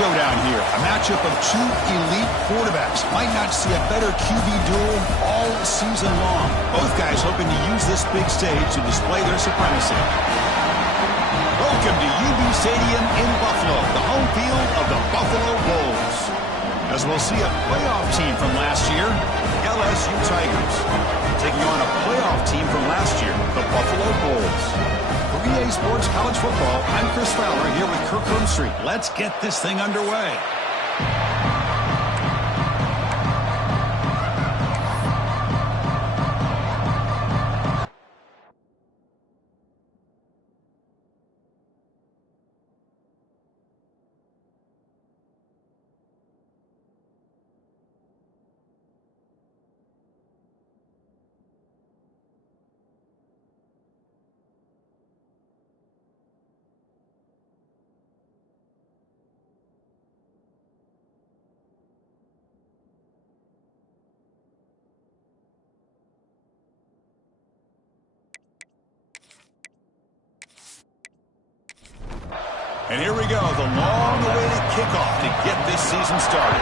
showdown here. A matchup of two elite quarterbacks. Might not see a better QB duel all season long. Both guys hoping to use this big stage to display their supremacy. Welcome to UB Stadium in Buffalo, the home field of the Buffalo Bulls. As we'll see a playoff team from last year, LSU Tigers, taking on a playoff team from last year, the Buffalo Bulls. For EA Sports College Football, I'm Chris Fowler here with Kirk Street. Let's get this thing underway. And here we go, the long-awaited kickoff to get this season started.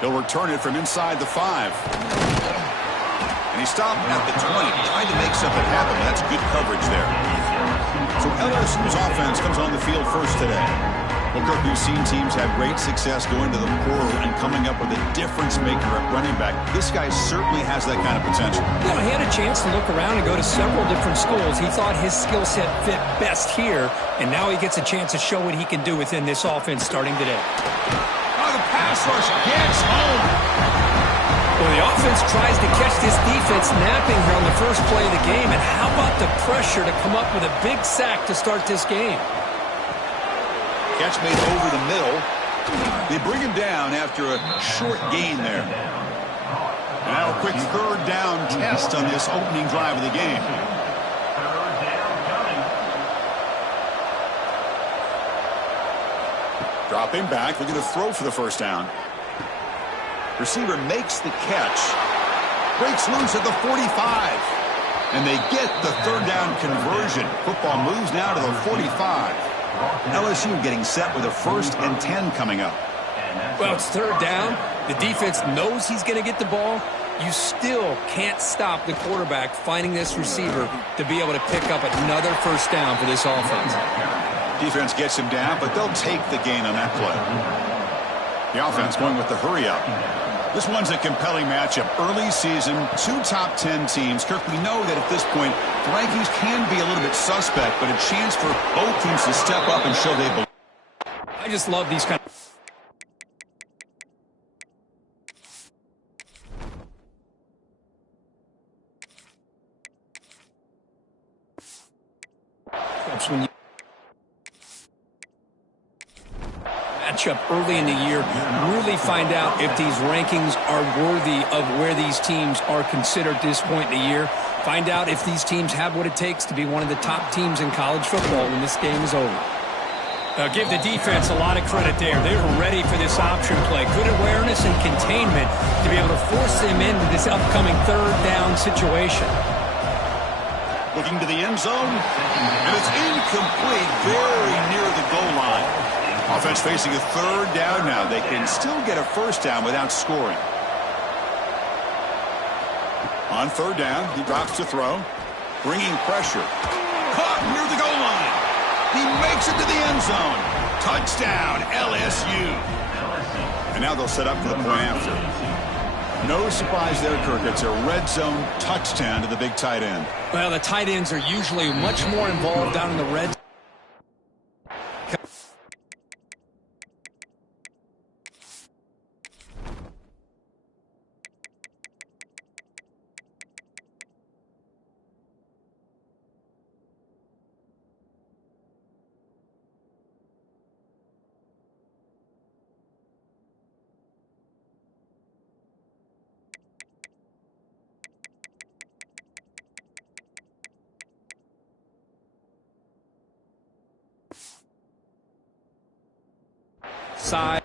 He'll return it from inside the 5. And he stopped at the 20, trying to make something happen. That's good coverage there. So LSU's offense comes on the field first today. Well, Kirk, we've seen teams have great success going to the portal and coming up with a difference maker at running back. This guy certainly has that kind of potential. You know, he had a chance to look around and go to several different schools. He thought his skill set fit best here, and now he gets a chance to show what he can do within this offense starting today. Oh, the pass rush gets home. Well, the offense tries to catch this defense napping here on the first play of the game, and how about the pressure to come up with a big sack to start this game? Catch made over the middle. They bring him down after a short gain there. And now a quick third down test on this opening drive of the game. Dropping back, looking to throw for the first down. Receiver makes the catch. Breaks loose at the 45. And they get the third down conversion. Football moves now to the 45. LSU getting set with a 1st and 10 coming up. Well, it's third down. The defense knows he's going to get the ball. You still can't stop the quarterback finding this receiver to be able to pick up another first down for this offense. Defense gets him down, but they'll take the gain on that play. The offense going with the hurry up. This one's a compelling matchup. Early season, 2 top 10 teams. Kirk, we know that at this point, the rankings can be a little bit suspect, but a chance for both teams to step up and show they belong. I just love these kind of... when you matchup early in the year, really find out if these rankings are worthy of where these teams are considered at this point in the year. Find out if these teams have what it takes to be one of the top teams in college football when this game is over. Now give the defense a lot of credit there. They were ready for this option play. Good awareness and containment to be able to force them into this upcoming third down situation. Looking to the end zone, and it's incomplete, very near the goal line. Offense facing a third down now. They can still get a first down without scoring. On third down, he drops to throw, bringing pressure. Caught near the goal line. He makes it to the end zone. Touchdown, LSU. And now they'll set up for the point after. No surprise there, Kirk. It's a red zone touchdown to the big tight end. Well, the tight ends are usually much more involved down in the red zone. Side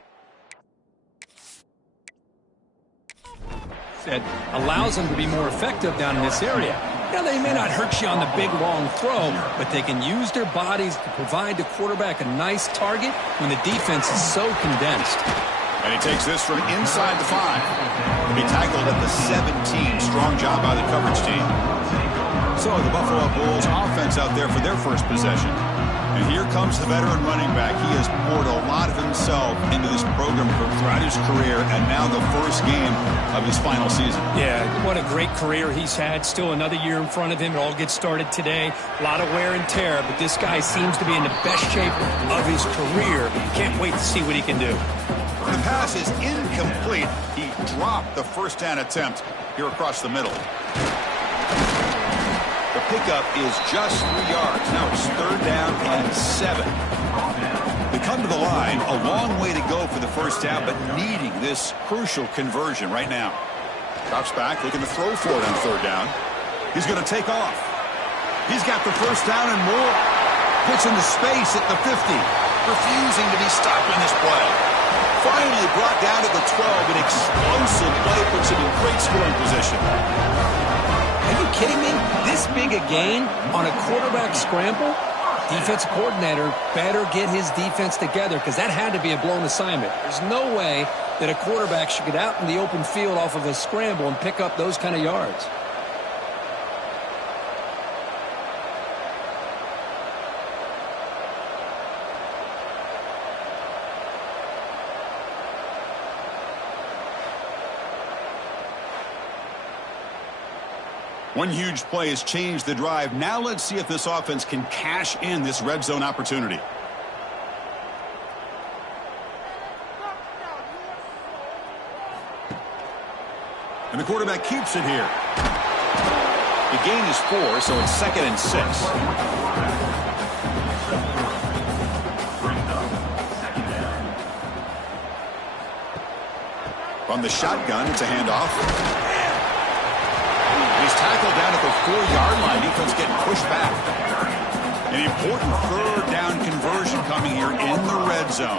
that allows them to be more effective down in this area. Now, they may not hurt you on the big, long throw, but they can use their bodies to provide the quarterback a nice target when the defense is so condensed. And he takes this from inside the 5. He tackled at the 17. Strong job by the coverage team. So the Buffalo Bulls offense out there for their first possession. And here comes the veteran running back. He has poured a lot of himself into this program throughout his career, and now the first game of his final season. Yeah, what a great career he's had. Still another year in front of him. It all gets started today. A lot of wear and tear, but this guy seems to be in the best shape of his career. Can't wait to see what he can do. The pass is incomplete. He dropped the first down attempt here across the middle. The pickup is just 3 yards. Now it's 3rd down and 7. They come to the line. A long way to go for the first down, but needing this crucial conversion right now. Drops back, looking to throw for it on 3rd down. He's going to take off. He's got the first down and more. Puts into space at the 50. Refusing to be stopped in this play. Finally brought down at the 12. An explosive play puts him in great scoring position. Are you kidding me? This big a gain on a quarterback scramble? Defensive coordinator better get his defense together because that had to be a blown assignment. There's no way that a quarterback should get out in the open field off of a scramble and pick up those kind of yards. One huge play has changed the drive. Now let's see if this offense can cash in this red zone opportunity. And the quarterback keeps it here. The gain is 4, so it's 2nd and 6. From the shotgun, it's a handoff. He's tackled down at the 4-yard line. Defense getting pushed back. An important 3rd down conversion coming here in the red zone.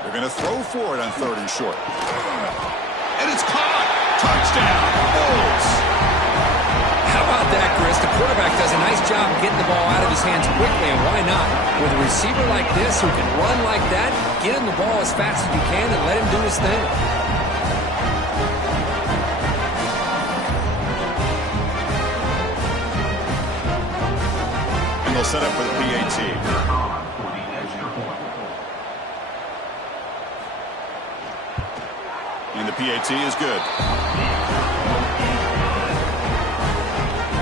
They're going to throw for it on 3rd and short. And it's caught. Touchdown. Bulls. How about that, Chris? The quarterback does a nice job getting the ball out of his hands quickly, and why not? With a receiver like this who can run like that, get him the ball as fast as you can and let him do his thing. They'll set up for the PAT. And the PAT is good.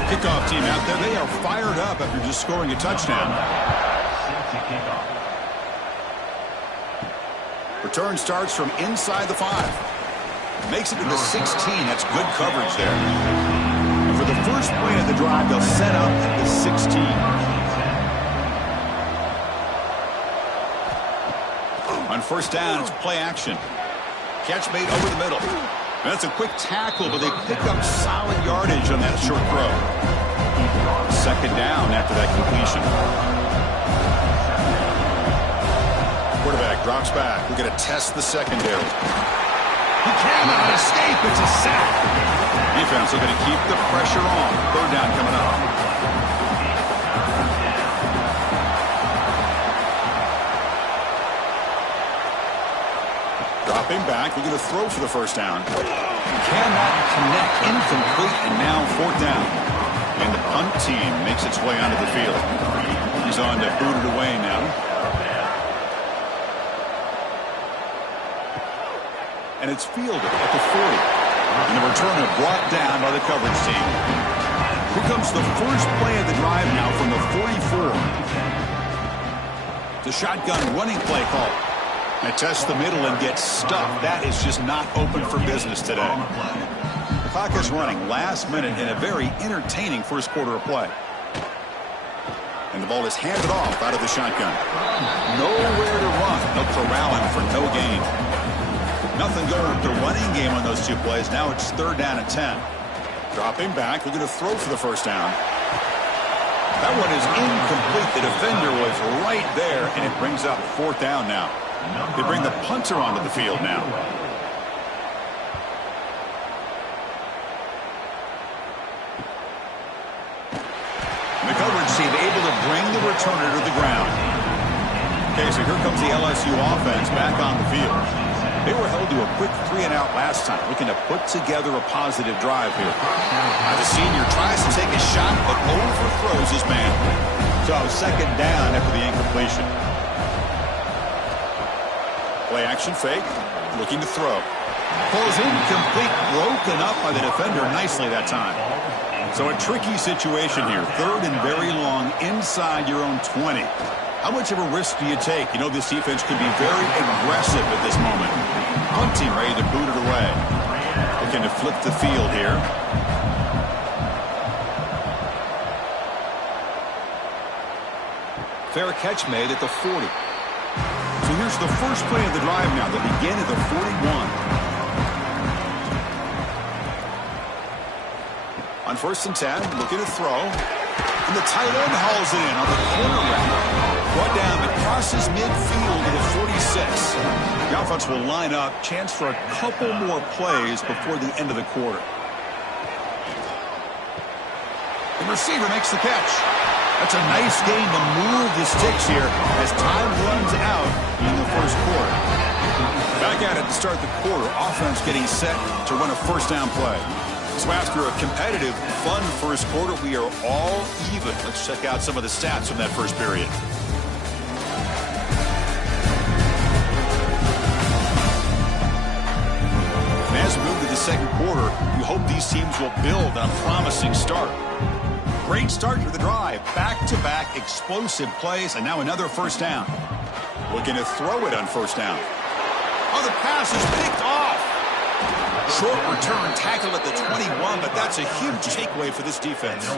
Kickoff team out there. They are fired up after just scoring a touchdown. Return starts from inside the 5. Makes it to the 16. That's good coverage there. And for the first play of the drive, they'll set up at the 16. On 1st down, it's play action. Catch made over the middle. That's a quick tackle, but they pick up solid yardage on that short throw. 2nd down after that completion. Quarterback drops back. We're going to test the secondary. He cannot escape. It's a sack. Defense are going to keep the pressure on. 3rd down coming up. Dropping back, we're going to throw for the 1st down. Cannot connect, incomplete, and now 4th down. And the punt team makes its way onto the field. He's on to boot it away now. And it's fielded at the 40. And the returner brought down by the coverage team. Here comes the first play of the drive now from the 44. The shotgun running play call. They test the middle and get stuck. That is just not open for business today. The clock is running last minute in a very entertaining first quarter of play. And the ball is handed off out of the shotgun. Nowhere to run. No corralling for no gain. Nothing going with the running game on those 2 plays. Now it's 3rd down and 10. Dropping back. We're going to throw for the 1st down. That one is incomplete. The defender was right there, and it brings up 4th down now. They bring the punter onto the field now. accuracy, able to bring the returner to the ground. Okay, so here comes the LSU offense back on the field. They were held to a quick 3-and-out last time, looking to put together a positive drive here. The senior tries to take a shot, but overthrows his man. So second down after the incompletion. Play action fake, looking to throw. Pulls incomplete, broken up by the defender nicely that time. So a tricky situation here. Third and very long inside your own 20. How much of a risk do you take? You know this defense could be very aggressive at this moment. Hunting ready to boot it away. Looking to flip the field here. Fair catch made at the 40. So here's the first play of the drive now. They'll begin at the 41. On 1st and 10, looking to throw. And the tight end hauls it in on the corner route. Brought down, but crosses midfield to the 46. The offense will line up. Chance for a couple more plays before the end of the quarter. The receiver makes the catch. That's a nice gain to move the sticks here as time runs out in the first quarter. Back at it to start the quarter. Offense getting set to run a first down play. So after a competitive, fun first quarter, we are all even. Let's check out some of the stats from that first period. As we move to the second quarter, you hope these teams will build on a promising start. Great start to the drive. Back-to-back explosive plays, and now another first down. Looking to throw it on first down. Oh, the pass is picked off. Short return, tackled at the 21, but that's a huge takeaway for this defense.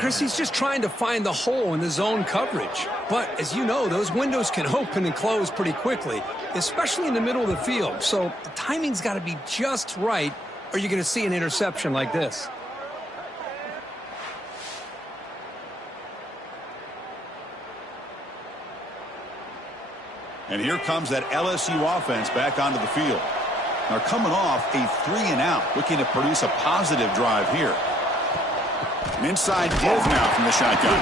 Chris, he's just trying to find the hole in the zone coverage. But, as you know, those windows can open and close pretty quickly, especially in the middle of the field. So the timing's got to be just right, or you're going to see an interception like this. And here comes that LSU offense back onto the field. They're coming off a 3-and-out, looking to produce a positive drive here. An inside give now from the shotgun.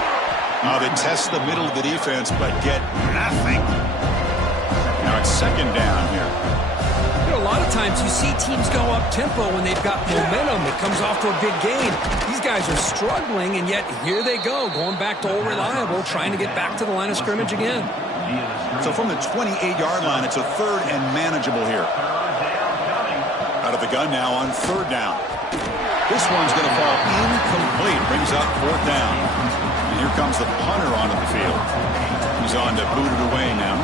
They test the middle of the defense, but get nothing. Now it's second down here. You know, a lot of times you see teams go up-tempo when they've got momentum. It comes off to a big gain. These guys are struggling, and yet here they go, going back to old reliable, trying to get back to the line of scrimmage again. So from the 28-yard line, it's a third and manageable here. Out of the gun now on third down. This one's going to fall incomplete. Brings up fourth down. And here comes the punter onto the field. He's on to boot it away now.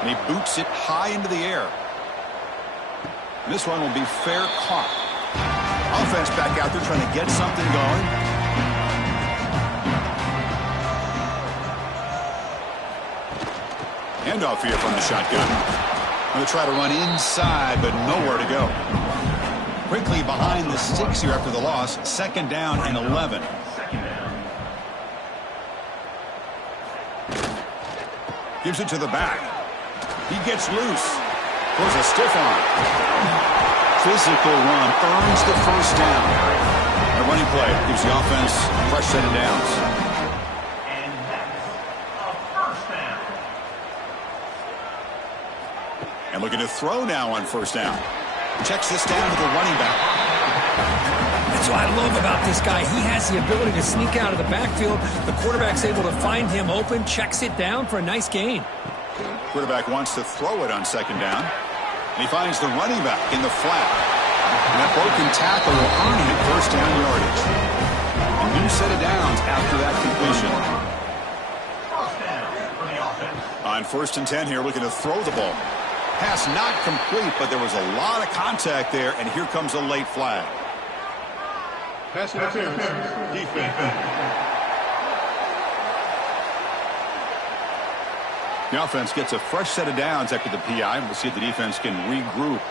And he boots it high into the air. And this one will be fair caught. Offense back out there trying to get something going. Handoff here from the shotgun. Going to try to run inside, but nowhere to go. Quickly behind the sticks here after the loss. Second down and 11. Gives it to the back. He gets loose. Throws a stiff arm. Physical run. Earns the first down. A running play gives the offense a fresh set of downs. And looking to throw now on first down. Checks this down to the running back. That's what I love about this guy. He has the ability to sneak out of the backfield. The quarterback's able to find him open, checks it down for a nice gain. Quarterback wants to throw it on second down. And he finds the running back in the flat. And that broken tackle will earn him first down yardage. A new set of downs after that completion. On 1st and 10 here, looking to throw the ball. Pass not complete, but there was a lot of contact there, and here comes a late flag. Pass interference, defense. The offense gets a fresh set of downs after the PI. We'll see if the defense can regroup.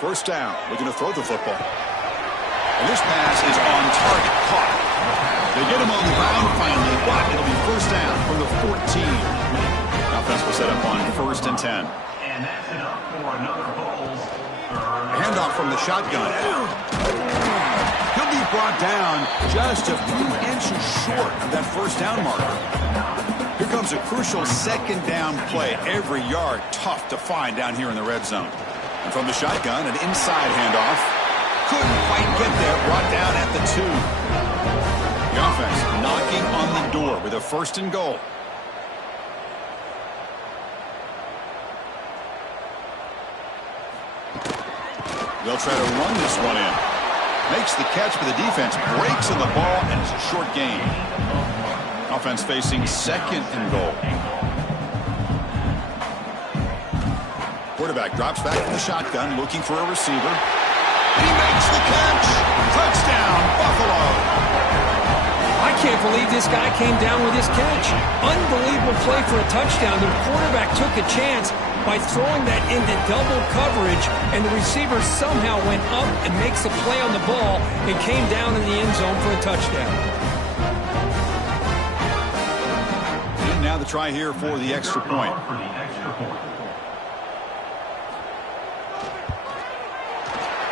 First down, looking to throw the football. And this pass is on target, caught. They get him on the ground finally, but it'll be first down from the 14. Offense will set up on 1st and 10. And that's enough for another Bulls Handoff from the shotgun. He'll be brought down just a few inches short of that first down marker. Here comes a crucial second down play. Every yard tough to find down here in the red zone. And from the shotgun, an inside handoff. Couldn't quite get there. Brought down at the 2. The offense knocking on the door with a 1st and goal. They'll try to run this one in. Makes the catch, but the defense breaks on the ball, and it's a short gain. Offense facing 2nd and goal. Quarterback drops back to the shotgun, looking for a receiver. He makes the catch. Touchdown, Buffalo. I can't believe this guy came down with his catch. Unbelievable play for a touchdown. The quarterback took a chance by throwing that into double coverage, and the receiver somehow went up and makes a play on the ball and came down in the end zone for a touchdown. And now the try here for the extra point.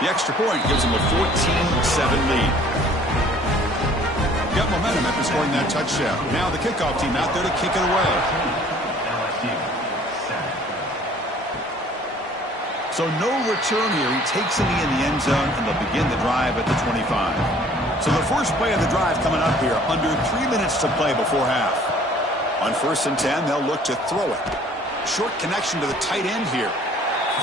The extra point gives them a 14-7 lead. Got momentum after scoring that touchdown. Now the kickoff team out there to kick it away. So no return here. He takes a knee in the end zone, and they'll begin the drive at the 25. So the first play of the drive coming up here. Under 3 minutes to play before half. On 1st and 10, they'll look to throw it. Short connection to the tight end here.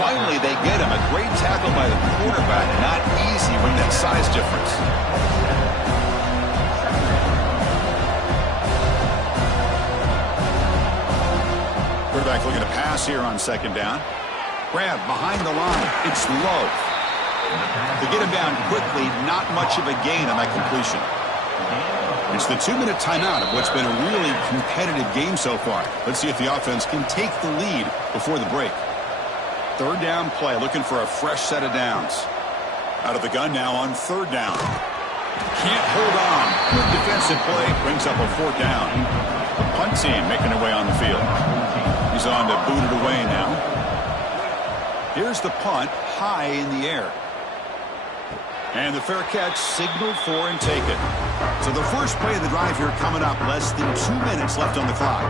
Finally, they get him. A great tackle by the quarterback. Not easy when that size difference. Quarterback looking to pass here on 2nd down. Grab behind the line. It's low. To get him down quickly, not much of a gain on that completion. It's the 2-minute timeout of what's been a really competitive game so far. Let's see if the offense can take the lead before the break. 3rd down play, looking for a fresh set of downs. Out of the gun now on 3rd down. Can't hold on. Good defensive play brings up a 4th down. The punt team making their way on the field. He's on to boot it away now. Here's the punt, high in the air. And the fair catch signaled for and taken. So the first play of the drive here coming up. Less than 2 minutes left on the clock.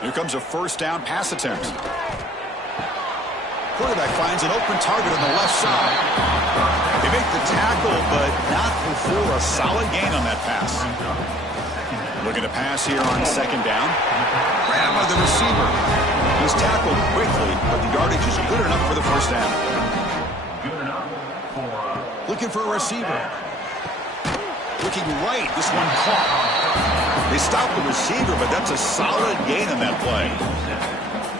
Here comes a 1st down pass attempt. Quarterback finds an open target on the left side. They make the tackle, but not before a solid gain on that pass. Looking to pass here on 2nd down. Grab by the receiver. He's tackled quickly, but the yardage is good enough for the 1st down. Looking for a receiver. Looking right. This one caught. They stopped the receiver, but that's a solid gain on that play.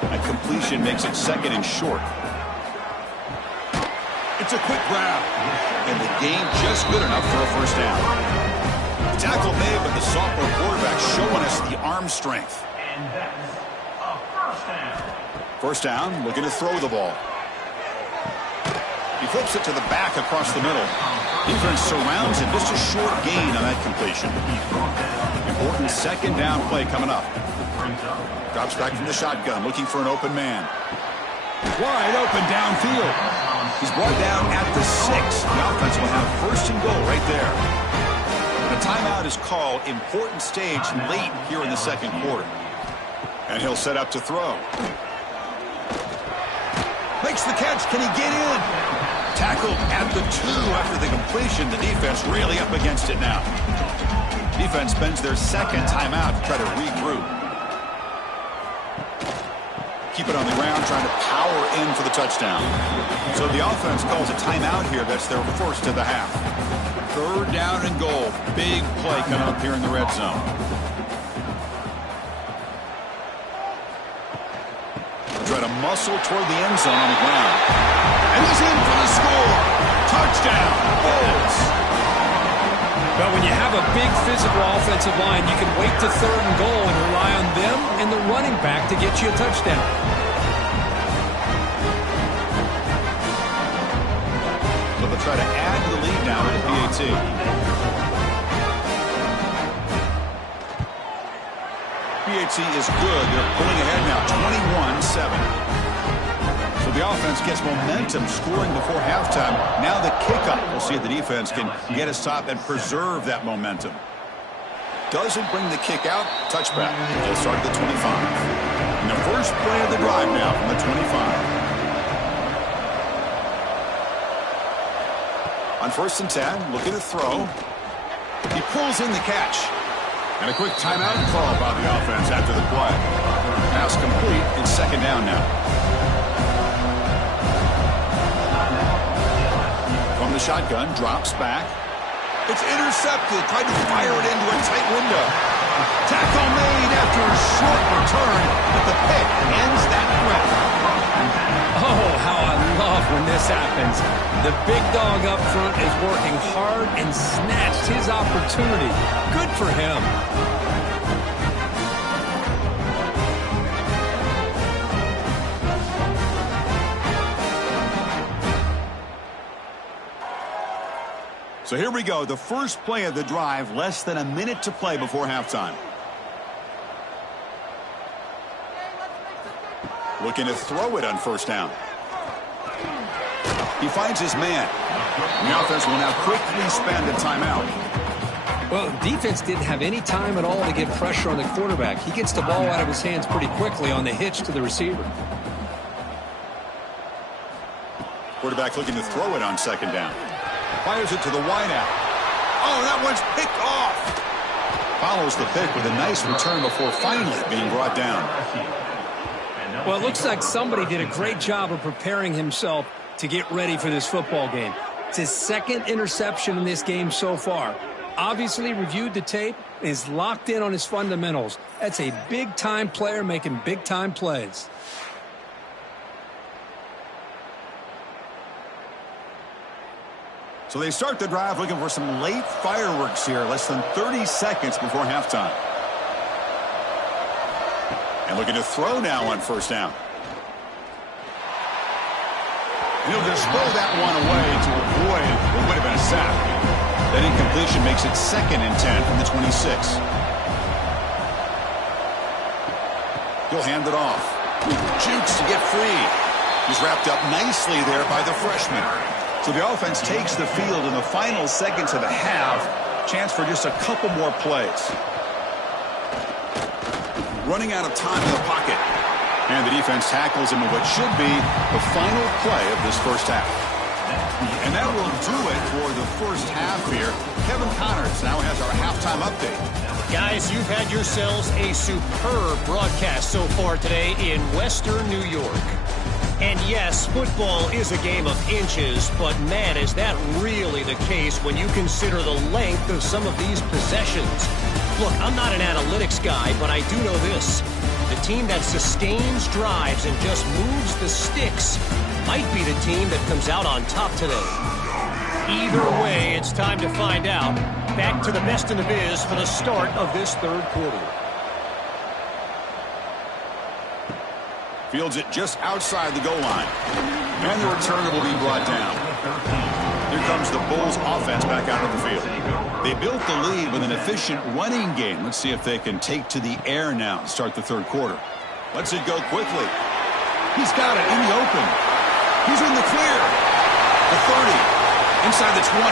That completion makes it 2nd and short. It's a quick grab. And the gain just good enough for a 1st down. Tackle made, but the sophomore quarterback showing us the arm strength. And that's a 1st down. 1st down, looking to throw the ball. He flips it to the back across the middle. Defense surrounds him. Just a short gain on that completion. Important 2nd down play coming up. Drops back from the shotgun, looking for an open man. Wide open downfield. He's brought down at the 6. The offense will have 1st and goal right there. The timeout is called. Important stage late here in the 2nd quarter. And he'll set up to throw. Makes the catch. Can he get in? Tackled at the 2 after the completion. The defense really up against it now. Defense spends their 2nd timeout to try to regroup. Keep it on the ground, trying to power in for the touchdown. So the offense calls a timeout here. That's their 1st of the half. 3rd down and goal. Big play coming up here in the red zone. Try to muscle toward the end zone on the ground. And he's in for the score. Touchdown, Bulls. But when you have a big physical offensive line, you can wait to 3rd and goal and rely on them and the running back to get you a touchdown. So they'll try to add to the lead now with the PAT. PAT is good. They're pulling ahead now, 21-7. So the offense gets momentum scoring before halftime. Now the kickoff. We'll see if the defense can get a stop and preserve that momentum. Doesn't bring the kick out. Touchback. They'll start at the 25. And the first play of the drive now from the 25. On 1st and 10, looking to throw. He pulls in the catch. And a quick timeout call by the offense after the play. Pass complete. It's 2nd down now. From the shotgun, drops back. It's intercepted. Tried to fire it into a tight window. Tackle made after a short return, but the pick ends that threat. Oh, how I love when this happens. The big dog up front is working hard and snatched his opportunity. Good for him. So here we go, the first play of the drive, less than a minute to play before halftime. Looking to throw it on 1st down. He finds his man. The offense will now quickly spend a timeout. Well, defense didn't have any time at all to get pressure on the quarterback. He gets the ball out of his hands pretty quickly on the hitch to the receiver. Quarterback looking to throw it on 2nd down. Fires it to the wideout. Oh, that one's picked off. Follows the pick with a nice return before finally being brought down. Well, it looks like somebody did a great job of preparing himself to get ready for this football game. It's his 2nd interception in this game so far. Obviously reviewed the tape and is locked in on his fundamentals. That's a big-time player making big-time plays. So they start the drive looking for some late fireworks here, less than 30 seconds before halftime. And looking to throw now on 1st down. And he'll just throw that one away to avoid what would have been a sack. That incompletion makes it 2nd and 10 from the 26. He'll hand it off. Jukes to get free. He's wrapped up nicely there by the freshman. So the offense takes the field in the final seconds of the half. Chance for just a couple more plays. Running out of time in the pocket. And the defense tackles him in what should be the final play of this first half. And that will do it for the first half here. Kevin Connors now has our halftime update. Guys, you've had yourselves a superb broadcast so far today in Western New York. And yes, football is a game of inches, but man, is that really the case when you consider the length of some of these possessions. Look, I'm not an analytics guy, but I do know this. The team that sustains drives and just moves the sticks might be the team that comes out on top today. Either way, it's time to find out. Back to the best in the biz for the start of this 3rd quarter. Fields it just outside the goal line. And the returner will be brought down. Here comes the Bulls offense back out of the field. They built the lead with an efficient running game. Let's see if they can take to the air now and start the 3rd quarter. Lets it go quickly. He's got it in the open. He's in the clear. The 30. Inside the 20.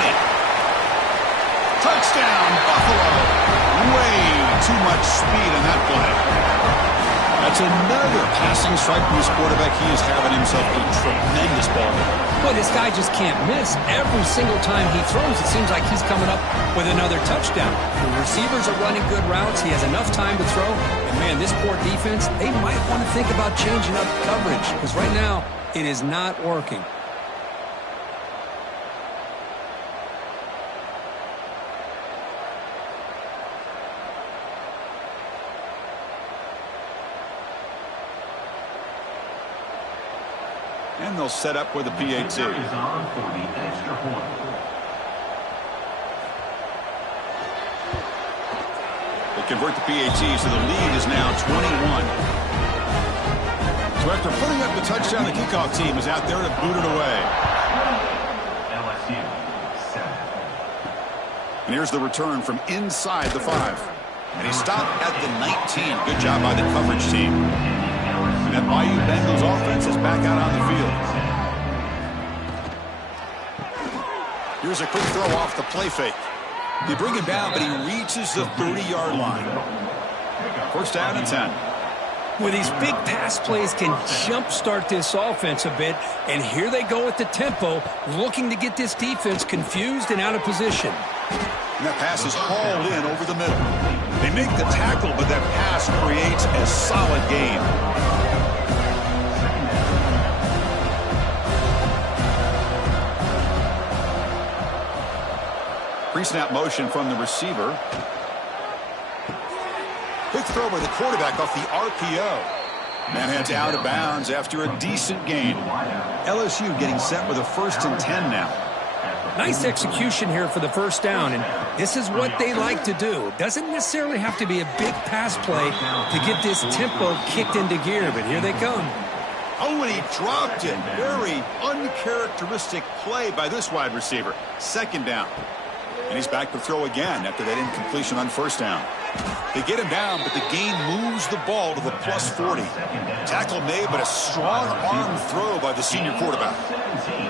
Touchdown, Buffalo. Way too much speed on that play. That's another passing strike from his quarterback. He is having himself a tremendous ball game. Boy, this guy just can't miss. Every single time he throws, it seems like he's coming up with another touchdown. The receivers are running good routes. He has enough time to throw. And, man, this poor defense, they might want to think about changing up coverage because right now it is not working. And they'll set up with a PAT. Is on for the extra point. They convert the PAT, so the lead is now 21. So after putting up the touchdown, the kickoff team is out there to boot it away. LSU 7. And here's the return from inside the 5. And he stopped at the 19. Good job by the coverage team. And that Bayou Bengals offense is back out on the field. Here's a quick throw off the play fake. They bring him down, but he reaches the 30-yard line. First down and 10. Well, these big pass plays can jumpstart this offense a bit, and here they go at the tempo, looking to get this defense confused and out of position. And that pass is hauled in over the middle. They make the tackle, but that pass creates a solid gain. Pre-snap motion from the receiver. Quick throw by the quarterback off the RPO. Man heads out of bounds after a decent gain. LSU getting set with a 1st and 10 now. Nice execution here for the first down, and this is what they like to do. It doesn't necessarily have to be a big pass play to get this tempo kicked into gear, but here they come. Oh, and he dropped it. Very uncharacteristic play by this wide receiver. Second down. And he's back to throw again after that incompletion on first down. They get him down, but the gain moves the ball to the +40. Tackle made, but a strong arm throw by the senior quarterback.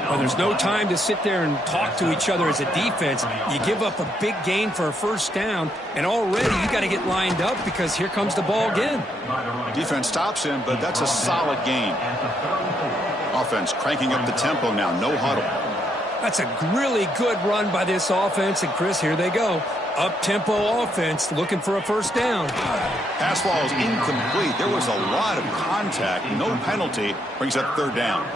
Well, there's no time to sit there and talk to each other as a defense. You give up a big gain for a first down, and already you got to get lined up because here comes the ball again. Defense stops him, but that's a solid gain. Offense cranking up the tempo now, no huddle. That's a really good run by this offense, and Chris, here they go. Up-tempo offense looking for a first down. Pass ball is incomplete. There was a lot of contact. No penalty. Brings up third down.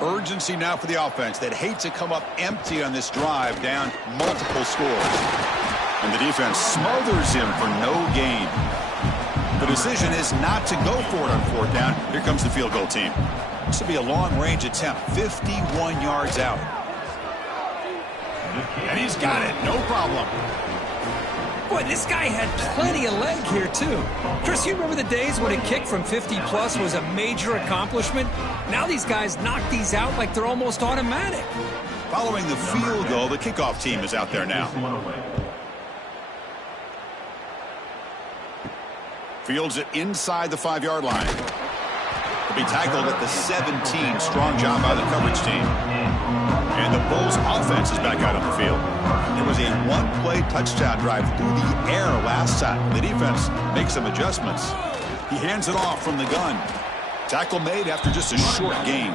Urgency now for the offense that hates to come up empty on this drive, down multiple scores. And the defense smothers him for no gain. The decision is not to go for it on fourth down. Here comes the field goal team. This will be a long-range attempt, 51 yards out. And he's got it, no problem. Boy, this guy had plenty of leg here, too. Chris, you remember the days when a kick from 50-plus was a major accomplishment? Now these guys knock these out like they're almost automatic. Following the field goal, the kickoff team is out there now. Fields it inside the 5-yard line. He'll be tackled at the 17. Strong job by the coverage team. And the Bulls offense is back out on the field. There was a one-play touchdown drive through the air last time. The defense makes some adjustments. He hands it off from the gun. Tackle made after just a short gain.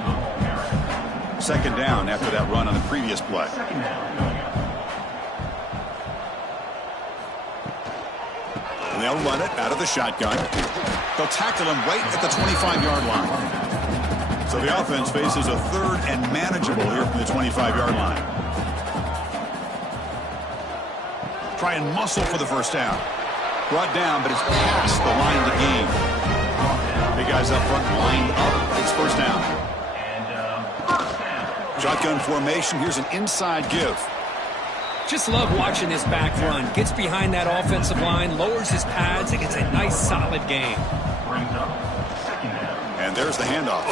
Second down after that run on the previous play. And they'll run it out of the shotgun. They'll tackle him right at the 25-yard line. So the offense faces a third and manageable here from the 25-yard line. Try and muscle for the first down. Brought down, but it's past the line to gain. Big guys up front lined up. It's first down. Shotgun formation. Here's an inside give. Just love watching this back run. Gets behind that offensive line, lowers his pads, and gets a nice solid gain. And there's the handoff.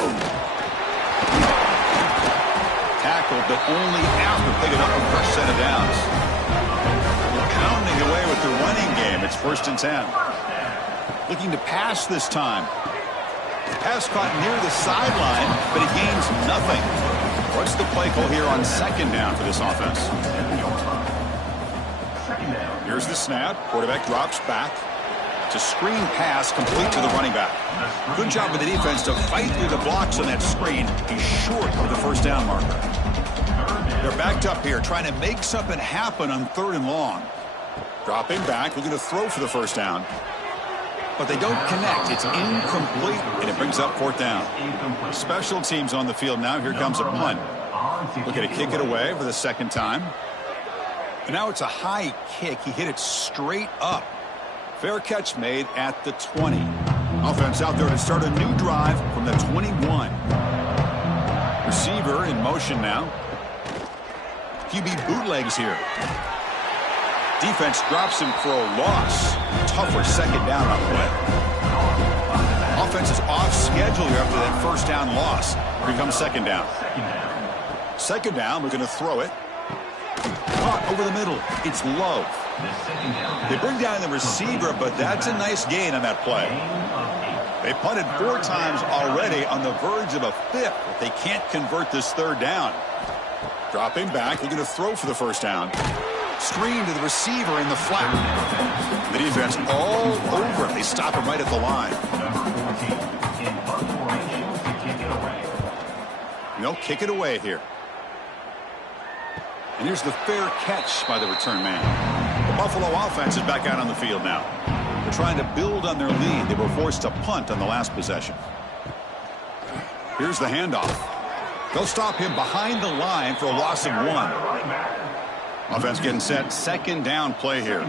Tackled, but only after picking up a fresh set of downs. Pounding away with the running game. It's 1st and 10. Looking to pass this time. Pass caught near the sideline, but it gains nothing. What's the play call here on second down for this offense? Here's the snap. Quarterback drops back. It's a screen pass complete to the running back. Good job by the defense to fight through the blocks on that screen. He's short of the first down marker. They're backed up here trying to make something happen on 3rd and long. Dropping back, looking to throw for the first down. But they don't connect. It's incomplete, and it brings up 4th down. Special teams on the field now. Here comes a punt. Looking to kick it away for the second time. And now it's a high kick. He hit it straight up. Fair catch made at the 20. Offense out there to start a new drive from the 21. Receiver in motion now. QB bootlegs here. Defense drops him for a loss. Tougher second down on the way. Offense is off schedule here after that first down loss. Here comes second down. Second down, we're going to throw it. Caught over the middle. It's Love. They bring down the receiver, but that's a nice gain on that play. They punted 4 times already, on the verge of a 5th if they can't convert this 3rd down. Dropping back, looking to throw for the 1st down. Screen to the receiver in the flat. The defense all over it. They stop him right at the line. They'll kick it away here. And here's the fair catch by the return man. The Buffalo offense is back out on the field now. They're trying to build on their lead. They were forced to punt on the last possession. Here's the handoff. They'll stop him behind the line for a loss of 1. Offense getting set. 2nd down play here.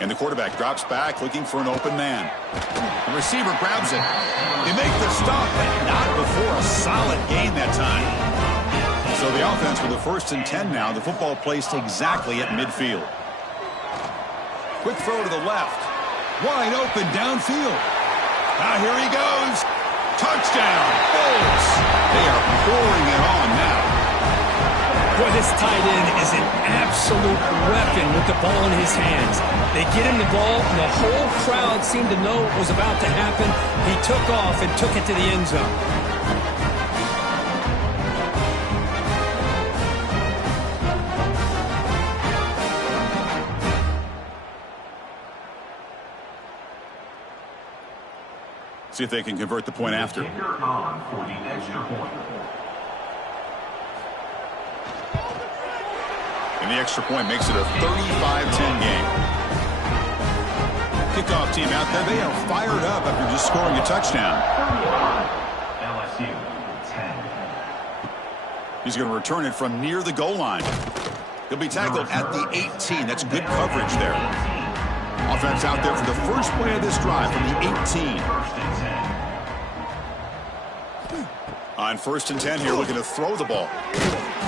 And the quarterback drops back looking for an open man. The receiver grabs it. They make the stop, but not before a solid gain that time. So the offense with the 1st and 10 now. The football placed exactly at midfield. Quick throw to the left. Wide open downfield. Now here he goes. Touchdown, Bulls. They are pouring it on now. Boy, this tight end is an absolute weapon with the ball in his hands. They get him the ball, and the whole crowd seemed to know what was about to happen. He took off and took it to the end zone. See if they can convert the point after. And the extra point makes it a 35-10 game. Kickoff team out there. They are fired up after just scoring a touchdown. LSU 10. He's going to return it from near the goal line. He'll be tackled at the 18. That's good coverage there. Offense out there for the first play of this drive from the 18. On 1st and 10 here, looking to throw the ball.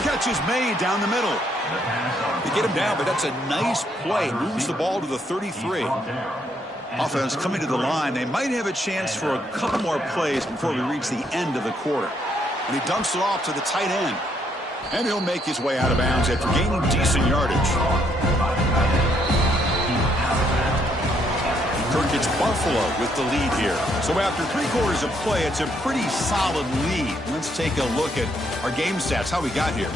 Catch is made down the middle. They get him down, but that's a nice play. Moves the ball to the 33. Offense coming to the line. They might have a chance for a couple more plays before we reach the end of the quarter. And he dumps it off to the tight end. And he'll make his way out of bounds after gaining decent yardage. Kirk, it's Buffalo with the lead here. So after 3 quarters of play, it's a pretty solid lead. Let's take a look at our game stats, how we got here.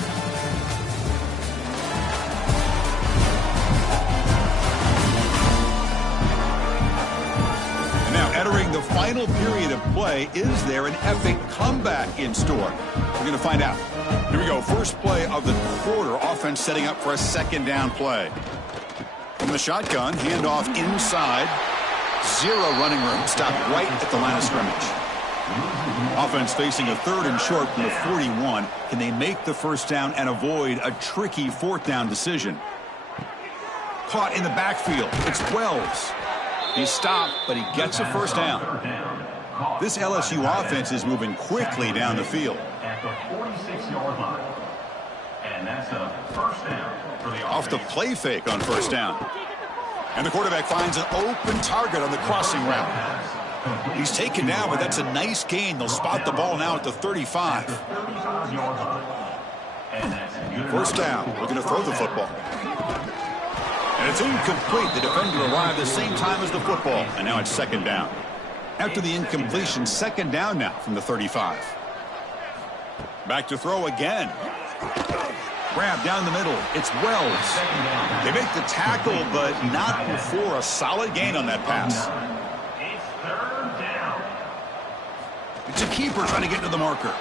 And now entering the final period of play, is there an epic comeback in store? We're going to find out. Here we go. First play of the quarter. Offense setting up for a 2nd down play. From the shotgun, handoff inside. 0 running room. Stopped right at the line of scrimmage. Offense facing a 3rd and short from the 41. Can they make the 1st down and avoid a tricky 4th down decision? Caught in the backfield. It's Wells. He stopped, but he gets a 1st down. This LSU offense is moving quickly down the field. At the 46-yard line. And that's a 1st down for the Off the play fake on 1st down. And the quarterback finds an open target on the crossing route. He's taken down, but that's a nice gain. They'll spot the ball now at the 35. 1st down. Looking to throw the football. And it's incomplete. The defender arrived the same time as the football. And now it's 2nd down. After the incompletion, 2nd down now from the 35. Back to throw again. Grab down the middle. It's Wells. They make the tackle, but not before a solid gain on that pass. It's 3rd down. It's a keeper trying to get to the marker.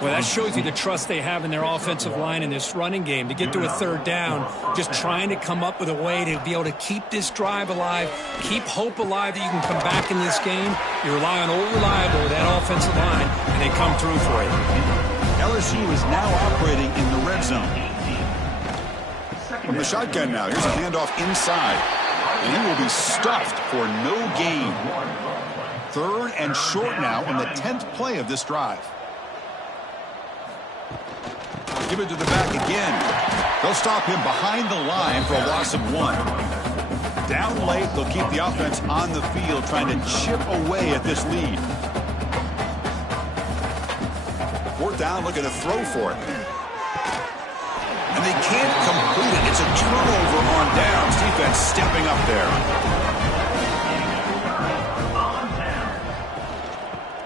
Well, that shows you the trust they have in their offensive line in this running game. To get to a 3rd down, just trying to come up with a way to be able to keep this drive alive, keep hope alive that you can come back in this game. You rely on old reliable with that offensive line, and they come through for you. LSU is now operating in the red zone. From the shotgun now, here's a handoff inside. And he will be stuffed for no gain. 3rd and short now on the 10th play of this drive. Give it to the back again. They'll stop him behind the line for a loss of 1. Down late, they'll keep the offense on the field trying to chip away at this lead. 4th down, looking to throw for it. they can't complete it. It's a turnover on downs. Defense stepping up there.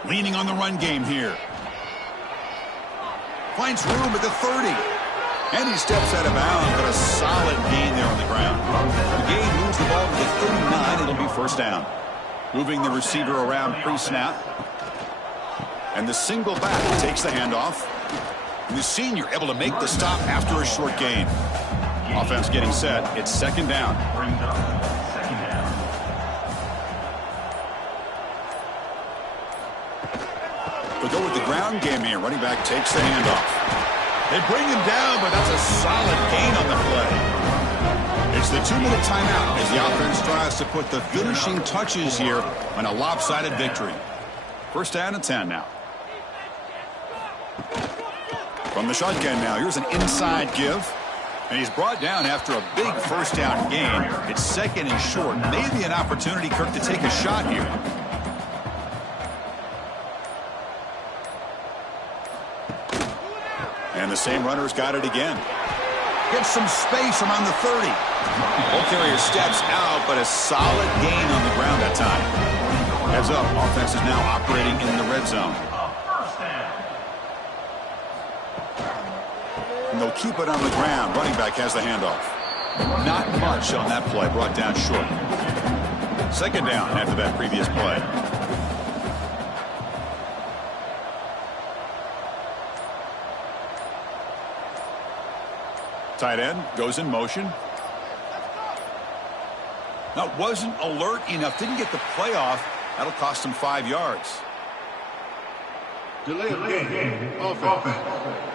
Leaning on the run game here. Finds room at the 30. And he steps out of bounds, but a solid gain there on the ground. The gain moves the ball to the 39. It'll be first down. Moving the receiver around pre-snap. And the single back takes the handoff. And the senior able to make the stop after a short gain. Offense getting set. It's second down. We'll go with the ground game here. Running back takes the handoff. They bring him down, but that's a solid gain on the play. It's the 2-minute timeout as the offense tries to put the finishing touches here on a lopsided victory. First down and 10 now. From the shotgun now, here's an inside give. And he's brought down after a big first down gain. It's second and short. Maybe an opportunity, Kirk, to take a shot here. And the same runner's got it again. Gets some space around the 30. Ball carrier steps out, but a solid gain on the ground that time. Heads up, offense is now operating in the red zone. And they'll keep it on the ground. Running back has the handoff. Not much on that play, brought down short. Second down after that previous play. Tight end goes in motion. Now, wasn't alert enough. Didn't get the play off. That'll cost him 5 yards. Delay of game. Offense.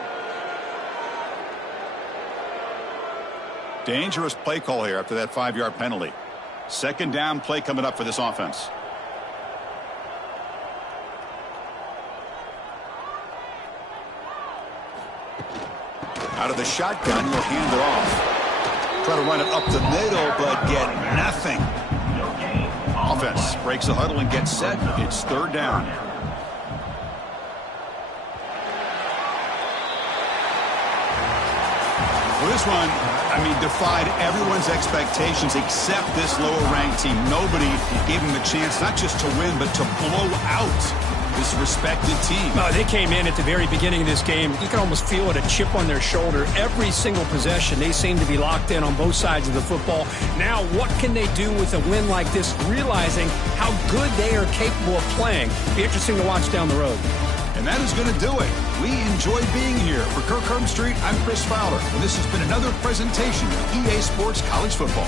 Dangerous play call here after that 5-yard penalty. Second down play coming up for this offense. Out of the shotgun, he'll hand it off. Try to run it up the middle, but get nothing. Offense breaks the huddle and gets set. It's third down. Well, this one, defied everyone's expectations except this lower-ranked team. Nobody gave them a chance not just to win, but to blow out this respected team. No, they came in at the very beginning of this game. You can almost feel it, a chip on their shoulder. Every single possession, they seem to be locked in on both sides of the football. Now, what can they do with a win like this, realizing how good they are capable of playing? Be interesting to watch down the road. And that is going to do it. We enjoy being here. For Kirk Herbstreit, I'm Chris Fowler. And this has been another presentation of EA Sports College Football.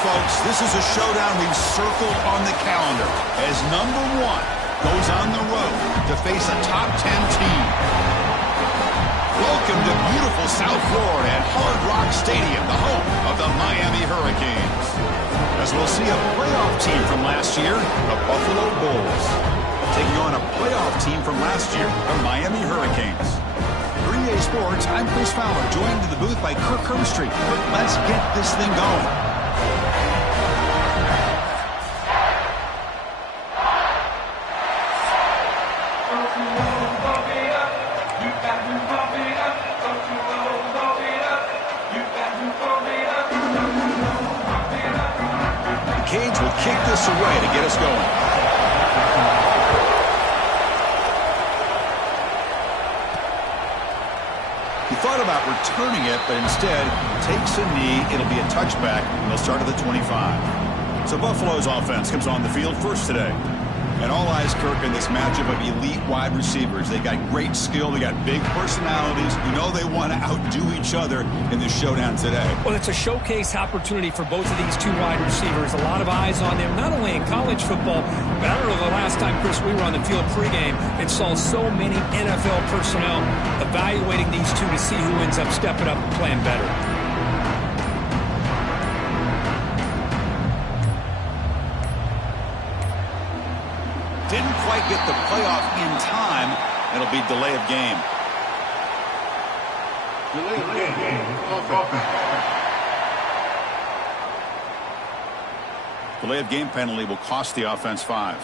folks, this is a showdown we've circled on the calendar as number 1 goes on the road to face a top 10 team. Welcome to beautiful South Florida at Hard Rock Stadium, the home of the Miami Hurricanes. As we'll see a playoff team from last year, the Buffalo Bulls, taking on a playoff team from last year, the Miami Hurricanes. For EA Sports, I'm Chris Fowler, joined in the booth by Kirk Herbstreit. Kirk, let's get this thing going. Canes will kick this away to get us going. He thought about returning it, but instead takes a knee. It'll be a touchback, and they'll start at the 25. So Buffalo's offense comes on the field first today. And all eyes, Kirk, in this matchup of elite wide receivers. They got great skill. They got big personalities. You know they want to outdo each other in this showdown today. Well, it's a showcase opportunity for both of these two wide receivers. A lot of eyes on them, not only in college football, but I don't know the last time, Chris, we were on the field pregame and saw so many NFL personnel evaluating these two to see who ends up stepping up and playing better. Didn't quite get the playoff in time. It'll be delay of game. Delay of game penalty will cost the offense 5.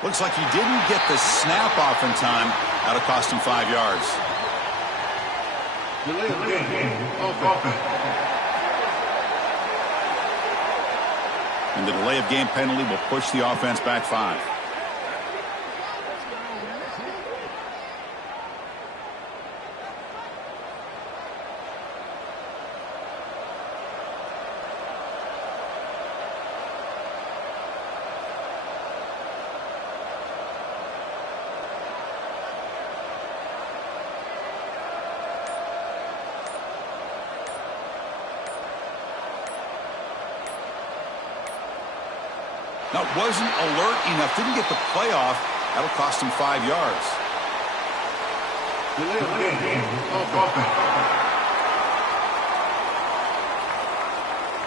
Looks like he didn't get the snap off in time. That'll cost him 5 yards. And the delay of game penalty will push the offense back 5. Now, wasn't alert enough, didn't get the playoff. That'll cost him 5 yards.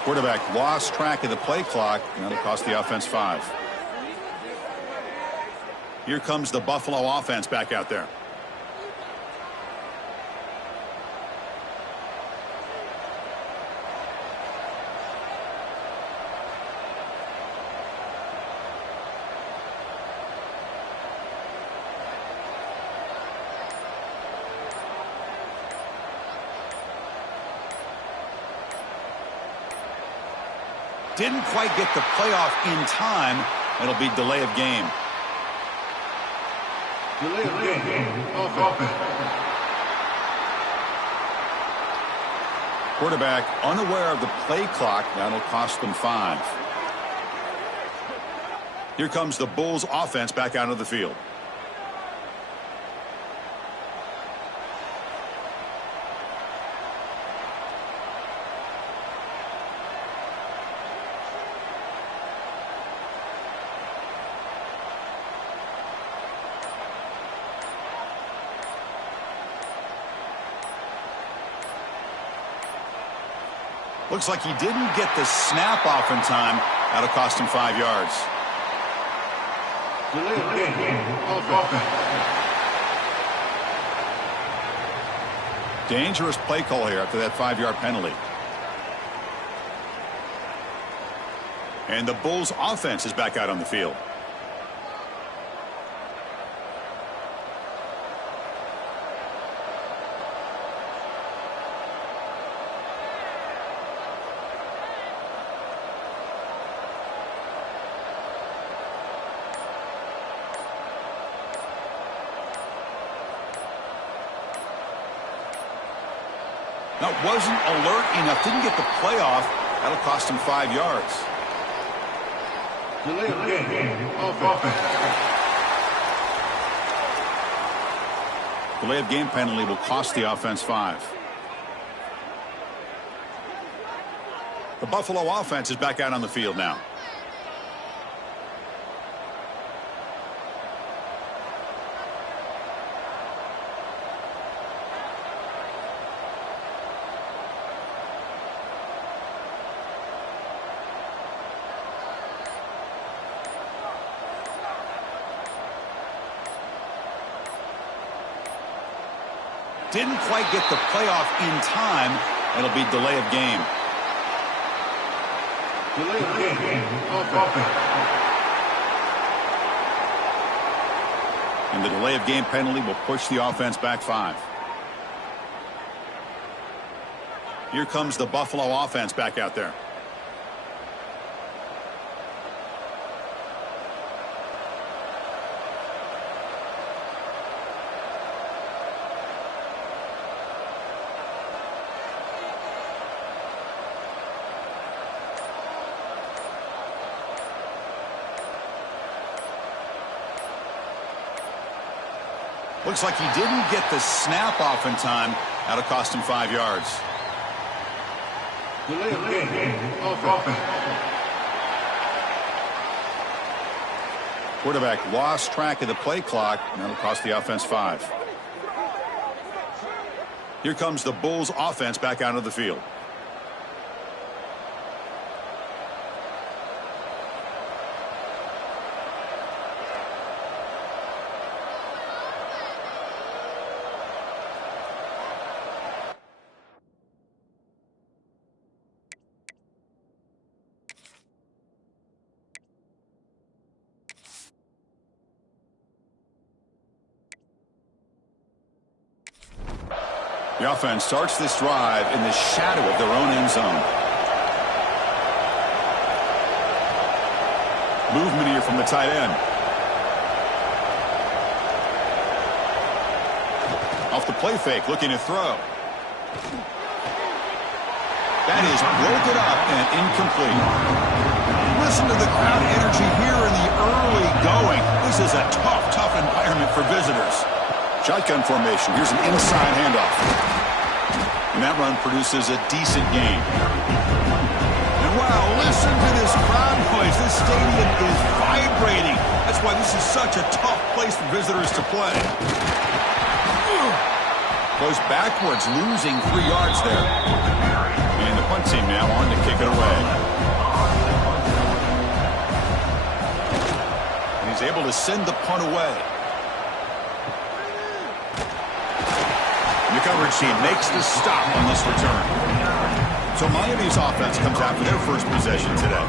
Quarterback lost track of the play clock, and that'll cost the offense 5. Here comes the Buffalo offense back out there. Didn't quite get the playoff in time. It'll be delay of game. Quarterback unaware of the play clock. That'll cost them 5. Here comes the Bulls offense back out of the field. Looks like he didn't get the snap off in time. That'll cost him 5 yards. Dangerous play call here after that 5-yard penalty. And the Bulls offense is back out on the field. That wasn't alert enough. Didn't get the play off. That'll cost him 5 yards. Delay of game. Offense. Delay of game penalty will cost the offense 5. The Buffalo offense is back out on the field now. Didn't quite get the playoff in time. It'll be delay of game. Delay of game. Offense. And the delay of game penalty will push the offense back 5. Here comes the Buffalo offense back out there. Looks like he didn't get the snap off in time. That'll cost him 5 yards. Delay of game. Offense. Quarterback lost track of the play clock, and that'll cost the offense 5. Here comes the Bulls offense back out of the field. The offense starts this drive in the shadow of their own end zone. Movement here from the tight end. Off the play fake, looking to throw. That is broken up and incomplete. Listen to the crowd energy here in the early going. This is a tough environment for visitors. Shotgun formation. Here's an inside handoff. And that run produces a decent gain. And wow, listen to this crowd noise. This stadium is vibrating. That's why this is such a tough place for visitors to play. Goes backwards, losing 3 yards there. And the punt team now on to kick it away. And he's able to send the punt away. The coverage team makes the stop on this return. So Miami's offense comes out for their first possession today.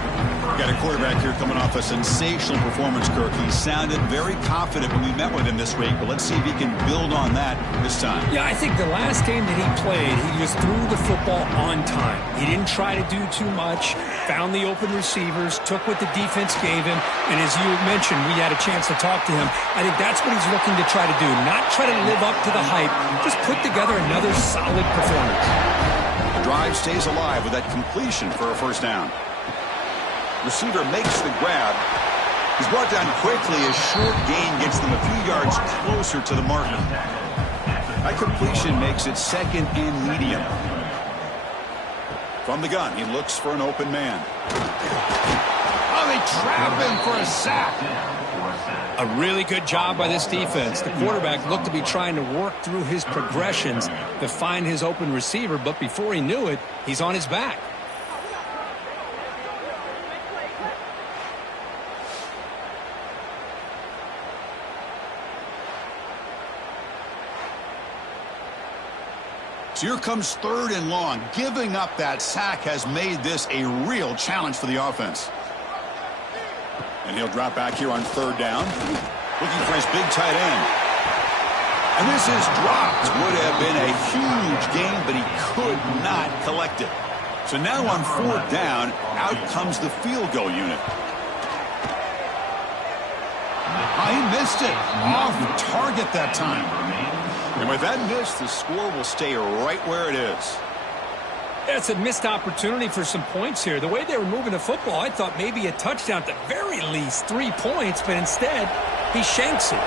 Got a quarterback here coming off a sensational performance, Kirk. He sounded very confident when we met with him this week, but let's see if he can build on that this time. Yeah, I think the last game that he played, he just threw the football on time. He didn't try to do too much, found the open receivers, took what the defense gave him, and as you mentioned, we had a chance to talk to him. I think that's what he's looking to try to do, not try to live up to the hype, just put together another solid performance. The drive stays alive with that completion for a first down. Receiver makes the grab. He's brought down quickly. A short gain gets them a few yards closer to the marker. That completion makes it second and medium. From the gun, he looks for an open man. Oh, they trap him for a sack. A really good job by this defense. The quarterback looked to be trying to work through his progressions to find his open receiver, but before he knew it, he's on his back. Here comes 3rd and long. Giving up that sack has made this a real challenge for the offense. And he'll drop back here on 3rd down. Looking for his big tight end. And this is dropped. Would have been a huge gain, but he could not collect it. So now on 4th down, out comes the field goal unit. Oh, he missed it. Off target that time. And with that miss, the score will stay right where it is. It's a missed opportunity for some points here. The way they were moving the football, I thought maybe a touchdown at the very least, 3 points, but instead, he shanks it.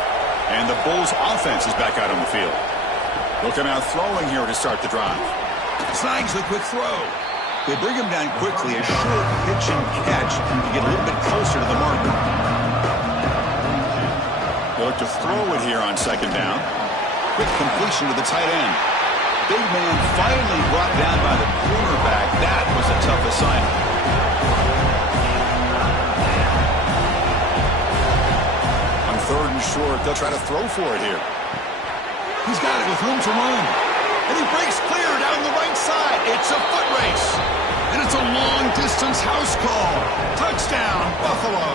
And the Bulls offense is back out on the field. They'll come out throwing here to start the drive. Snags the quick throw. They bring him down quickly, a short pitch and catch to get a little bit closer to the marker. They look to throw it here on second down. Quick completion to the tight end. Big man finally brought down by the cornerback. That was a tough assignment. On third and short, they'll try to throw for it here. He's got it with room to run. And he breaks clear down the right side. It's a foot race. And it's a long-distance house call. Touchdown, Buffalo.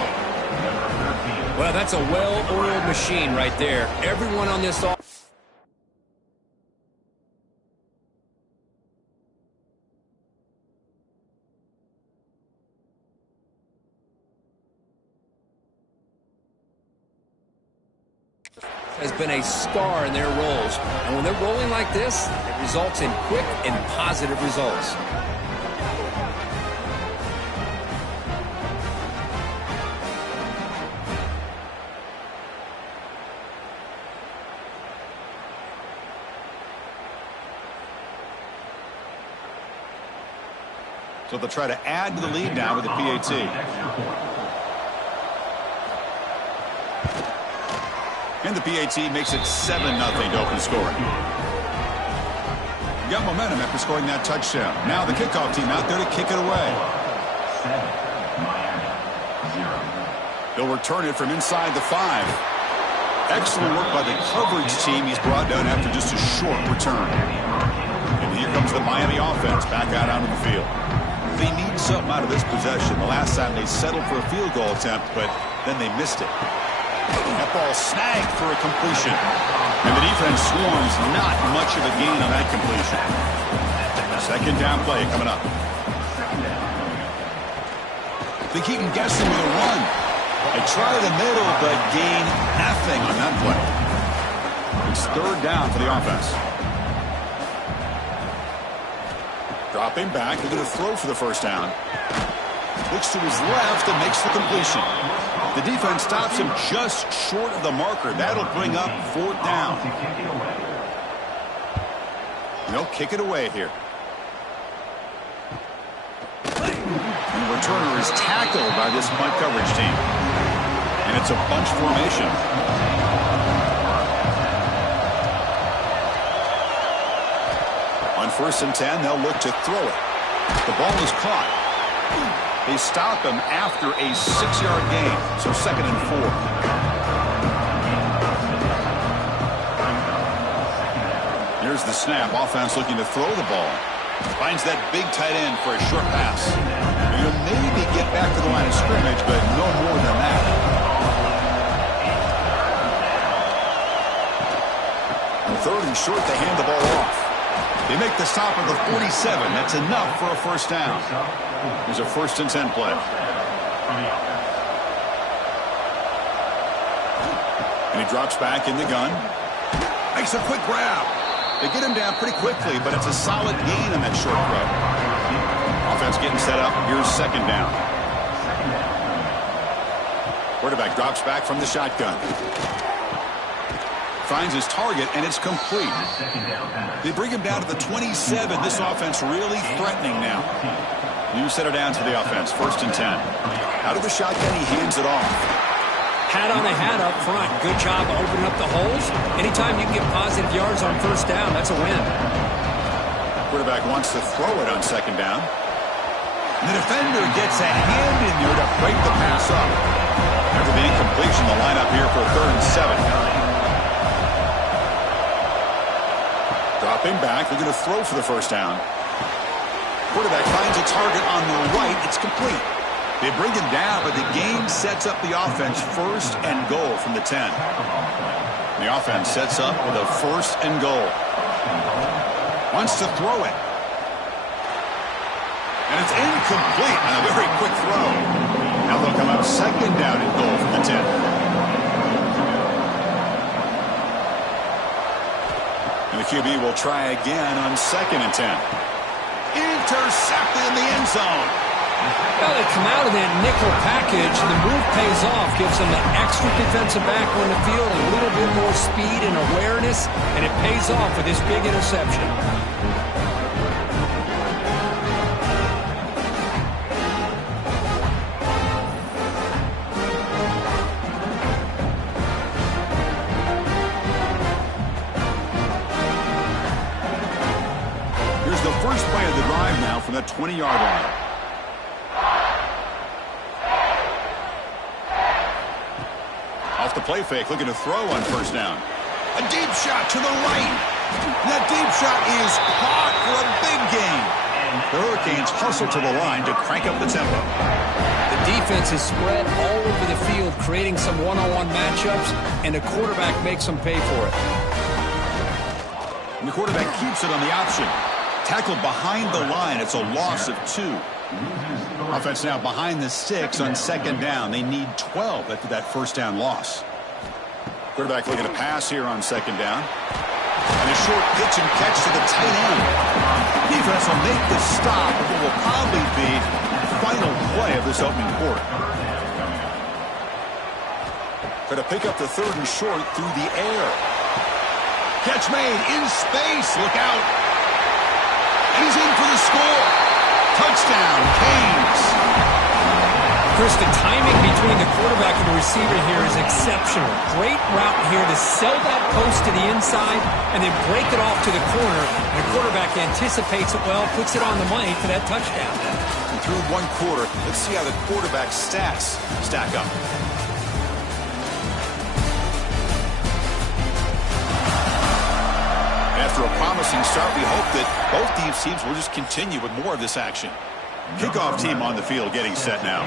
Well, that's a well-oiled machine right there. Everyone on this offense has been a star in their roles. And when they're rolling like this, it results in quick and positive results. So they'll try to add to the lead now with the PAT. And the PAT makes it 7-0 to open scoring. Got momentum after scoring that touchdown. Now the kickoff team out there to kick it away. They'll return it from inside the 5. Excellent work by the coverage team. He's brought down after just a short return. And here comes the Miami offense back out onto the field. They need something out of this possession. The last time they settled for a field goal attempt, but then they missed it. That ball snagged for a completion. And the defense swarms, not much of a gain on that completion. Second down play coming up. They keep him guessing with a run. They try the middle, but gain nothing on that play. It's third down for the offense. Dropping back, they're going to throw for the first down. Looks to his left and makes the completion. The defense stops him just short of the marker. That'll bring up fourth down. And they'll kick it away here. And the returner is tackled by this punt coverage team. And it's a bunch formation. On 1st and 10, they'll look to throw it. The ball is caught. They stop him after a 6-yard gain, so 2nd and 4. Here's the snap. Offense looking to throw the ball. Finds that big tight end for a short pass. He'll maybe get back to the line of scrimmage, but no more than that. On 3rd and short, they hand the ball off. They make the stop at the 47. That's enough for a first down. There's a 1st and 10 play. And he drops back in the gun. Makes a quick grab. They get him down pretty quickly, but it's a solid gain on that short throw. Offense getting set up. Here's 2nd down. Quarterback drops back from the shotgun. Finds his target, and it's complete. They bring him down to the 27. This offense really threatening now. New setter down to the offense. 1st and 10. Out of the shotgun, he hands it off. Hat on a hat up front. Good job opening up the holes. Anytime you can get positive yards on 1st down, that's a win. Quarterback wants to throw it on 2nd down. And the defender gets a hand in there to break the pass up. After the incompletion, the lineup here for 3rd and 7. Dropping back, they're going to throw for the 1st down. Quarterback finds a target on the right. It's complete. They bring him down, but the game sets up the offense 1st and goal from the 10. The offense sets up with a 1st and goal. Wants to throw it. And it's incomplete on a very quick throw. Now they'll come up 2nd down and goal from the 10. And the QB will try again on 2nd and 10. intercepted in the end zone. Well, they come out of that nickel package. The move pays off, gives them an extra defensive back on the field, a little bit more speed and awareness, and it pays off with this big interception. Here's the first play of the drive now from the 20-yard line. Off the play fake, looking to throw on first down. A deep shot to the right. That deep shot is caught for a big gain. The Hurricanes hustle to the line to crank up the tempo. The defense is spread all over the field, creating some one-on-one matchups, and the quarterback makes them pay for it. And the quarterback keeps it on the option. Tackled behind the line. It's a loss of 2. Offense now behind the 6 on second down. They need 12 after that first down loss. Quarterback looking to pass here on second down. And a short pitch and catch to the tight end. Defense will make the stop of what will probably be the final play of this opening quarter. Try to pick up the third and short through the air. Catch made in space. Look out. And he's in for the score. Touchdown, Canes. Chris, the timing between the quarterback and the receiver here is exceptional. Great route here to sell that post to the inside and then break it off to the corner. And the quarterback anticipates it well, puts it on the money for that touchdown. And through one quarter, let's see how the quarterback's stats stack up. After a promising start, we hope that both these teams will just continue with more of this action. Kickoff team on the field getting set now.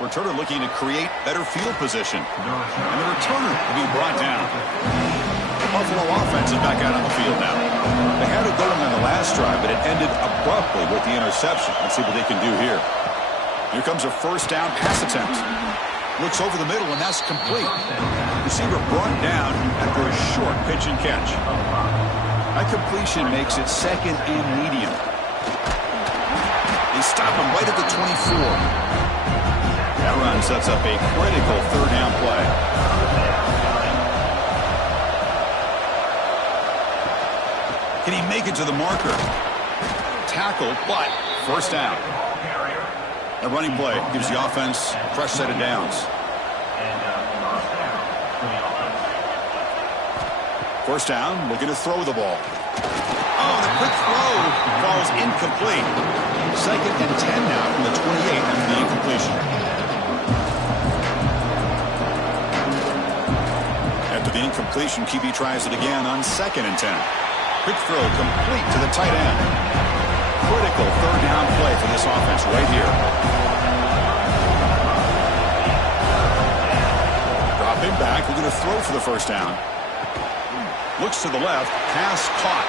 Returner looking to create better field position. And the returner will be brought down. The Buffalo offense is back out on the field now. They had it going on the last drive, but it ended abruptly with the interception. Let's see what they can do here. Here comes a first down pass attempt. Looks over the middle, and that's complete. Receiver brought down after a short pitch and catch. That completion makes it second and medium. They stop him right at the 24. That run sets up a critical third down play. Can he make it to the marker? Tackle, but first down. A running play gives the offense a fresh set of downs. First down, looking to throw the ball. Oh, the quick throw falls incomplete. Second and 10 now from the 28 after the incompletion. After the incompletion, QB tries it again on second and 10. Quick throw complete to the tight end. Critical third down play for this offense right here. Dropping back, we're going to throw for the first down. Looks to the left, pass caught.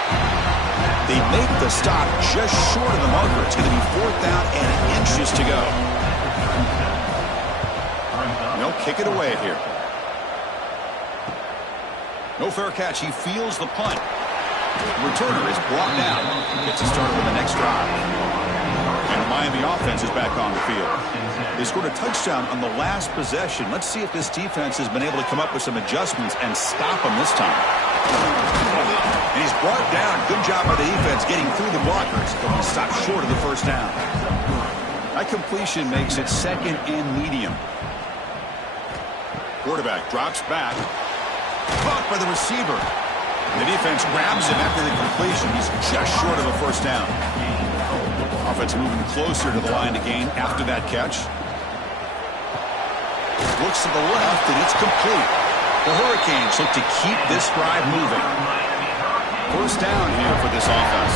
They make the stop just short of the marker. It's going to be fourth down and inches to go. They'll kick it away here. No fair catch. He feels the punt. The returner is brought down. Gets us started with the next drive. And the Miami offense is back on the field. They scored a touchdown on the last possession. Let's see if this defense has been able to come up with some adjustments and stop them this time. And he's brought down. Good job by the defense getting through the blockers, but he stopped short of the first down. That completion makes it second and medium. Quarterback drops back. Caught by the receiver. The defense grabs him after the completion. He's just short of a first down. Offense moving closer to the line to gain after that catch. Looks to the left, and it's complete. The Hurricanes look to keep this drive moving. First down here for this offense.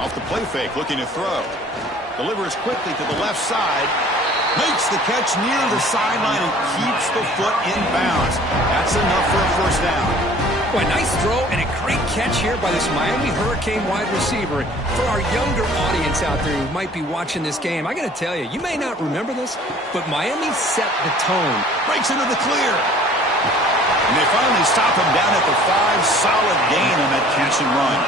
Off the play fake, looking to throw. Delivers quickly to the left side. Makes the catch near the sideline and keeps the foot in bounds. That's enough for a first down. Boy, nice throw and a great catch here by this Miami Hurricane wide receiver. For our younger audience out there who might be watching this game, I got to tell you, you may not remember this, but Miami set the tone. Breaks into the clear. And they finally stop him down at the 5. Solid gain on that catch and run.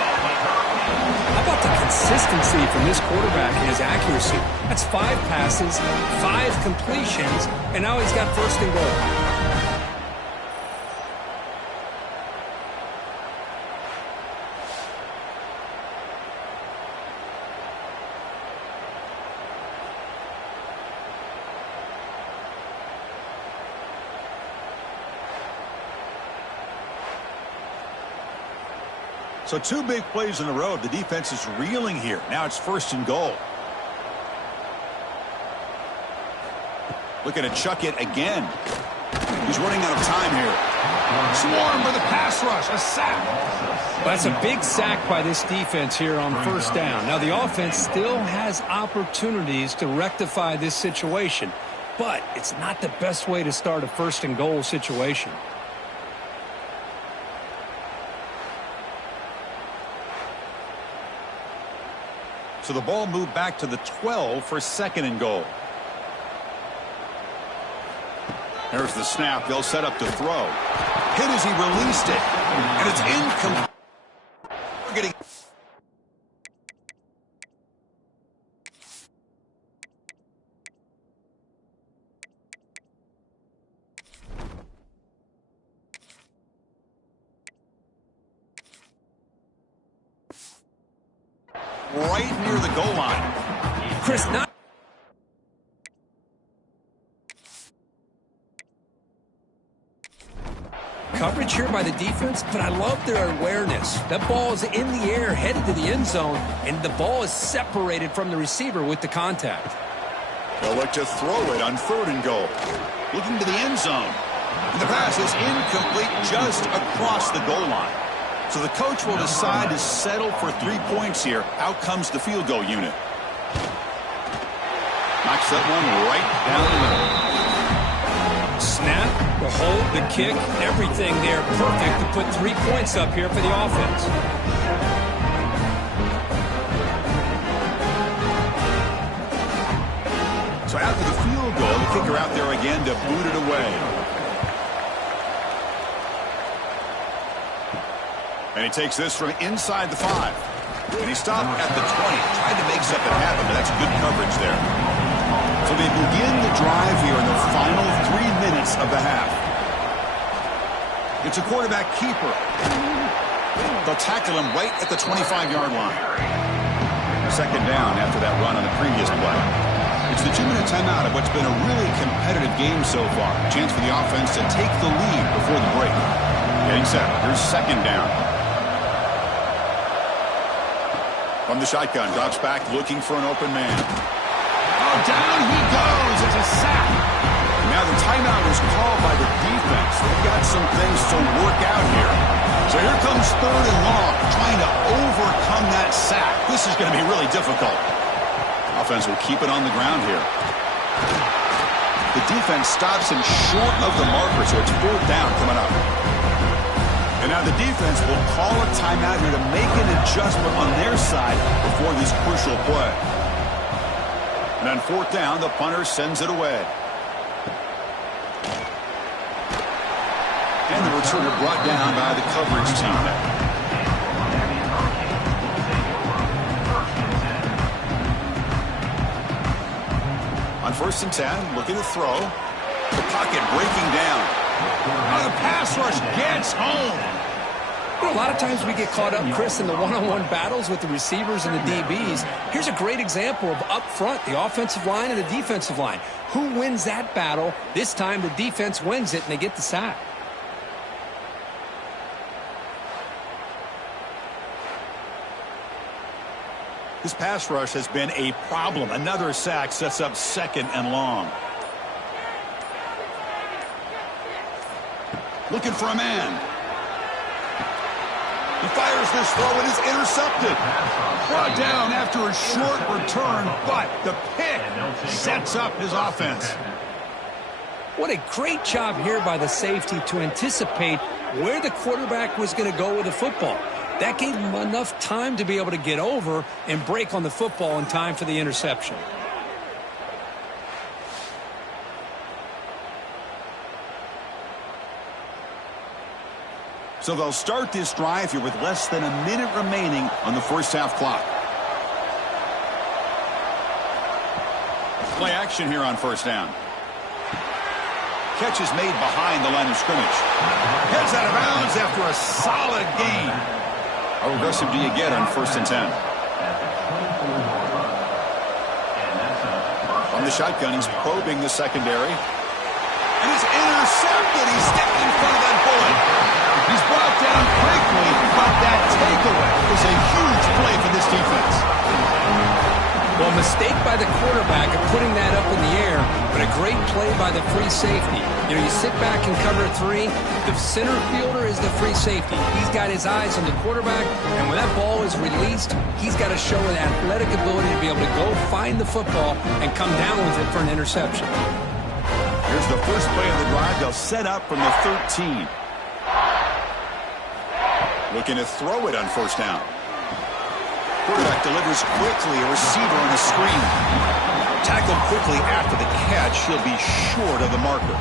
How about the consistency from this quarterback and his accuracy? That's 5 passes, 5 completions, and now he's got first and goal. So 2 big plays in a row. The defense is reeling here. Now it's first and goal. Looking to chuck it again. He's running out of time here. Swarmed by the pass rush. A sack. That's a big sack by this defense here on first down. Now the offense still has opportunities to rectify this situation, but it's not the best way to start a first and goal situation. So the ball moved back to the 12 for second and goal. There's the snap. They'll set up to throw. Hit as he released it. And it's incomplete. We're getting... right near the goal line. Chris, not coverage here by the defense, but I love their awareness. That ball is in the air, headed to the end zone, and the ball is separated from the receiver with the contact. They'll look to throw it on third and goal. Looking to the end zone. And the pass is incomplete just across the goal line. So the coach will decide to settle for 3 points here. Out comes the field goal unit. Knocks that one right down the middle. Snap, the hold, the kick, everything there perfect to put 3 points up here for the offense. So after the field goal, the kicker out there again to boot it away. And he takes this from inside the 5. And he stopped at the 20. Tried to make something happen, but that's good coverage there. So they begin the drive here in the final 3 minutes of the half. It's a quarterback keeper. They'll tackle him right at the 25-yard line. Second down after that run on the previous play. It's the 2-minute timeout of what's been a really competitive game so far. A chance for the offense to take the lead before the break. Getting set. Here's second down. From the shotgun, drops back, looking for an open man. Oh, down he goes. It's a sack. Now the timeout is called by the defense. They've got some things to work out here. So here comes third and long, trying to overcome that sack. This is going to be really difficult. Offense will keep it on the ground here. The defense stops him short of the marker, so it's fourth down coming up. And now the defense will call a timeout here to make an adjustment on their side before this crucial play. And on fourth down, the punter sends it away. And the returner brought down by the coverage team there. On first and 10, looking to throw. The pocket breaking down. Oh, the pass rush gets home. You know, a lot of times we get caught up, Chris, in the one-on-one battles with the receivers and the DBs. Here's a great example of up front, the offensive line and the defensive line. Who wins that battle? This time the defense wins it, and they get the sack. This pass rush has been a problem. Another sack sets up second and long. Looking for a man. He fires this throw. It is intercepted. Brought down after a short return, but the pick sets up his offense. What a great job here by the safety to anticipate where the quarterback was going to go with the football. That gave him enough time to be able to get over and break on the football in time for the interception. So they'll start this drive here with less than a minute remaining on the first half clock. Play action here on first down. Catch is made behind the line of scrimmage. Heads out of bounds after a solid gain. How aggressive do you get on 1st and 10? From the shotgun, he's probing the secondary. And he's intercepted. He's stepped in front of that bullet. He's brought down quickly, but that takeaway is a huge play for this defense. Well, mistake by the quarterback of putting that up in the air, but a great play by the free safety. You know, you sit back and cover 3. The center fielder is the free safety. He's got his eyes on the quarterback, and when that ball is released, he's got to show an athletic ability to be able to go find the football and come down with it for an interception. Here's the first play of the drive. They'll set up from the 13. Looking to throw it on first down. Quarterback delivers quickly, a receiver on the screen. Tackled quickly after the catch. He'll be short of the marker.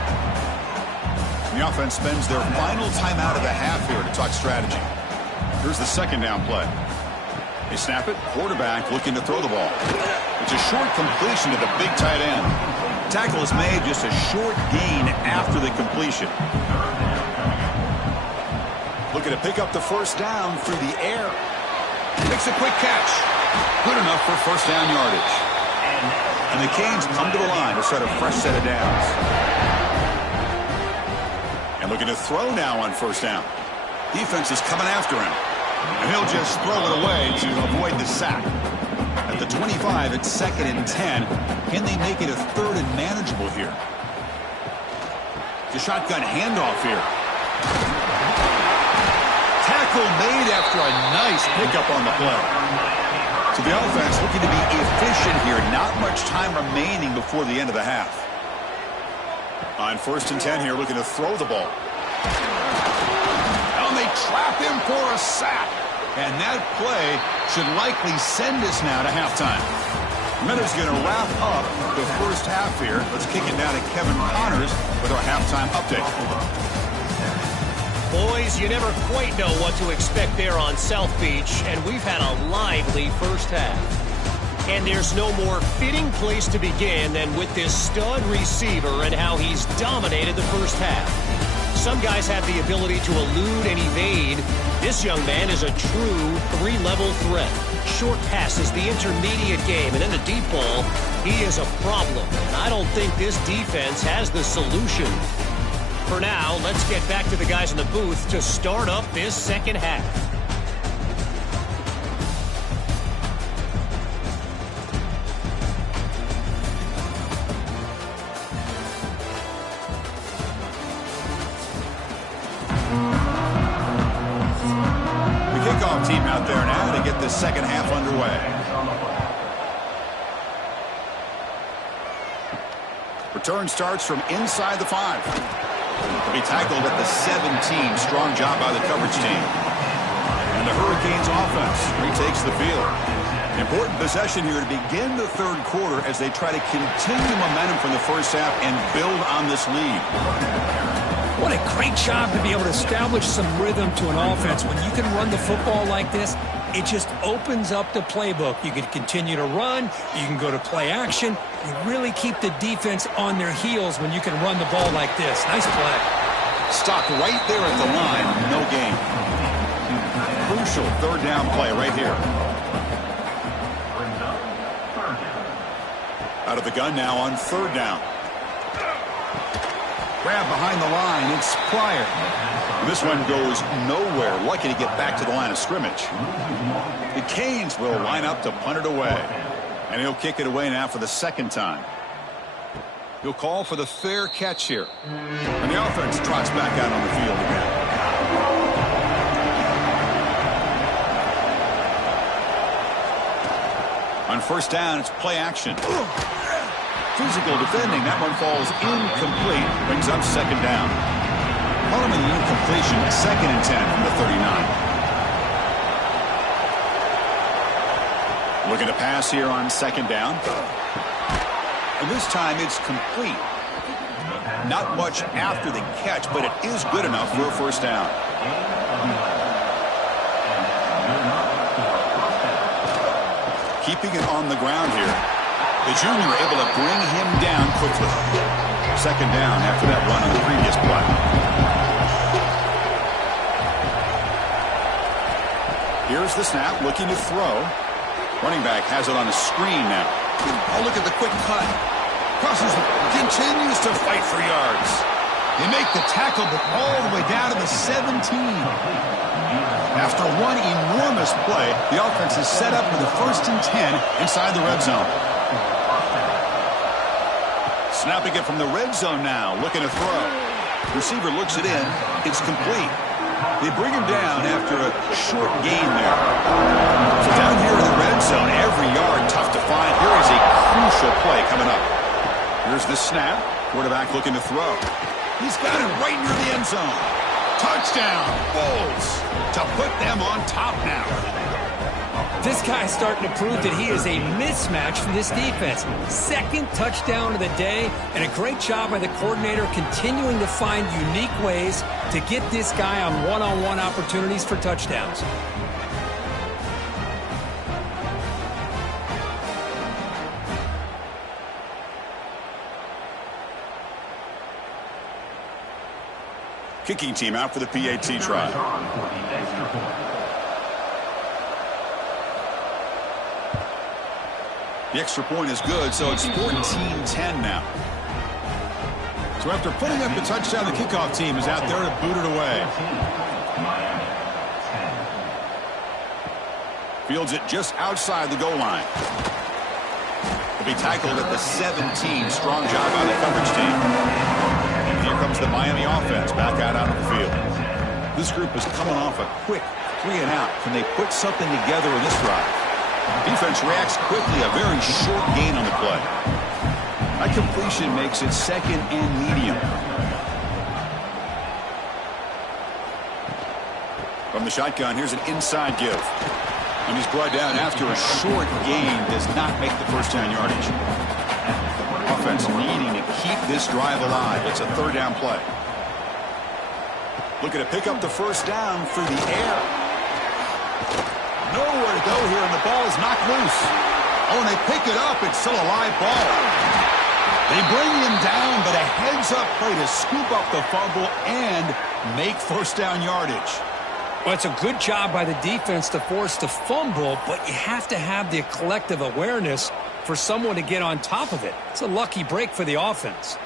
The offense spends their final timeout of the half here to talk strategy. Here's the second down play. They snap it. Quarterback looking to throw the ball. It's a short completion to the big tight end. Tackle is made, just a short gain after the completion. Looking to pick up the first down through the air. Makes a quick catch. Good enough for first down yardage. And the Canes come to the line to start a fresh set of downs. And looking to throw now on first down. Defense is coming after him. And he'll just throw it away to avoid the sack. At the 25, it's 2nd and 10. Can they make it a 3rd and manageable here? The shotgun handoff here. Tackle made after a nice pickup on the play. So the offense looking to be efficient here. Not much time remaining before the end of the half. On 1st and 10 here, looking to throw the ball. And they trap him for a sack. And that play should likely send us now to halftime. Miller's going to wrap up the first half here. Let's kick it down to Kevin Connors with our halftime update. Boys, you never quite know what to expect there on South Beach, and we've had a lively first half. And there's no more fitting place to begin than with this stud receiver and how he's dominated the first half. Some guys have the ability to elude and evade. This young man is a true 3-level threat. Short passes, the intermediate game, and then the deep ball, he is a problem. And I don't think this defense has the solution. For now, let's get back to the guys in the booth to start up this second half. The kickoff team out there now to get this second half underway. Return starts from inside the 5. To be tackled at the 17. Strong job by the coverage team. And the Hurricanes offense retakes the field. Important possession here to begin the 3rd quarter as they try to continue momentum from the first half and build on this lead. What a great job to be able to establish some rhythm to an offense. When you can run the football like this, it just opens up the playbook. You can continue to run. You can go to play action. You really keep the defense on their heels when you can run the ball like this. Nice play. Stopped right there at the line. No gain. Crucial 3rd down play right here. Out of the gun now on 3rd down. Grab behind the line. It's Pryor. This one goes nowhere. Lucky to get back to the line of scrimmage. The Canes will line up to punt it away. And he'll kick it away now for the 2nd time. He'll call for the fair catch here. And the offense trots back out on the field again. On 1st down, it's play action. Physical defending. That one falls incomplete. Brings up 2nd down. Harmon the incompletion. 2nd and 10 from the 39. Looking to pass here on 2nd down. And this time it's complete. Not much after the catch, but it is good enough for a first down. keeping it on the ground here. The junior able to bring him down quickly. Second down after that run on the previous play. Here's the snap, looking to throw. Running back has it on a screen now. Oh, look at the quick cut. Crosses, continues to fight for yards. They make the tackle, but all the way down to the 17. After one enormous play, the offense is set up with a 1st and 10 inside the red zone. Snapping it from the red zone now, looking to throw. Receiver looks it in. It's complete. They bring him down after a short gain there. So down here in the red zone, every yard tough to find. Here is a crucial play coming up. Here's the snap. Quarterback looking to throw. He's got it right near the end zone. Touchdown, Bulls, to put them on top now. This guy's starting to prove that he is a mismatch for this defense. 2nd touchdown of the day, and a great job by the coordinator continuing to find unique ways to get this guy on one-on-one opportunities for touchdowns. Kicking team out for the PAT try. The extra point is good, so it's 14-10 now. So after putting up the touchdown, the kickoff team is out there to boot it away. Fields it just outside the goal line. Will be tackled at the 17. Strong job by the coverage team. Here comes the Miami offense back out onto the field. This group is coming off a quick 3 and out. Can they put something together in this drive? Defense reacts quickly. A very short gain on the play. That completion makes it 2nd and medium. From the shotgun, here's an inside give. And he's brought down after a short gain. Does not make the first down yardage. Offense needing to keep this drive alive. It's a 3rd down play. Looking to pick up the first down through the air. Nowhere to go here, and the ball is knocked loose. Oh, and they pick it up. It's still a live ball. They bring him down, but a heads-up play to scoop up the fumble and make first down yardage. Well, it's a good job by the defense to force the fumble, but you have to have the collective awareness for someone to get on top of it. It's a lucky break for the offense.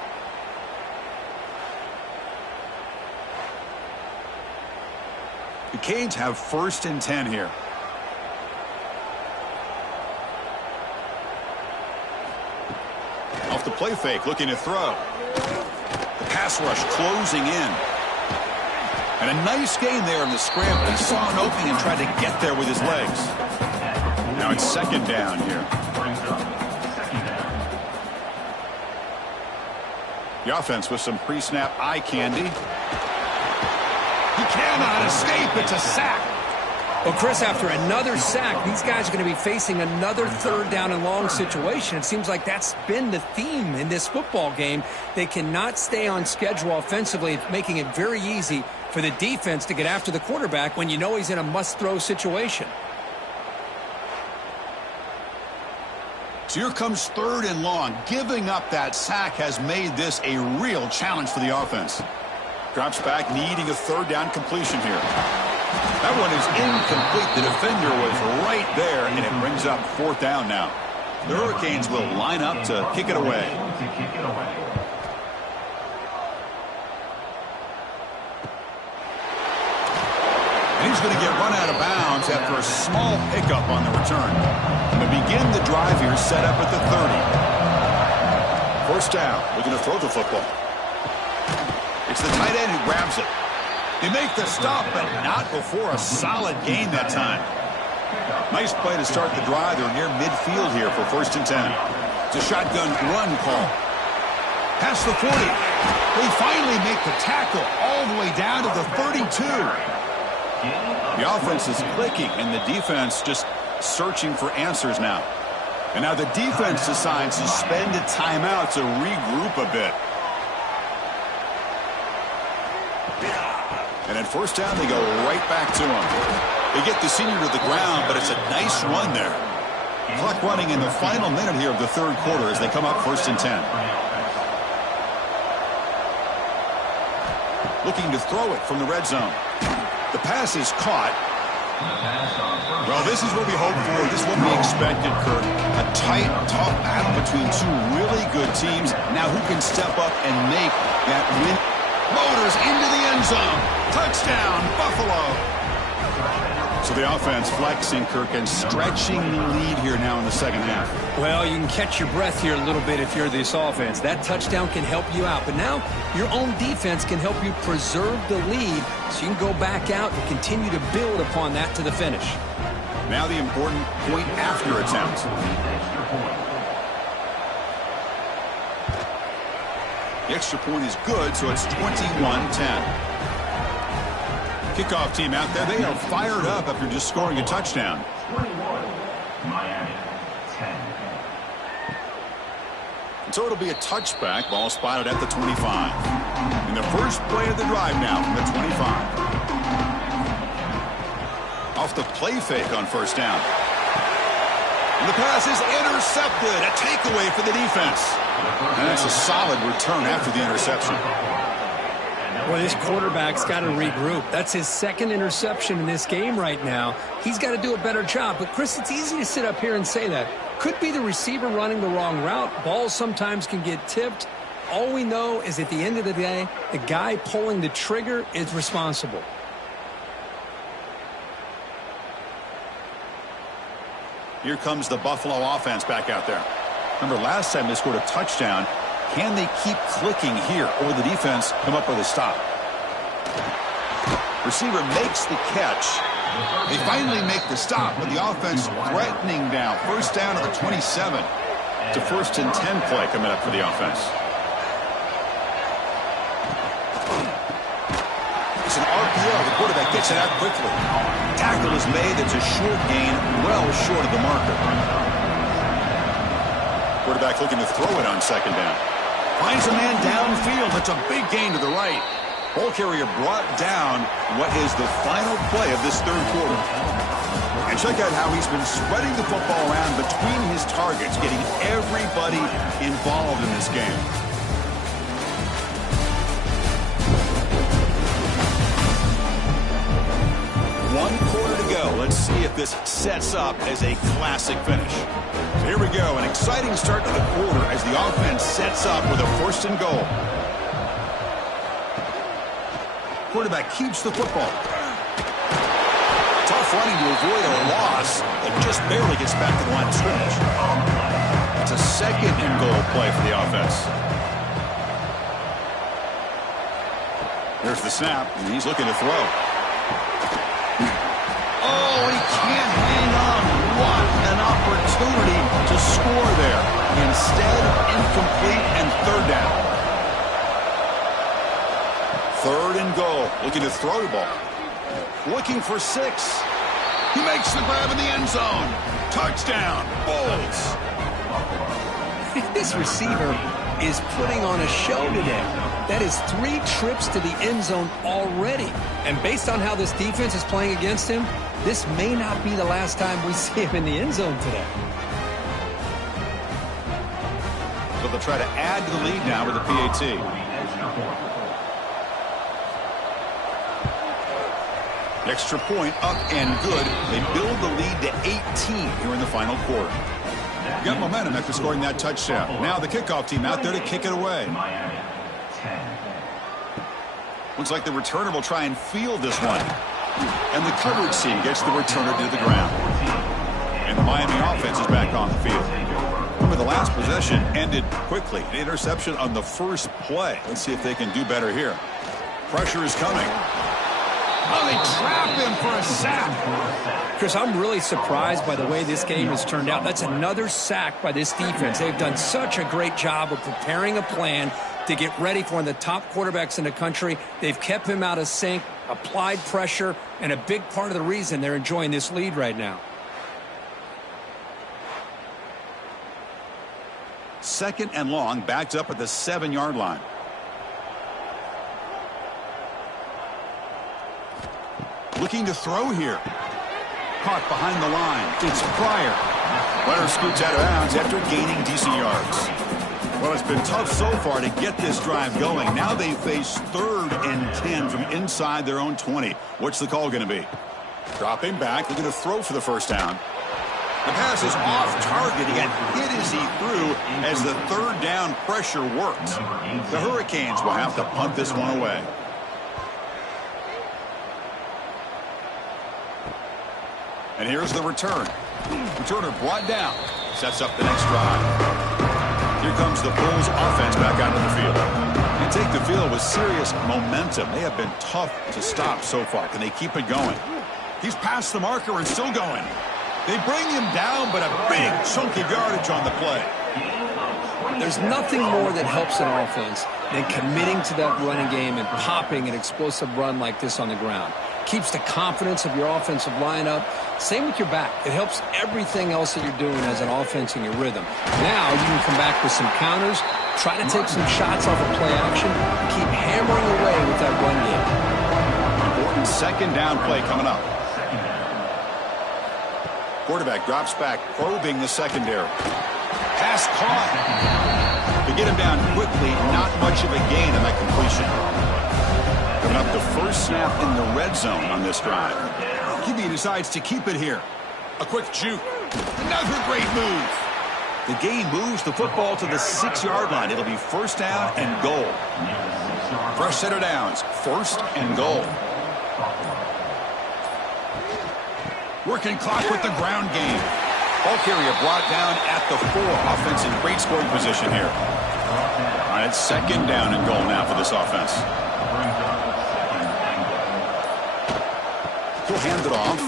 The Canes have 1st and 10 here. Off the play fake, looking to throw. The pass rush closing in. And a nice gain there in the scramble. He saw an opening and tried to get there with his legs. Now it's 2nd down here. The offense with some pre-snap eye candy. He cannot escape. It's a sack. Well, Chris, after another sack, these guys are going to be facing another 3rd down and long situation. It seems like that's been the theme in this football game. They cannot stay on schedule offensively, making it very easy for the defense to get after the quarterback when you know he's in a must-throw situation. So here comes 3rd and long. Giving up that sack has made this a real challenge for the offense. Drops back, needing a 3rd down completion here. That one is incomplete. The defender was right there, and it brings up 4th down now. The Hurricanes will line up to kick it away. And he's going to get run out of bounds after a small pickup on the return. To begin the drive here, set up at the 30. 1st down, looking to throw the football. It's the tight end who grabs it. They make the stop, but not before a solid gain that time. Nice play to start the drive. They're near midfield here for 1st and 10. It's a shotgun run call. Past the 40. They finally make the tackle all the way down to the 32. The offense is clicking, and the defense just searching for answers now. And now the defense decides to spend a timeout to regroup a bit. And at 1st down, they go right back to him. They get the senior to the ground, but it's a nice run there. Clock running in the final minute here of the third quarter as they come up 1st and 10. Looking to throw it from the red zone. The pass is caught. Well, this is what we hope for. This is what we expected, Kirk. A tight, tough battle between two really good teams. Now who can step up and make that win? Motors into the end zone. Touchdown, Buffalo. So the offense flexing, Kirk, and stretching the lead here now in the second half. Well, you can catch your breath here a little bit if you're this offense. That touchdown can help you out. But now your own defense can help you preserve the lead so you can go back out and continue to build upon that to the finish. Now the important point after attempt. The extra point is good, so it's 21-10. Kickoff team out there, they are fired up after just scoring a touchdown. 21, Miami, 10. So it'll be a touchback, ball spotted at the 25. And the first play of the drive now from the 25. Off the play fake on first down. And the pass is intercepted. A takeaway for the defense. And that's a solid return after the interception. Well, this quarterback's got to regroup. That's his second interception in this game right now. He's got to do a better job. But, Chris, it's easy to sit up here and say that. Could be the receiver running the wrong route. Balls sometimes can get tipped. All we know is at the end of the day, the guy pulling the trigger is responsible. Here comes the Buffalo offense back out there. Remember, last time they scored a touchdown. Can they keep clicking here, or will the defense come up with a stop? Receiver makes the catch. They finally make the stop, but the offense threatening now. First down at the 27. It's a 1st and 10 play coming up for the offense. It's an RPO. The quarterback gets it out quickly. Tackle is made. It's a short gain, well short of the marker. Quarterback looking to throw it on second down. Finds a man downfield. That's a big gain to the right. Ball carrier brought down what is the final play of this third quarter. And check out how he's been spreading the football around between his targets, getting everybody involved in this game. One quarter to go. Let's see if this sets up as a classic finish. So here we go. An exciting start to the quarter as the offense sets up with a 1st and goal. Quarterback keeps the football. Tough running to avoid a loss, but just barely gets back to the line of scrimmage. It's a 2nd and goal play for the offense. There's the snap, and he's looking to throw. Oh, he can't hang on. What an opportunity to score there. Instead, incomplete and 3rd down. 3rd and goal. Looking to throw the ball. Looking for 6. He makes the grab in the end zone. Touchdown, Bulls. This receiver is putting on a show today. That is 3 trips to the end zone already. And based on how this defense is playing against him, this may not be the last time we see him in the end zone today. So they'll try to add to the lead now with the PAT. Extra point up and good. They build the lead to 18 here in the final quarter. Got momentum after scoring that touchdown. Now the kickoff team out there to kick it away. Looks like the returner will try and field this one. And the coverage team gets the returner to the ground. And the Miami offense is back on the field. Remember, the last possession ended quickly. An interception on the first play. Let's see if they can do better here. Pressure is coming. Oh, they trap him for a sack. Chris, I'm really surprised by the way this game has turned out. That's another sack by this defense. They've done such a great job of preparing a plan to get ready for one of the top quarterbacks in the country. They've kept him out of sync, applied pressure, and a big part of the reason they're enjoying this lead right now. 2nd and long, backed up at the 7-yard line. Looking to throw here. Caught behind the line. It's Pryor. Runner scoots out of bounds after gaining decent yards. Well, it's been tough so far to get this drive going. Now they face 3rd and 10 from inside their own 20. What's the call going to be? Dropping back. They're going to throw for the first down. The pass is off target. He got hit as he threw as the 3rd down pressure worked. The Hurricanes will have to punt this one away. And here's the return. Returner brought down. Sets up the next drive. Here comes the Bulls offense back onto the field. They take the field with serious momentum. They have been tough to stop so far. Can they keep it going? He's past the marker and still going. They bring him down, but a big chunk of yardage on the play. There's nothing more that helps an offense than committing to that running game and popping an explosive run like this on the ground. Keeps the confidence of your offensive lineup. Same with your back. It helps everything else that you're doing as an offense in your rhythm. Now you can come back with some counters, try to take some shots off of play action, keep hammering away with that run game. Important 2nd down play coming up. Quarterback drops back, probing the secondary. Pass caught. To get him down quickly, not much of a gain on that completion. Coming up, the first snap in the red zone on this drive. QB decides to keep it here. A quick juke. Another great move. The gain moves the football to the 6-yard line. It'll be 1st down and goal. Fresh set of downs. 1st and goal. Working clock with the ground game. Ball carrier brought down at the 4. Offense in great scoring position here. All right, 2nd down and goal now for this offense. He'll hand it off.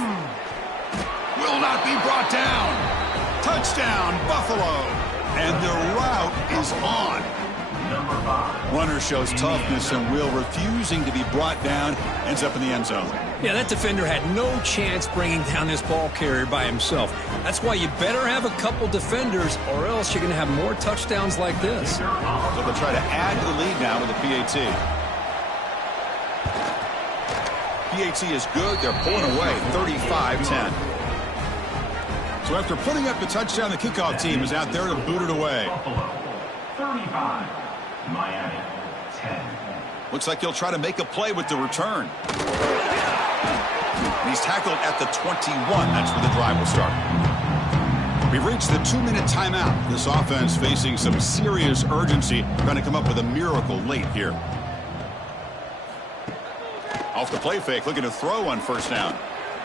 Will not be brought down. Touchdown, Buffalo. And the route is on. Runner shows toughness and will, refusing to be brought down. Ends up in the end zone. Yeah, that defender had no chance bringing down this ball carrier by himself. That's why you better have a couple defenders, or else you're going to have more touchdowns like this. So they'll try to add to the lead now with the PAT. PAT is good. They're pulling away 35-10. So after putting up the touchdown, the kickoff team is out there to boot it away. 35, Miami 10. Looks like he'll try to make a play with the return. And he's tackled at the 21. That's where the drive will start. We've reached the 2-minute timeout. This offense facing some serious urgency, trying to come up with a miracle late here. Off the play fake, looking to throw on 1st down.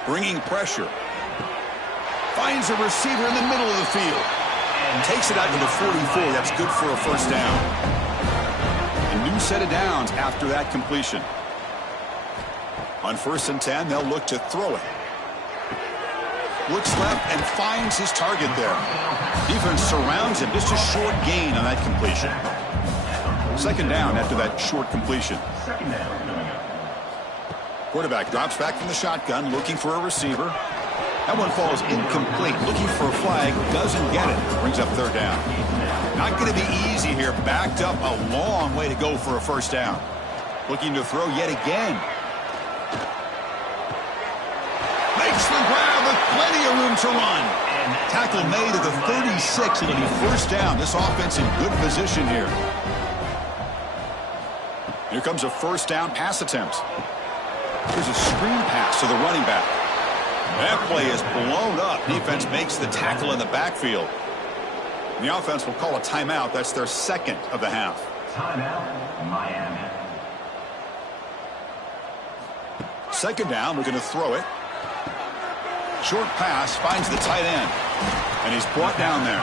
Bringing pressure. Finds a receiver in the middle of the field. And takes it out to the 44. That's good for a 1st down. A new set of downs after that completion. On 1st and 10, they'll look to throw it. Looks left and finds his target there. Defense surrounds him. Just a short gain on that completion. 2nd down after that short completion. 2nd down. Quarterback drops back from the shotgun, looking for a receiver. That one falls incomplete. Looking for a flag, doesn't get it. Brings up 3rd down. Not going to be easy here. Backed up a long way to go for a 1st down. Looking to throw yet again. Makes the grab with plenty of room to run. Tackle made at the 36. It'll be 1st down. This offense in good position here. Here comes a 1st down pass attempt. Here's a screen pass to the running back. That play is blown up. Defense makes the tackle in the backfield. And the offense will call a timeout. That's their 2nd of the half. Timeout, Miami. 2nd down, we're going to throw it. Short pass, finds the tight end. And he's brought down there.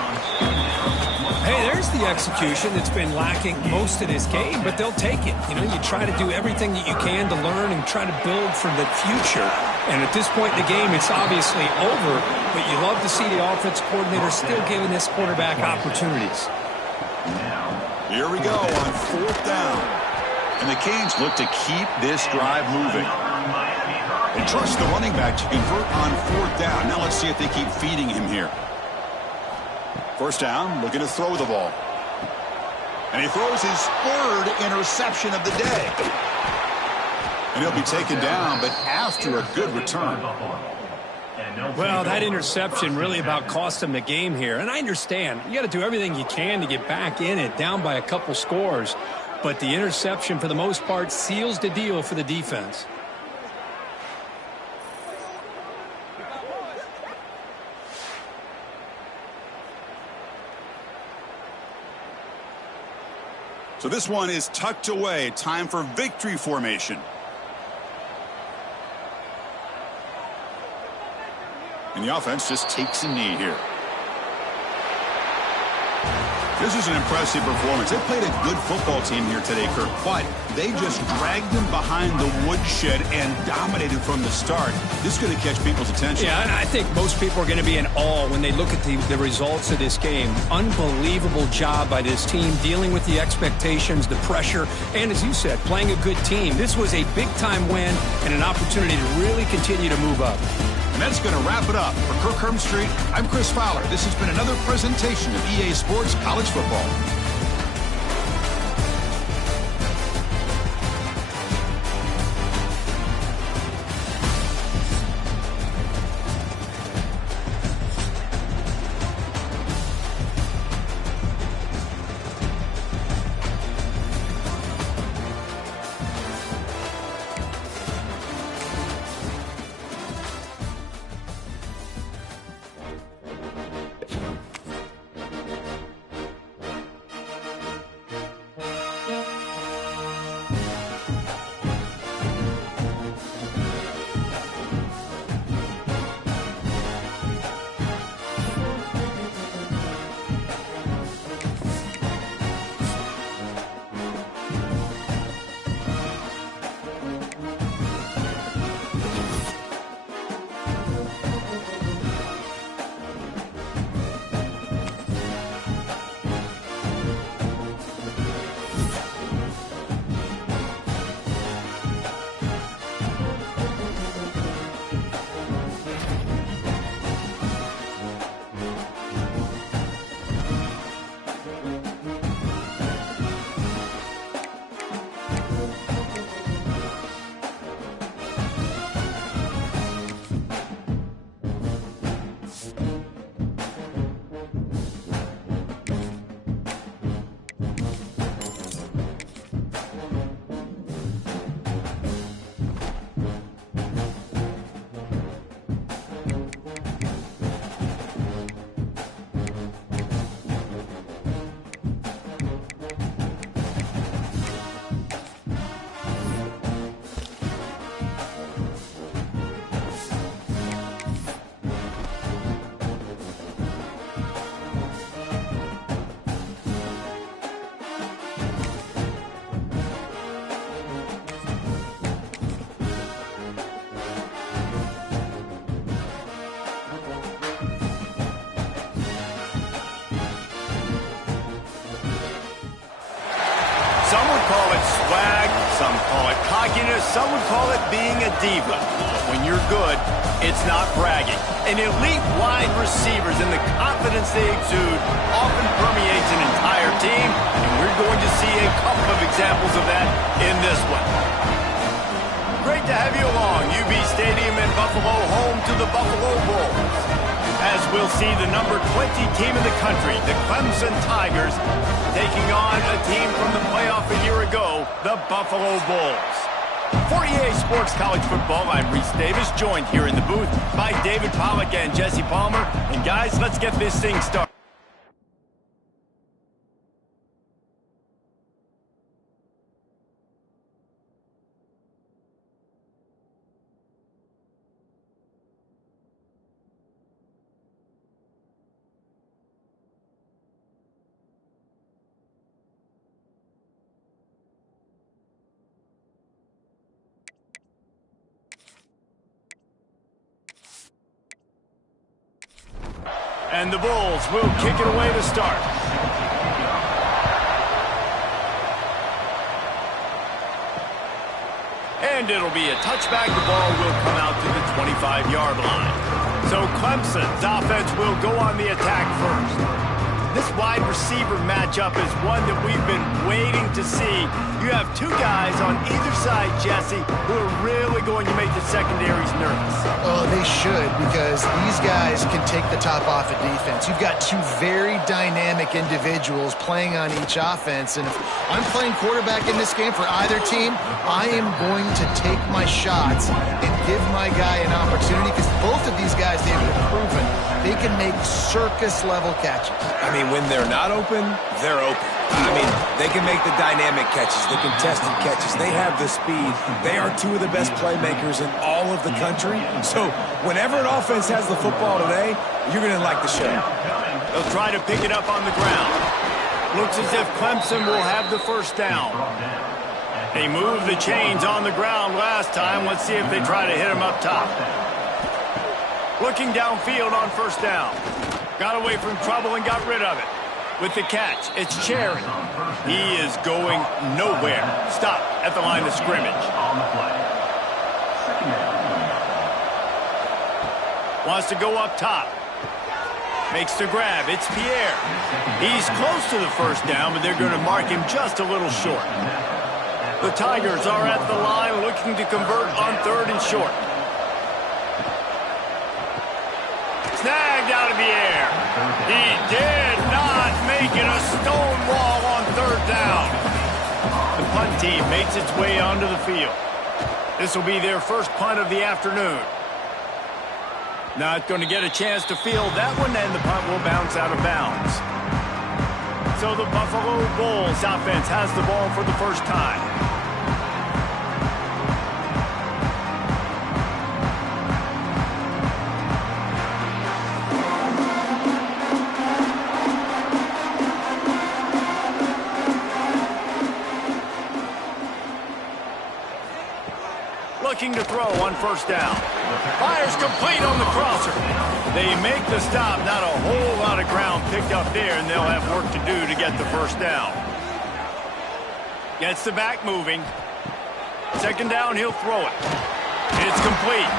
Hey, there's the execution that's been lacking most of this game, but they'll take it. You know, you try to do everything that you can to learn and try to build for the future. And at this point in the game, it's obviously over, but you love to see the offense coordinator still giving this quarterback opportunities. Here we go on 4th down. And the Canes look to keep this drive moving. They trust the running back to convert on 4th down. Now let's see if they keep feeding him here. 1st down, looking to throw the ball. And he throws his 3rd interception of the day. And he'll be taken down, but after a good return. Well, that interception really about cost them the game here. And I understand. You got to do everything you can to get back in it, down by a couple scores. But the interception, for the most part, seals the deal for the defense. So this one is tucked away. Time for victory formation. And the offense just takes a knee here. This is an impressive performance. They played a good football team here today, Kirk, but they just dragged them behind the woodshed and dominated from the start. This is going to catch people's attention. Yeah, and I think most people are going to be in awe when they look at the results of this game. Unbelievable job by this team dealing with the expectations, the pressure, and as you said, playing a good team. This was a big-time win and an opportunity to really continue to move up. And that's going to wrap it up. For Kirk Hermstreet, I'm Chris Fowler. This has been another presentation of EA Sports College Football. Some would call it swag, some call it cockiness, some would call it being a diva. But when you're good, it's not bragging. An elite wide receivers and the confidence they exude often permeates an entire team, and we're going to see a couple of examples of that in this one. Great to have you along. UB Stadium in Buffalo, home to the Buffalo Bulls. As we'll see the number 20 team in the country, the Clemson Tigers, taking on a team from the playoff a year ago, the Buffalo Bulls. For EA Sports College Football, I'm Reese Davis, joined here in the booth by David Pollack and Jesse Palmer. And guys, let's get this thing started. And the Bulls will kick it away to start. And it'll be a touchback. The ball will come out to the 25-yard line. So Clemson's offense will go on the attack first. This wide receiver matchup is one that we've been waiting to see. You have two guys on either side, Jesse, who are really going to make the secondaries nervous. Oh, they should, because these guys can take the top off of defense. You've got two very dynamic individuals playing on each offense, and if I'm playing quarterback in this game for either team, I am going to take my shots and give my guy an opportunity, because both of these guys, they've been proven they can make circus-level catches. I mean, when they're not open, they're open. I mean, they can make the dynamic catches, the contested catches. They have the speed. They are two of the best playmakers in all of the country. So whenever an offense has the football today, you're going to like the show. They'll try to pick it up on the ground. Looks as if Clemson will have the first down. They moved the chains on the ground last time. Let's see if they try to hit him up top. Looking downfield on first down. Got away from trouble and got rid of it. With the catch, it's Cherry. He is going nowhere. Stop at the line of scrimmage. Wants to go up top. Makes the grab. It's Pierre. He's close to the first down, but they're going to mark him just a little short. The Tigers are at the line looking to convert on third and short. Snagged out of the air. He did not make it a stone wall on third down. The punt team makes its way onto the field. This will be their first punt of the afternoon. Not going to get a chance to field that one, and the punt will bounce out of bounds. So the Buffalo Bulls offense has the ball for the first time. Looking to throw on first down. Fires complete on the crosser. They make the stop. Not a whole lot of ground picked up there, and they'll have work to do to get the first down. Gets the back moving. Second down, he'll throw it. It's complete.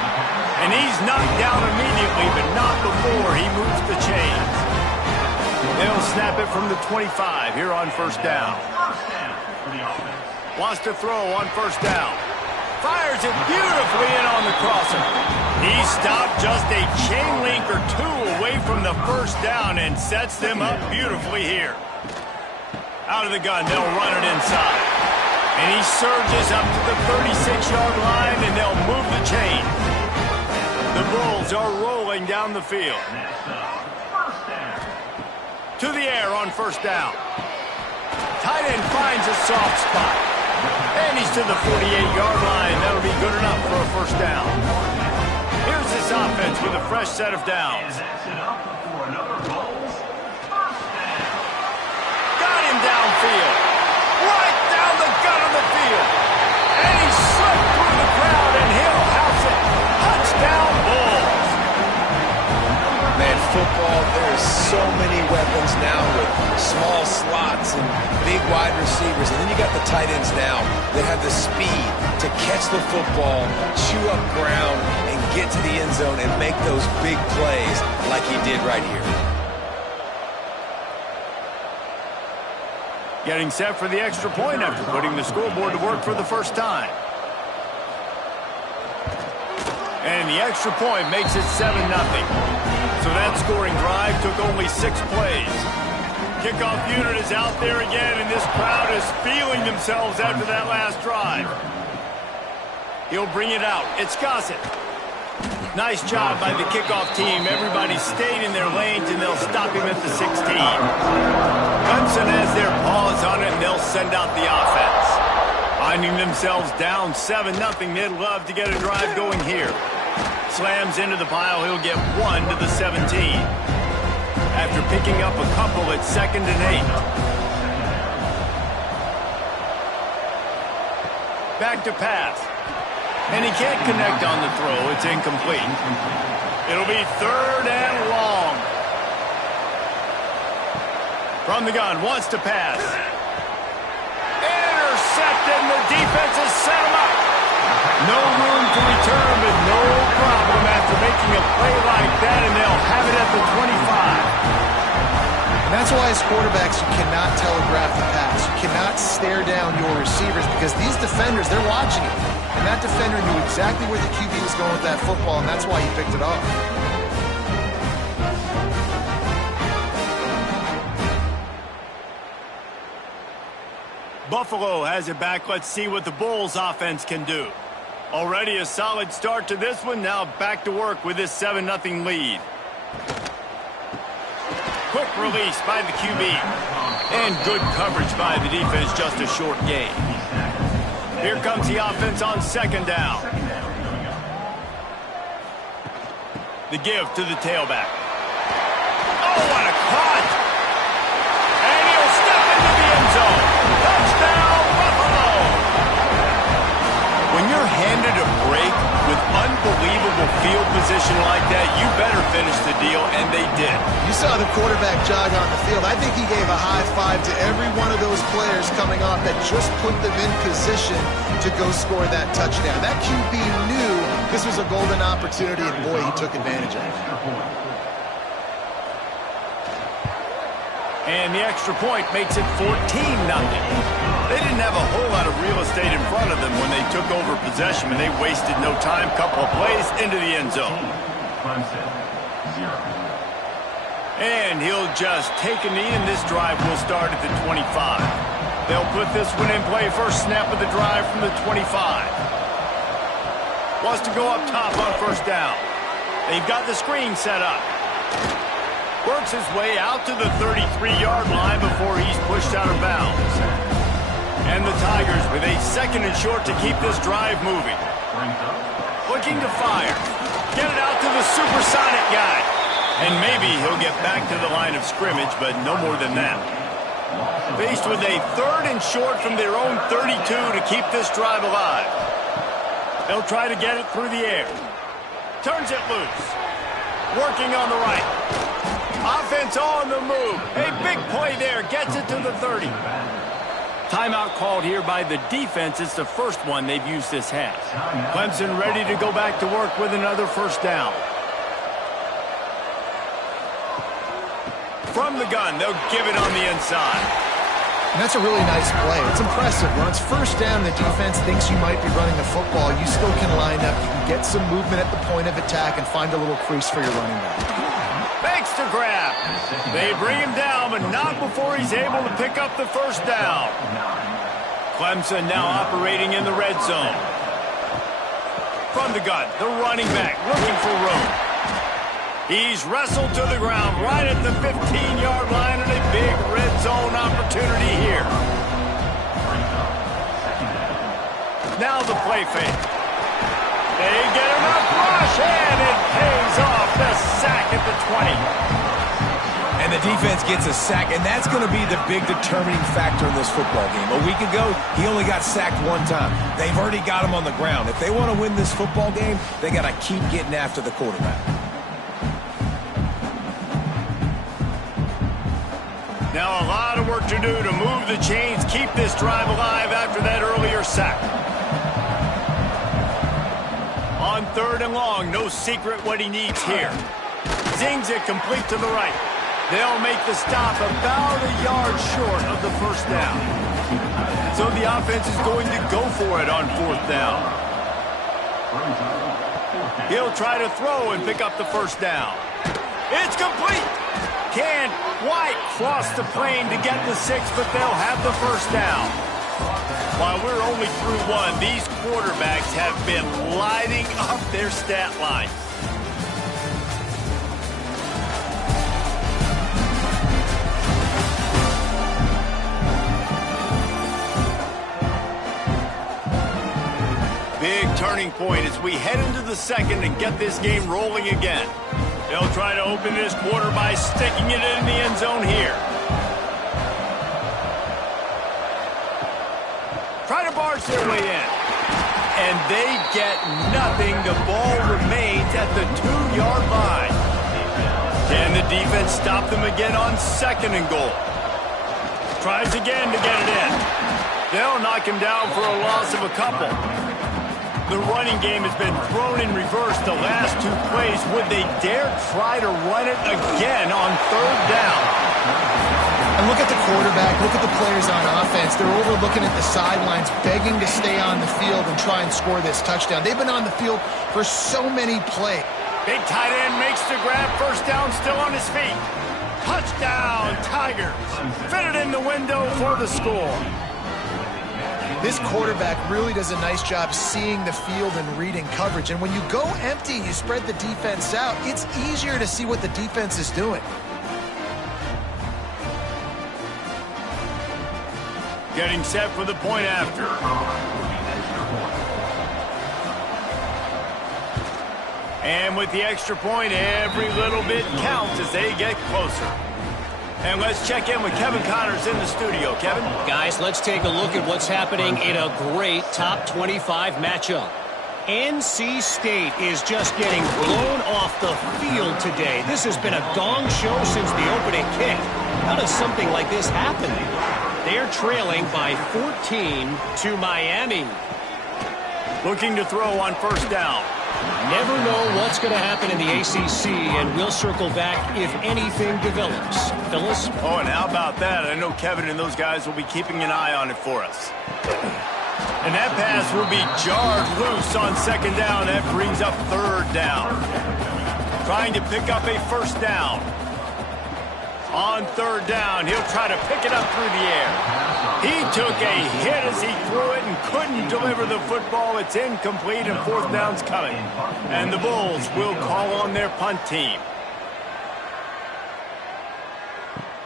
And he's knocked down immediately, but not before he moves the chains. They'll snap it from the 25 here on first down. Wants to throw on first down. Fires it beautifully in on the crosser. He stopped just a chain link or two away from the first down and sets them up beautifully here. Out of the gun, they'll run it inside. And he surges up to the 36-yard line, and they'll move the chain. The Bulls are rolling down the field. To the air on first down. Tight end finds a soft spot. And he's to the 48-yard line. That'll be good enough for a first down. Here's this offense with a fresh set of downs. Got him downfield. Right down the gut of the field. And he slipped through the crowd, and he'll house it. Touchdown, Bulls. Man, football, there's so many weapons now with small slots and big wide receivers. And then you got the tight ends now that have the speed to catch the football, chew up ground, and get to the end zone and make those big plays like he did right here. Getting set for the extra point after putting the scoreboard to work for the first time. And the extra point makes it 7-0. So that scoring drive took only 6 plays. Kickoff unit is out there again, and this crowd is feeling themselves after that last drive. He'll bring it out. It's Gossett. Nice job by the kickoff team. Everybody stayed in their lanes, and they'll stop him at the 16. Clemson has their paws on it, and they'll send out the offense. Finding themselves down 7-0, they'd love to get a drive going here. Slams into the pile, he'll get 1 to the 17. After picking up a couple at 2nd and 8. Back to pass. And he can't connect on the throw. It's incomplete. It'll be 3rd and long. From the gun, wants to pass. Intercepted, and the defense has set him up. No room to return, but no problem after making a play like that, and they'll have it at the 25. And that's why as quarterbacks, you cannot telegraph the pass. You cannot stare down your receivers because these defenders, they're watching it. And that defender knew exactly where the QB was going with that football, and that's why he picked it off. Buffalo has it back. Let's see what the Bulls offense can do. Already a solid start to this one. Now back to work with this 7-0 lead. Quick release by the QB. And good coverage by the defense, just a short gain. Here comes the offense on second down. The give to the tailback. Oh, what a cut! And he'll step into the end zone. Touchdown, Buffalo! When you're handed a break with unbelievable field position like that, you better finish the deal, and they did. You saw the quarterback jog on the field. I think he gave a high five to every one of those players coming off that just put them in position to go score that touchdown. That QB knew this was a golden opportunity, and boy, he took advantage of it. And the extra point makes it 14-0. They didn't have a whole lot of real estate in front of them when they took over possession, and they wasted no time. Couple of plays into the end zone. And he'll just take a knee, and this drive will start at the 25. They'll put this one in play. First snap of the drive from the 25. Wants to go up top on first down. They've got the screen set up. Works his way out to the 33-yard line before he's pushed out of bounds. And the Tigers with a second and short to keep this drive moving. Looking to fire. Get it out to the supersonic guy. And maybe he'll get back to the line of scrimmage, but no more than that. Faced with a third and short from their own 32 to keep this drive alive. They'll try to get it through the air. Turns it loose. Working on the right. Offense on the move. A big play there. Gets it to the 30. Timeout called here by the defense. It's the first one they've used this half. Clemson ready to go back to work with another first down. From the gun, they'll give it on the inside. And that's a really nice play. It's impressive. When it's first down, the defense thinks you might be running the football. You still can line up. You can get some movement at the point of attack and find a little crease for your running back. Makes the grab. They bring him down, but not before he's able to pick up the first down. Clemson now operating in the red zone. From the gun, the running back looking for room. He's wrestled to the ground right at the 15-yard line, and a big red zone opportunity here. Now the play fake. They get enough rush, and it pays off. The sack at the 20. And the defense gets a sack, and that's going to be the big determining factor in this football game. A week ago, he only got sacked one time. They've already got him on the ground. If they want to win this football game, they got to keep getting after the quarterback. Now a lot of work to do to move the chains, keep this drive alive after that earlier sack. On third and long, no secret what he needs here. Zings it complete to the right. They'll make the stop about a yard short of the first down. So the offense is going to go for it on fourth down. He'll try to throw and pick up the first down. It's complete. Can't quite cross the plane to get the 6, but they'll have the first down. While we're only through one, these quarterbacks have been lighting up their stat line. Big turning point as we head into the second and get this game rolling again. They'll try to open this quarter by sticking it in the end zone here. Try to barge their way in. And they get nothing. The ball remains at the 2-yard line. Can the defense stop them again on second and goal? Tries again to get it in. They'll knock him down for a loss of a couple. The running game has been thrown in reverse the last 2 plays. Would they dare try to run it again on third down? And look at the quarterback, look at the players on offense. They're overlooking at the sidelines, begging to stay on the field and try and score this touchdown. They've been on the field for so many plays. Big tight end makes the grab, first down, still on his feet. Touchdown, Tigers. Fitted in the window for the score. This quarterback really does a nice job seeing the field and reading coverage. And when you go empty, you spread the defense out, it's easier to see what the defense is doing. Getting set for the point after. And with the extra point, every little bit counts as they get closer. And let's check in with Kevin Connors in the studio. Kevin? Guys, let's take a look at what's happening in a great top 25 matchup. NC State is just getting blown off the field today. This has been a gong show since the opening kick. How does something like this happen? They're trailing by 14 to Miami. Looking to throw on first down. Never know what's going to happen in the ACC, and we'll circle back if anything develops. Phyllis? Oh, and how about that? I know Kevin and those guys will be keeping an eye on it for us. And that pass will be jarred loose on second down. That brings up third down. Trying to pick up a first down. On third down, he'll try to pick it up through the air. He took a hit as he threw it and couldn't deliver the football. It's incomplete and fourth down's coming. And the Bulls will call on their punt team.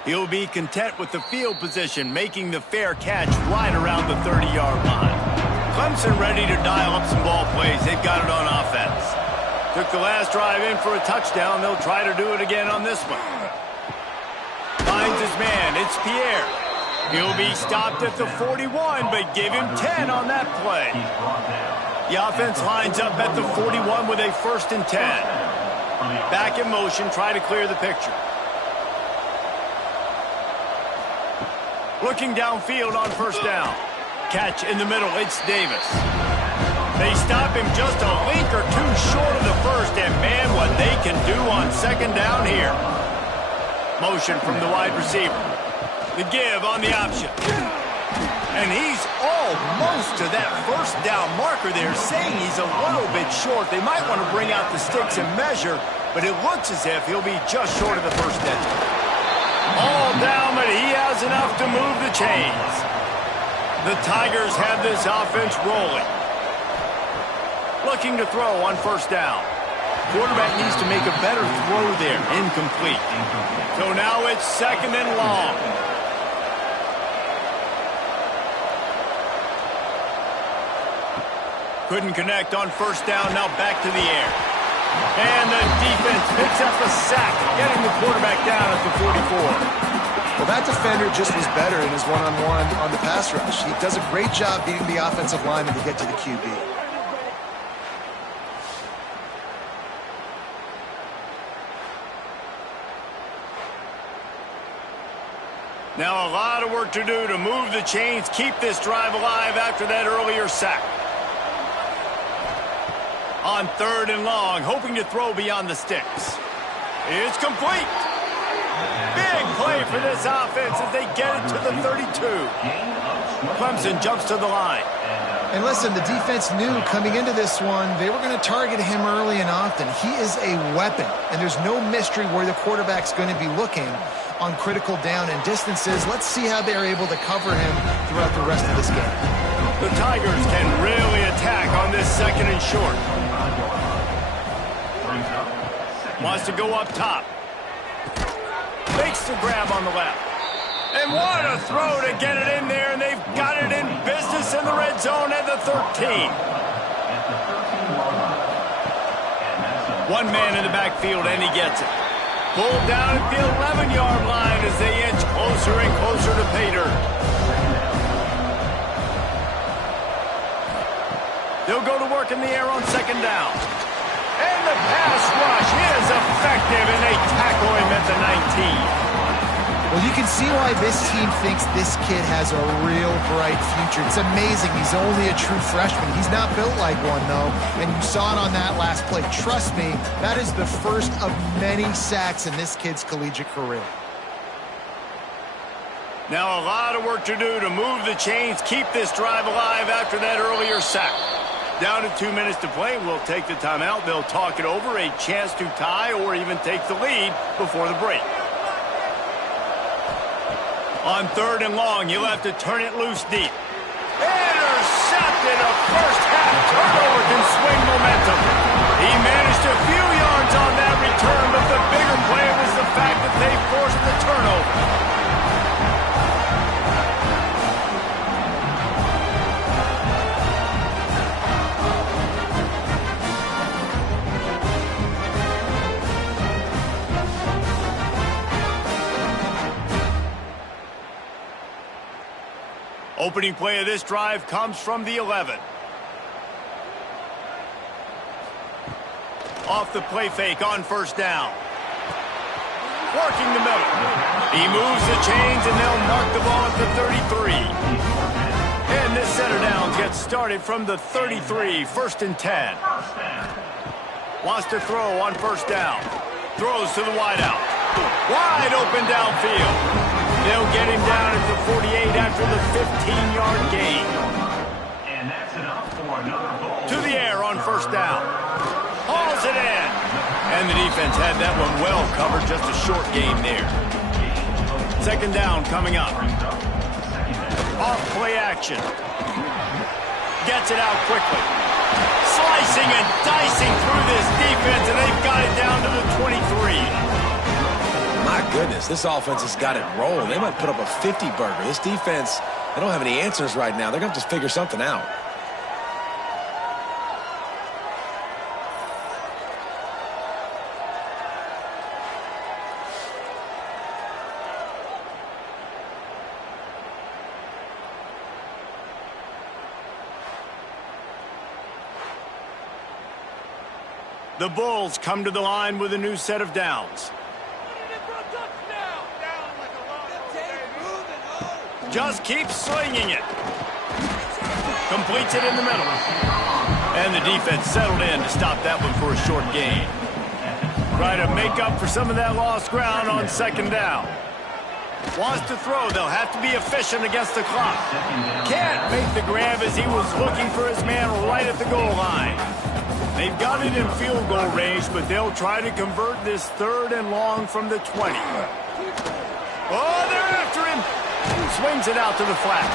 He'll be content with the field position, making the fair catch right around the 30-yard line. Clemson ready to dial up some ball plays. They've got it on offense. Took the last drive in for a touchdown. They'll try to do it again on this one. Finds his man. It's Pierre. He'll be stopped at the 41, but give him 10 on that play. The offense lines up at the 41 with a 1st and 10. Back in motion, try to clear the picture. Looking downfield on first down. Catch in the middle, it's Davis. They stop him just a link or two short of the first, and man, what they can do on second down here. Motion from the wide receiver. The give on the option. And he's almost to that first down marker there, saying he's a little bit short. They might want to bring out the sticks and measure, but it looks as if he'll be just short of the first down. All down, but he has enough to move the chains. The Tigers have this offense rolling. Looking to throw on first down. Quarterback needs to make a better throw there. Incomplete. So now it's second and long. Couldn't connect on first down. Now back to the air. And the defense picks up a sack, getting the quarterback down at the 44. Well, that defender just was better in his one-on-one on the pass rush. He does a great job beating the offensive lineman to get to the QB. Now a lot of work to do to move the chains, keep this drive alive after that earlier sack. On third and long, hoping to throw beyond the sticks. It's complete. Big play for this offense as they get it to the 32. Clemson jumps to the line. And listen, the defense knew coming into this one, they were going to target him early and often. He is a weapon, and there's no mystery where the quarterback's going to be looking on critical down and distances. Let's see how they're able to cover him throughout the rest of this game. The Tigers can really attack on this second and short. Wants to go up top. Makes the grab on the left. And what a throw to get it in there, and they've got it in business in the red zone at the 13. One man in the backfield, and he gets it. Pulled down at the 11-yard line as they inch closer and closer to pay dirt. They'll go to work in the air on second down. And the pass rush is effective, and they tackle him at the 19. Well, you can see why this team thinks this kid has a real bright future. It's amazing. He's only a true freshman. He's not built like one, though, and you saw it on that last play. Trust me, that is the first of many sacks in this kid's collegiate career. Now a lot of work to do to move the chains, keep this drive alive after that earlier sack. Down to 2 minutes to play. We'll take the timeout. They'll talk it over, a chance to tie or even take the lead before the break. On 3rd and long, you'll have to turn it loose deep. Intercepted. A first-half turnover can swing momentum. He managed a few yards on that return, but the bigger play was the fact that they forced the turnover. Opening play of this drive comes from the 11. Off the play fake on 1st down. Working the middle. He moves the chains and they'll mark the ball at the 33. And this center down gets started from the 33, 1st and 10. Wants to throw on 1st down. Throws to the wideout. Wide open downfield. They'll get him down at the 48 after the 15-yard gain. And that's enough for another goal. To the air on 1st down. Hauls it in. And the defense had that one well covered. Just a short game there. 2nd down coming up. Off play action. Gets it out quickly. Slicing and dicing through this defense, and they've got it down to the 23. My goodness, this offense has got it rolling. They might put up a 50-burger. This defense, they don't have any answers right now. They're going to have to figure something out. The Bulls come to the line with a new set of downs. Just keeps slinging it. Completes it in the middle. And the defense settled in to stop that one for a short gain. Try to make up for some of that lost ground on 2nd down. Wants to throw. They'll have to be efficient against the clock. Can't make the grab as he was looking for his man right at the goal line. They've got it in field goal range, but they'll try to convert this 3rd and long from the 20. Oh, they're after him. Swings it out to the flat.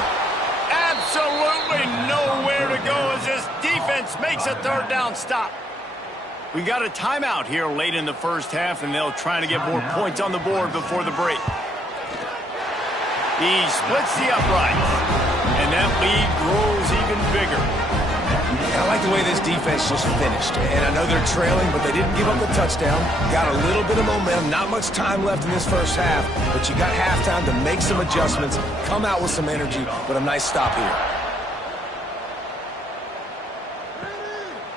Absolutely nowhere to go as this defense makes a 3rd down stop. We got a timeout here late in the 1st half, and they'll try to get more points on the board before the break. He splits the uprights, and that lead grows even bigger. I like the way this defense just finished. And I know they're trailing, but they didn't give up the touchdown. Got a little bit of momentum. Not much time left in this 1st half, but you got halftime to make some adjustments, come out with some energy, but a nice stop here.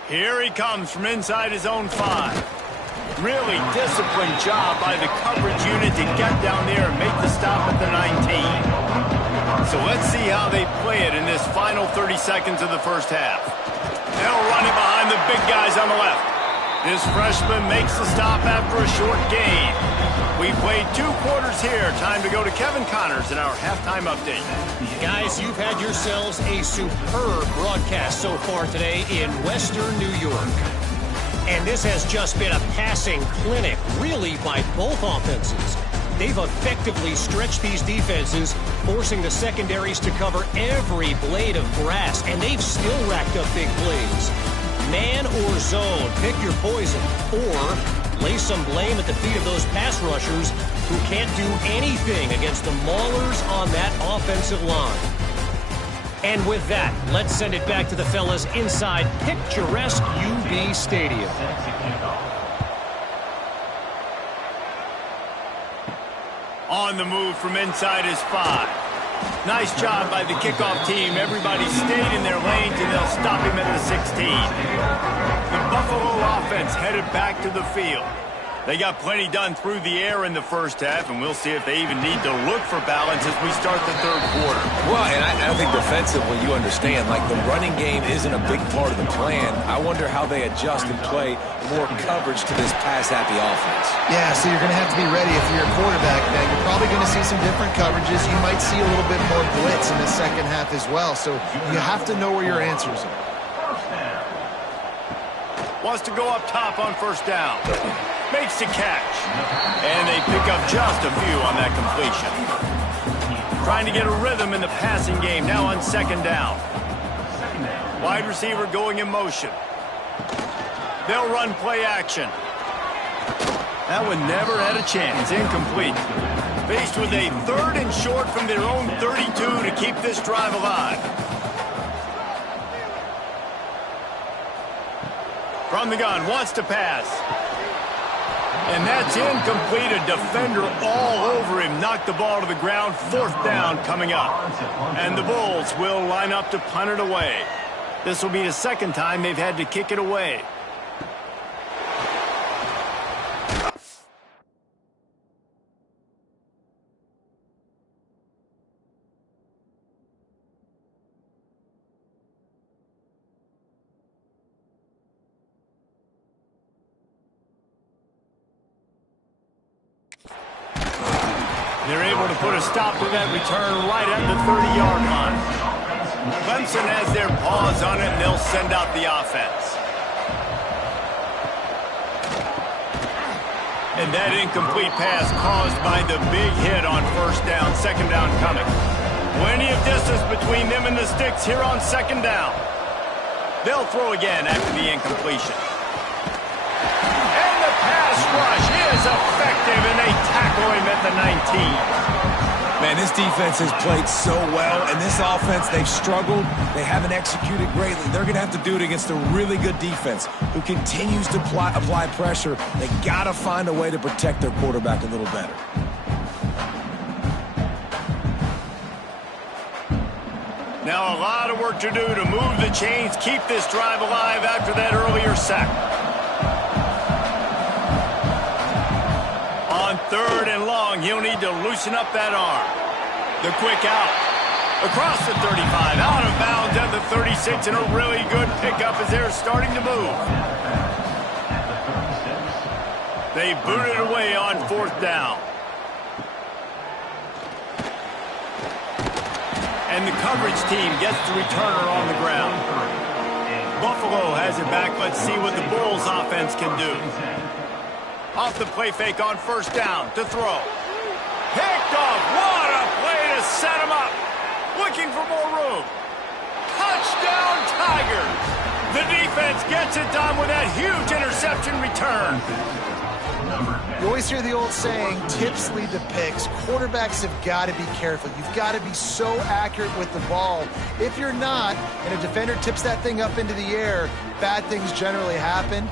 Here he comes from inside his own 5. Really disciplined job by the coverage unit to get down there and make the stop at the 19. So let's see how they play it in this final 30 seconds of the 1st half. They'll run it behind the big guys on the left. This freshman makes the stop after a short gain. We played 2 quarters here. Time to go to Kevin Connors in our halftime update. Guys, you've had yourselves a superb broadcast so far today in Western New York. And this has just been a passing clinic, really, by both offenses. They've effectively stretched these defenses, forcing the secondaries to cover every blade of grass, and they've still racked up big plays. Man or zone, pick your poison, or lay some blame at the feet of those pass rushers who can't do anything against the maulers on that offensive line. And with that, let's send it back to the fellas inside picturesque UB Stadium. On the move from inside his 5. Nice job by the kickoff team. Everybody stayed in their lanes, and they'll stop him at the 16. The Buffalo offense headed back to the field. They got plenty done through the air in the first half, and we'll see if they even need to look for balance as we start the third quarter. Well, and I think defensively, you understand, like the running game isn't a big part of the plan. I wonder how they adjust and play more coverage to this pass-happy offense. Yeah, so you're going to have to be ready if you're a quarterback. Now, you're probably going to see some different coverages. You might see a little bit more blitz in the second half as well, so you have to know where your answers are. Wants to go up top on first down. Makes the catch. And they pick up just a few on that completion. Trying to get a rhythm in the passing game now on second down. Wide receiver going in motion. They'll run play action. That one never had a chance. Incomplete. Faced with a third and short from their own 32 to keep this drive alive. From the gun, wants to pass. And that's incomplete. A defender all over him. Knocked the ball to the ground. Fourth down coming up. And the Bulls will line up to punt it away. This will be the second time they've had to kick it away. They're able to put a stop to that return right at the 30-yard line. Clemson has their paws on it, and they'll send out the offense. And that incomplete pass caused by the big hit on first down. Second down coming. Plenty of distance between them and the sticks here on second down. They'll throw again after the incompletion. And the pass rush is effective, and they tackle him at the 19. Man, this defense has played so well, and this offense, they've struggled. They haven't executed greatly. They're going to have to do it against a really good defense who continues to apply pressure. They got to find a way to protect their quarterback a little better. Now a lot of work to do to move the chains, keep this drive alive after that earlier sack. On third and long, he'll need to loosen up that arm. The quick out. Across the 35, out of bounds at the 36, and a really good pickup as they're starting to move. They boot it away on fourth down. And the coverage team gets the returner on the ground. Buffalo has it back. Let's see what the Bulls offense can do. Off the play fake on first down to throw. Picked off. What a play to set him up. Looking for more room. Touchdown Tigers. The defense gets it done with that huge interception return. You always hear the old saying, tips lead to picks. Quarterbacks have got to be careful. You've got to be so accurate with the ball. If you're not, and a defender tips that thing up into the air, bad things generally happen.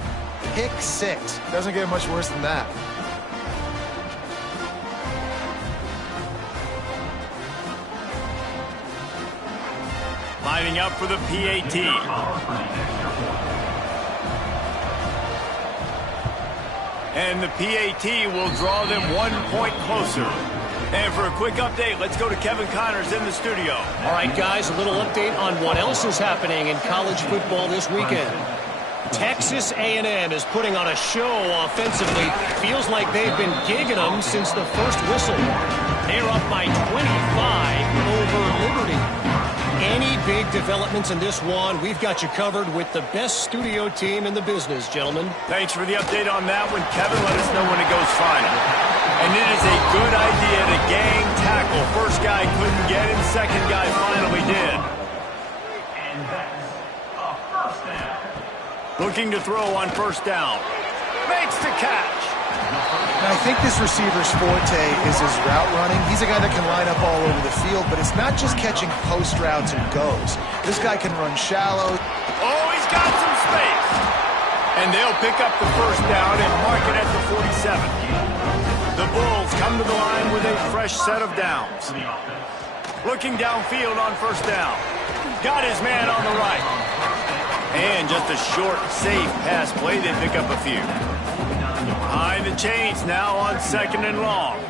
Pick six. Doesn't get much worse than that. Lining up for the PAT. And the PAT will draw them 1 point closer. And for a quick update, let's go to Kevin Connors in the studio. All right, guys, a little update on what else is happening in college football this weekend. Texas A&M is putting on a show offensively. Feels like they've been gigging them since the first whistle. They're up by 25 over Liberty. Any big developments in this one, we've got you covered with the best studio team in the business, gentlemen. Thanks for the update on that one, Kevin. Let us know when it goes final. And it is a good idea to gang tackle. First guy couldn't get him, second guy finally did. And that's a first down. Looking to throw on first down. Makes the catch. Now, I think this receiver's forte is his route running. He's a guy that can line up all over the field, but it's not just catching post routes and goes. This guy can run shallow. Oh, he's got some space. And they'll pick up the first down and mark it at the 47. The Bulls come to the line with a fresh set of downs. Looking downfield on first down. Got his man on the right. And just a short, safe pass play. They pick up a few. Behind the chains now on 2nd and long.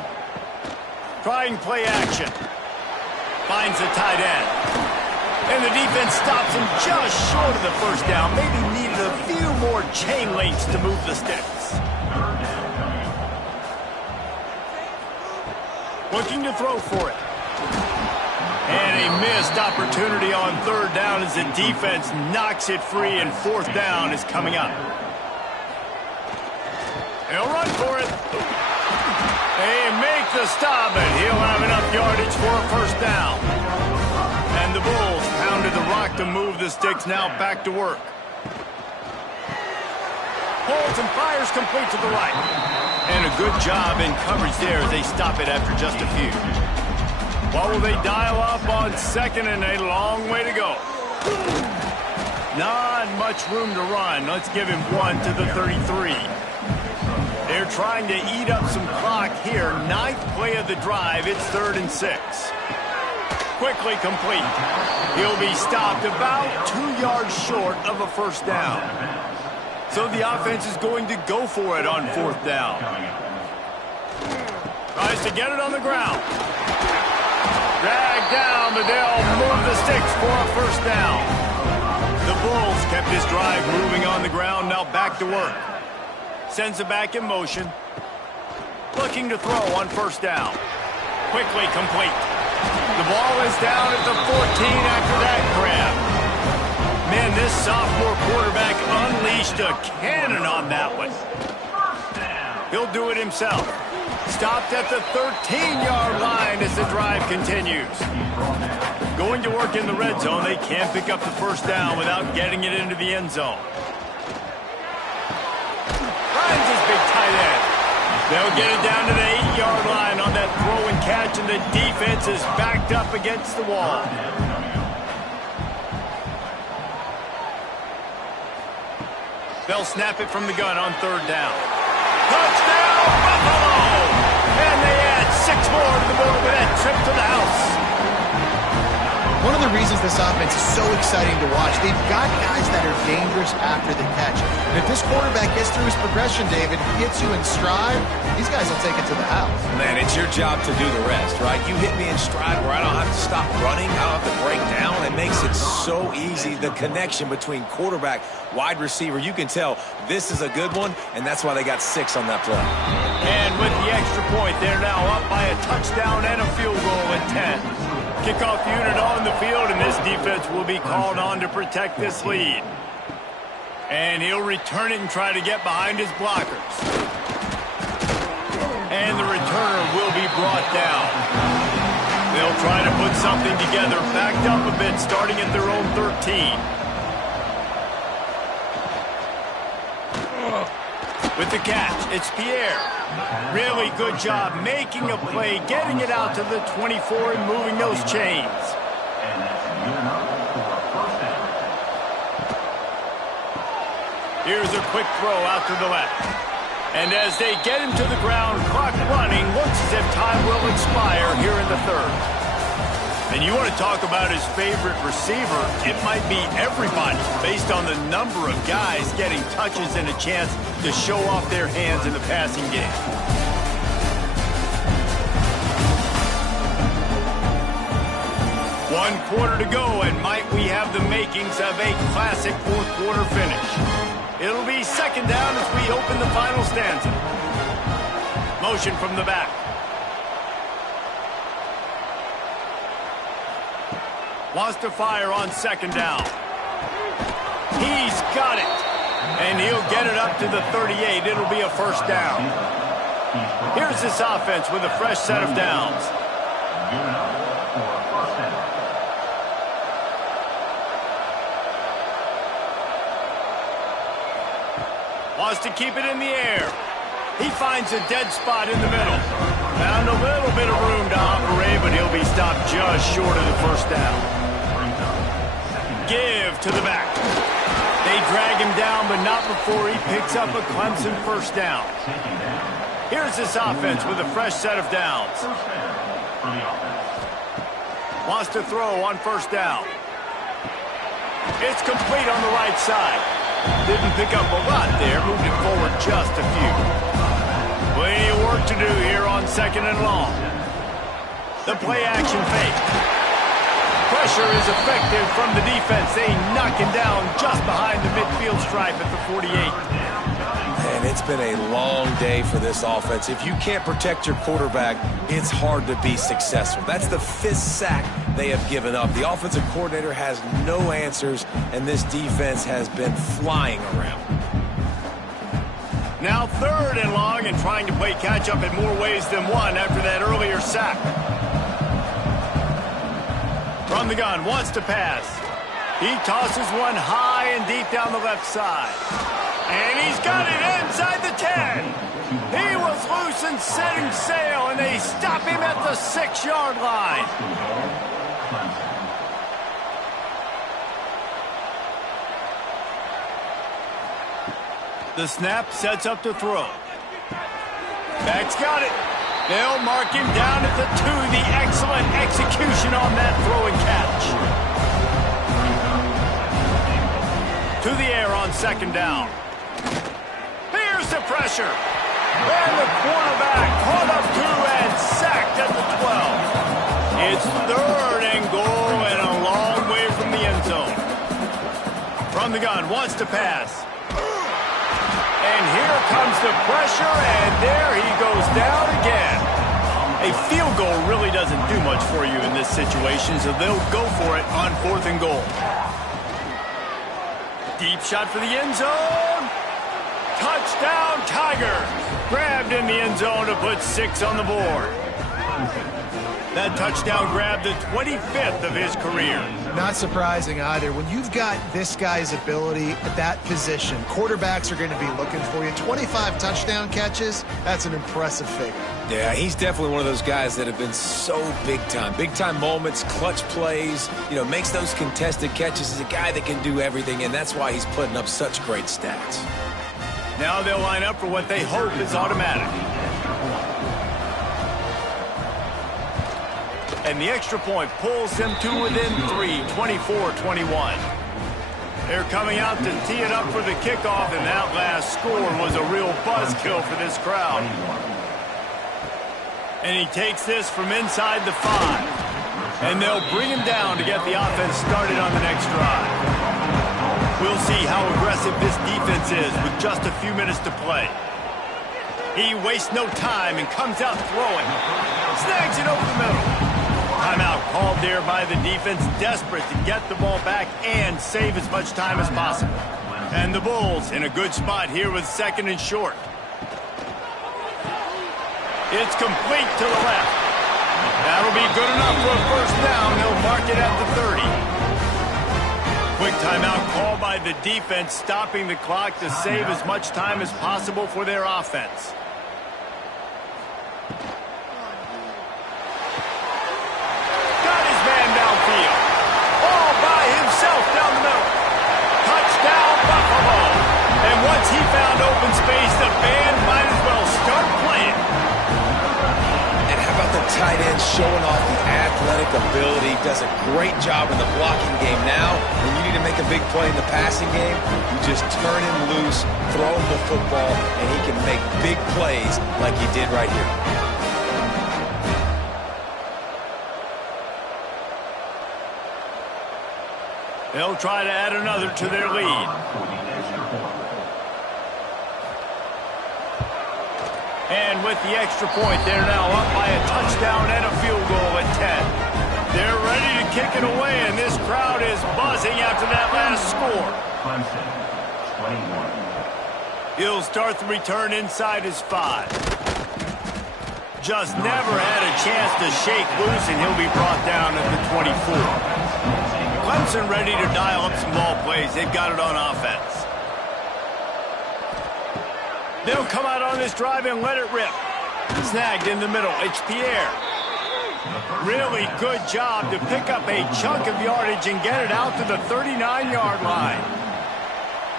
Trying play action. Finds the tight end. And the defense stops him just short of the first down. Maybe needed a few more chain links to move the sticks. Looking to throw for it. And a missed opportunity on 3rd down as the defense knocks it free, and 4th down is coming up. He'll run for it. They make the stop, and he'll have enough yardage for a 1st down. And the Bulls pounded the rock to move the sticks, now back to work. Holds and fires complete to the right. And a good job in coverage there as they stop it after just a few. What will they dial up on 2nd and a long way to go? Not much room to run. Let's give him 1 to the 33. They're trying to eat up some clock here. 9th play of the drive. It's 3rd and 6. Quickly complete. He'll be stopped about 2 yards short of a 1st down. So the offense is going to go for it on 4th down. Tries to get it on the ground. Dragged down, but they'll move the sticks for a 1st down. The Bulls kept this drive moving on the ground, now back to work. Sends it back in motion. Looking to throw on 1st down. Quickly complete. The ball is down at the 14 after that grab. Man, this sophomore quarterback unleashed a cannon on that one. He'll do it himself. Stopped at the 13-yard line as the drive continues. Going to work in the red zone. They can't pick up the 1st down without getting it into the end zone. Finds his big tight end. They'll get it down to the 8-yard line on that throw and catch, and the defense is backed up against the wall. They'll snap it from the gun on 3rd down. Touchdown, Buffalo! And they add 6 more to the board with that trip to the house. One of the reasons this offense is so exciting to watch, they've got guys that are dangerous after the catch. And if this quarterback gets through his progression, David, gets you in stride, these guys will take it to the house. Man, it's your job to do the rest, right? You hit me in stride where I don't have to stop running, I don't have to break down. It makes it so easy, the connection between quarterback, wide receiver. You can tell this is a good one, and that's why they got 6 on that play. And with the extra point, they're now up by a touchdown and a field goal at 10. Kickoff unit on the field, and this defense will be called on to protect this lead. And he'll return it and try to get behind his blockers. And the returner will be brought down. They'll try to put something together, backed up a bit, starting at their own 13. With the catch, it's Pierre. Really good job making a play, getting it out to the 24 and moving those chains. Here's a quick throw out to the left. And as they get him to the ground, clock running, looks as if time will expire here in the 3rd. And you want to talk about his favorite receiver, it might be everybody based on the number of guys getting touches and a chance to show off their hands in the passing game. One quarter to go, and might we have the makings of a classic 4th quarter finish. It'll be 2nd down as we open the final stanza. Motion from the back. Wants to fire on 2nd down. He's got it. And he'll get it up to the 38. It'll be a 1st down. Here's this offense with a fresh set of downs. Wants to keep it in the air. He finds a dead spot in the middle. Found a little bit of room to operate, but he'll be stopped just short of the 1st down. Give to the back. They drag him down, but not before he picks up a Clemson 1st down. Here's this offense with a fresh set of downs. Wants to throw on 1st down. It's complete on the right side. Didn't pick up a lot there, moved it forward just a few. Plenty of work to do here on 2nd and long. The play action fake. Pressure is effective from the defense. They knock him down just behind the midfield stripe at the 48. And it's been a long day for this offense. If you can't protect your quarterback, it's hard to be successful. That's the 5th sack they have given up. The offensive coordinator has no answers, and this defense has been flying around. Now 3rd and long, and trying to play catch-up in more ways than one after that earlier sack. From the gun, wants to pass. He tosses one high and deep down the left side. And he's got it inside the 10. He was loose and setting sail, and they stop him at the 6-yard line. The snap sets up to throw. Back's got it. They'll mark him down at the 2. The excellent execution on that throw and catch. To the air on 2nd down. Here's the pressure. And the quarterback caught up to and sacked at the 12. It's 3rd and goal and a long way from the end zone. From the gun, wants to pass. And here comes the pressure, and there he goes down again. A field goal really doesn't do much for you in this situation, so they'll go for it on 4th and goal. Deep shot for the end zone. Touchdown, Tigers. Grabbed in the end zone to put 6 on the board. That touchdown grabbed the 25th of his career. Not surprising either. When you've got this guy's ability at that position, quarterbacks are going to be looking for you. 25 touchdown catches, that's an impressive figure. Yeah, he's definitely one of those guys that have been so big time. Big time moments, clutch plays, makes those contested catches. He's a guy that can do everything, and that's why he's putting up such great stats. Now they'll line up for what they hope is automatic. And the extra point pulls them to within 3, 24-21. They're coming out to tee it up for the kickoff, and that last score was a real buzzkill for this crowd. And he takes this from inside the 5. And they'll bring him down to get the offense started on the next drive. We'll see how aggressive this defense is with just a few minutes to play. He wastes no time and comes out throwing. Snags it over the middle. Timeout called there by the defense, desperate to get the ball back and save as much time as possible. And the Bulls in a good spot here with 2nd and short. It's complete to the left. That'll be good enough for a 1st down. They'll mark it at the 30. Quick timeout called by the defense, stopping the clock to save as much time as possible for their offense. Got his man downfield. All by himself down the middle. Touchdown, Buffalo. And once he found open space, the band might as well start playing. And how about the tight end showing off the athletic ability? Does a great job in the blocking game. Now, when you need to make a big play in the passing game, you just turn him loose, throw him the football, and he can make big plays like he did right here. They'll try to add another to their lead. And with the extra point, they're now up by a touchdown and a field goal at 10. They're ready to kick it away, and this crowd is buzzing after that last score. He'll start the return inside his 5. Just never had a chance to shake loose, and he'll be brought down at the 24. Clemson ready to dial up some ball plays. They've got it on offense. They'll come out on this drive and let it rip. Snagged in the middle. It's Pierre. Really good job to pick up a chunk of yardage and get it out to the 39-yard line.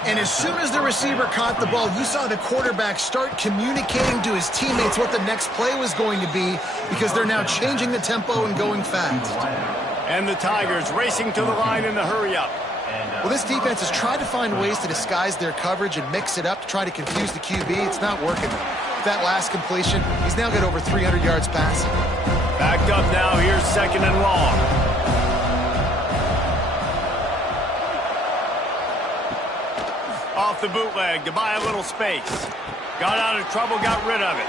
And as soon as the receiver caught the ball, you saw the quarterback start communicating to his teammates what the next play was going to be, because they're now changing the tempo and going fast. And the Tigers racing to the line in the hurry-up. Well, this defense has tried to find ways to disguise their coverage and mix it up to try to confuse the QB. It's not working, though. With that last completion, he's now got over 300 yards passing. Backed up now. Here's 2nd and long. Off the bootleg to buy a little space. Got out of trouble, got rid of it.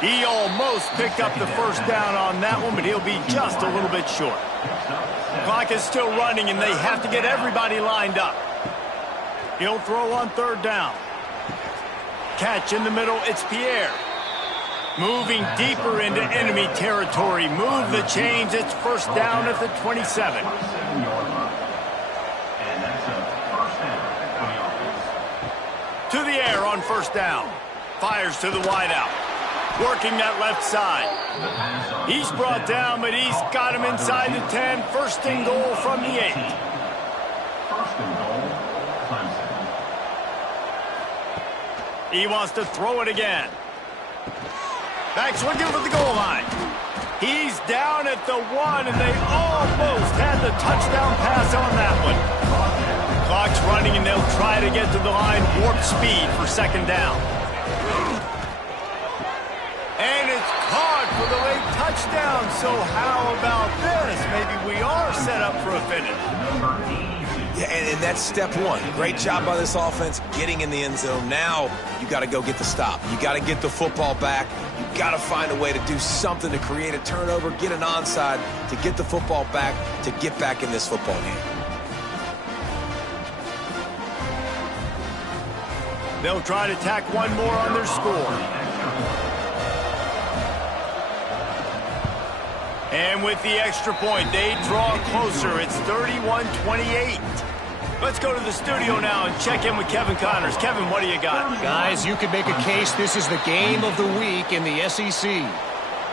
He almost picked up the first down on that one, but he'll be just a little bit short. Clock is still running, and they have to get everybody lined up. He'll throw on 3rd down. Catch in the middle, it's Pierre. Moving deeper into enemy territory. Move the chains, it's 1st down at the 27. To the air on 1st down. Fires to the wideout. Working that left side. He's brought down, but he's got him inside the 10. 1st and goal from the 8. He wants to throw it again. Back swinging for the goal line. He's down at the 1, and they almost had the touchdown pass on that one. Clock's running, and they'll try to get to the line. Warp speed for 2nd down. And it's caught for the late touchdown. So how about this? Maybe we are set up for a finish. Yeah, and that's step 1. Great job by this offense getting in the end zone. Now you got to go get the stop. You got to get the football back. You got to find a way to do something to create a turnover, get an onside, to get the football back, to get back in this football game. They'll try to tack one more on their score. And with the extra point, they draw closer. It's 31-28. Let's go to the studio now and check in with Kevin Connors. Kevin, what do you got? Guys, you could make a case this is the game of the week in the SEC.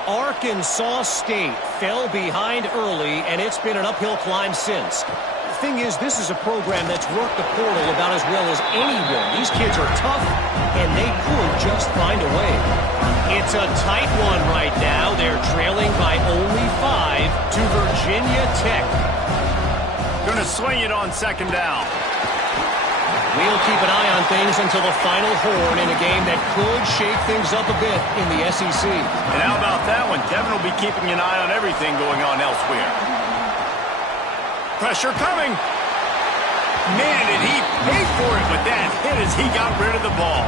Arkansas State fell behind early, and it's been an uphill climb since. The thing is, this is a program that's worked the portal about as well as anyone. These kids are tough, and they could just find a way. It's a tight one right now. They're trailing by only 5 to Virginia Tech. Going to swing it on 2nd down. We'll keep an eye on things until the final horn in a game that could shake things up a bit in the SEC. And how about that one? Kevin will be keeping an eye on everything going on elsewhere. Pressure coming. Man, did he pay for it with that hit as he got rid of the ball.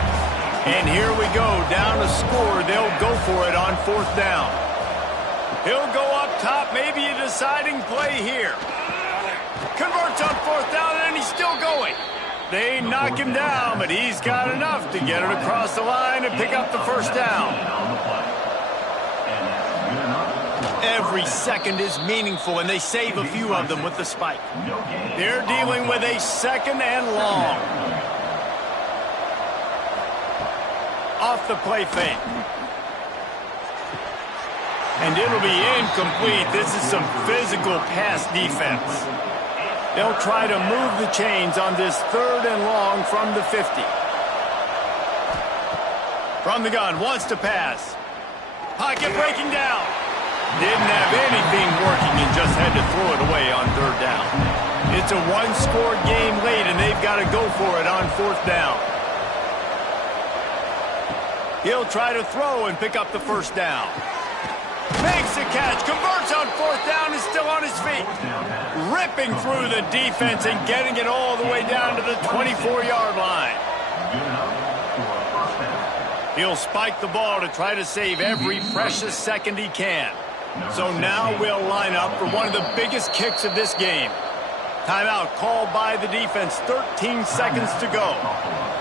And here we go, down to score. They'll go for it on 4th down. He'll go up top, maybe a deciding play here. Converts on 4th down, and he's still going. They knock him down, but he's got enough to get it across the line and pick up the 1st down. Every second is meaningful, and they save a few of them with the spike. They're dealing with a 2nd and long. Off the play fake. And it'll be incomplete. This is some physical pass defense. They'll try to move the chains on this 3rd and long from the 50. From the gun, wants to pass. Pocket breaking down. Didn't have anything working and just had to throw it away on 3rd down. It's a one-score game late, and they've got to go for it on 4th down. He'll try to throw and pick up the 1st down. Makes the catch, converts on 4th down, is still on his feet. Ripping through the defense and getting it all the way down to the 24-yard line. He'll spike the ball to try to save every precious second he can. So now we'll line up for one of the biggest kicks of this game. Timeout called by the defense, 13 seconds to go.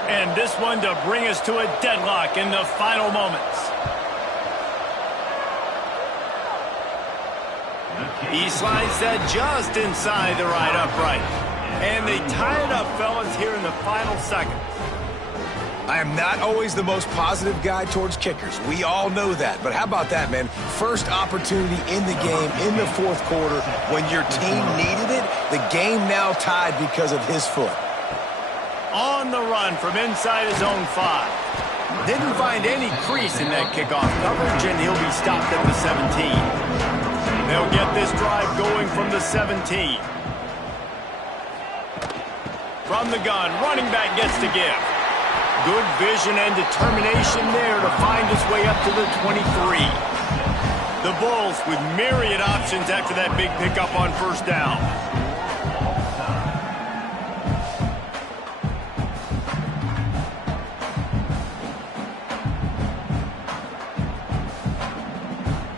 And this one to bring us to a deadlock in the final moments. He slides that just inside the right upright. And they tie it up, fellas, here in the final seconds. I am not always the most positive guy towards kickers. We all know that. But how about that, man? First opportunity in the game, in the 4th quarter, when your team needed it, the game now tied because of his foot. On the run from inside his own 5. Didn't find any crease in that kickoff coverage, and he'll be stopped at the 17. They'll get this drive going from the 17. From the gun, running back gets to give. Good vision and determination there to find his way up to the 23. The Bulls with myriad options after that big pickup on first down.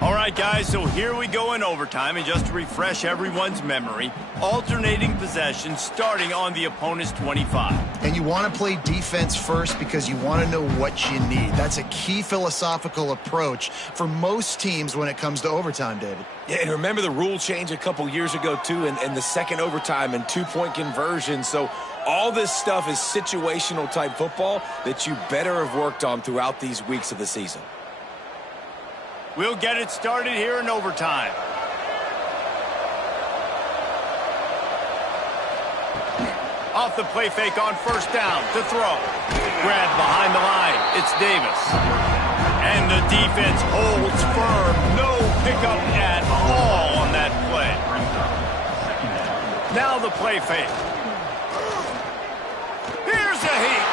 All right, guys, so here we go in overtime, and just to refresh everyone's memory, alternating possession starting on the opponent's 25. And you want to play defense first because you want to know what you need. That's a key philosophical approach for most teams when it comes to overtime, David. Yeah, and remember the rule change a couple years ago, too, and the second overtime and two-point conversion. So all this stuff is situational type football that you better have worked on throughout these weeks of the season. We'll get it started here in overtime. Off the play fake on first down to throw. Grabbed behind the line. It's Davis. And the defense holds firm. No pickup at all on that play. Now the play fake. Here's a heat.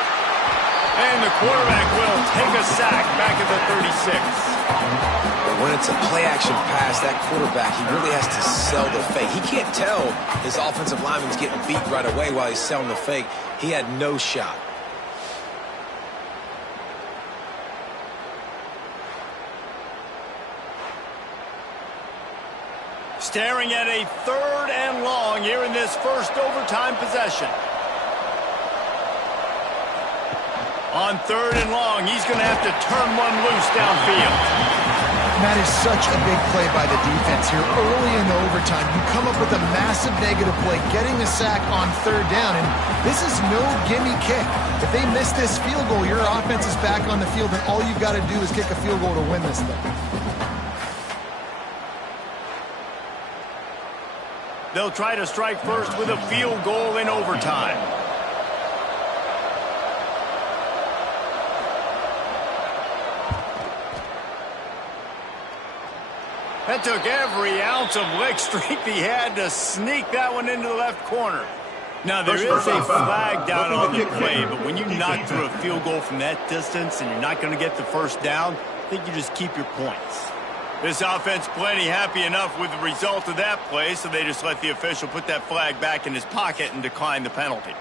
And the quarterback will take a sack back at the 36. But when it's a play-action pass, that quarterback, he really has to sell the fake. He can't tell his offensive lineman's getting beat right away while he's selling the fake. He had no shot. Staring at a 3rd and long here in this first overtime possession. On 3rd and long, he's going to have to turn one loose downfield. That is such a big play by the defense here. Early in overtime, you come up with a massive negative play, getting a sack on 3rd down, and this is no gimme kick. If they miss this field goal, your offense is back on the field, and all you've got to do is kick a field goal to win this thing. They'll try to strike first with a field goal in overtime. That took every ounce of leg strength he had to sneak that one into the left corner. Now, there is a flag down on the play, but when you knock through a field goal from that distance and you're not going to get the first down, I think you just keep your points. This offense plenty happy enough with the result of that play, so they just let the official put that flag back in his pocket and decline the penalty.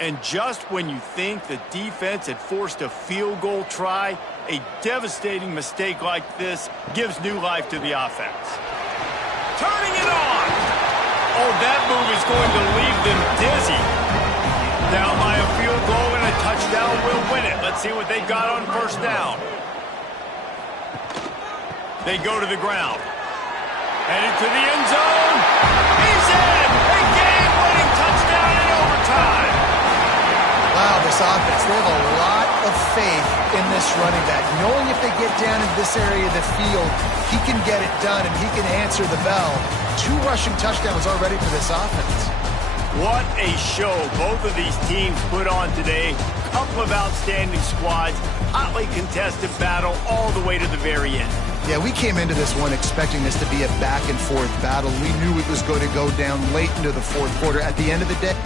And just when you think the defense had forced a field goal try, a devastating mistake like this gives new life to the offense. Turning it on! Oh, that move is going to leave them dizzy. Down by a field goal and a touchdown will win it. Let's see what they got on first down. They go to the ground. Headed to the end zone. He's in! A game-winning touchdown in overtime. Wow, this offense, they have a lot of faith in this running back. Knowing if they get down in this area of the field, he can get it done and he can answer the bell. 2 rushing touchdowns already for this offense. What a show both of these teams put on today. Couple of outstanding squads, hotly contested battle all the way to the very end. Yeah, we came into this one expecting this to be a back-and-forth battle. We knew it was going to go down late into the 4th quarter. At the end of the day,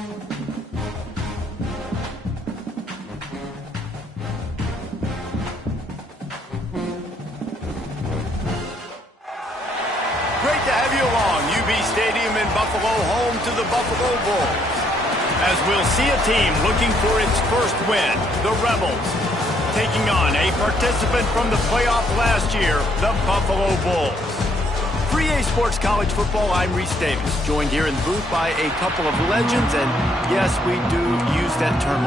Great to have you along. UB Stadium in Buffalo, home to the Buffalo Bulls. As we'll see a team looking for its first win, the Rebels, taking on a participant from the playoff last year, the Buffalo Bulls. 3A Sports College Football, I'm Reese Davis, joined here in the booth by a couple of legends, and yes, we do use that term.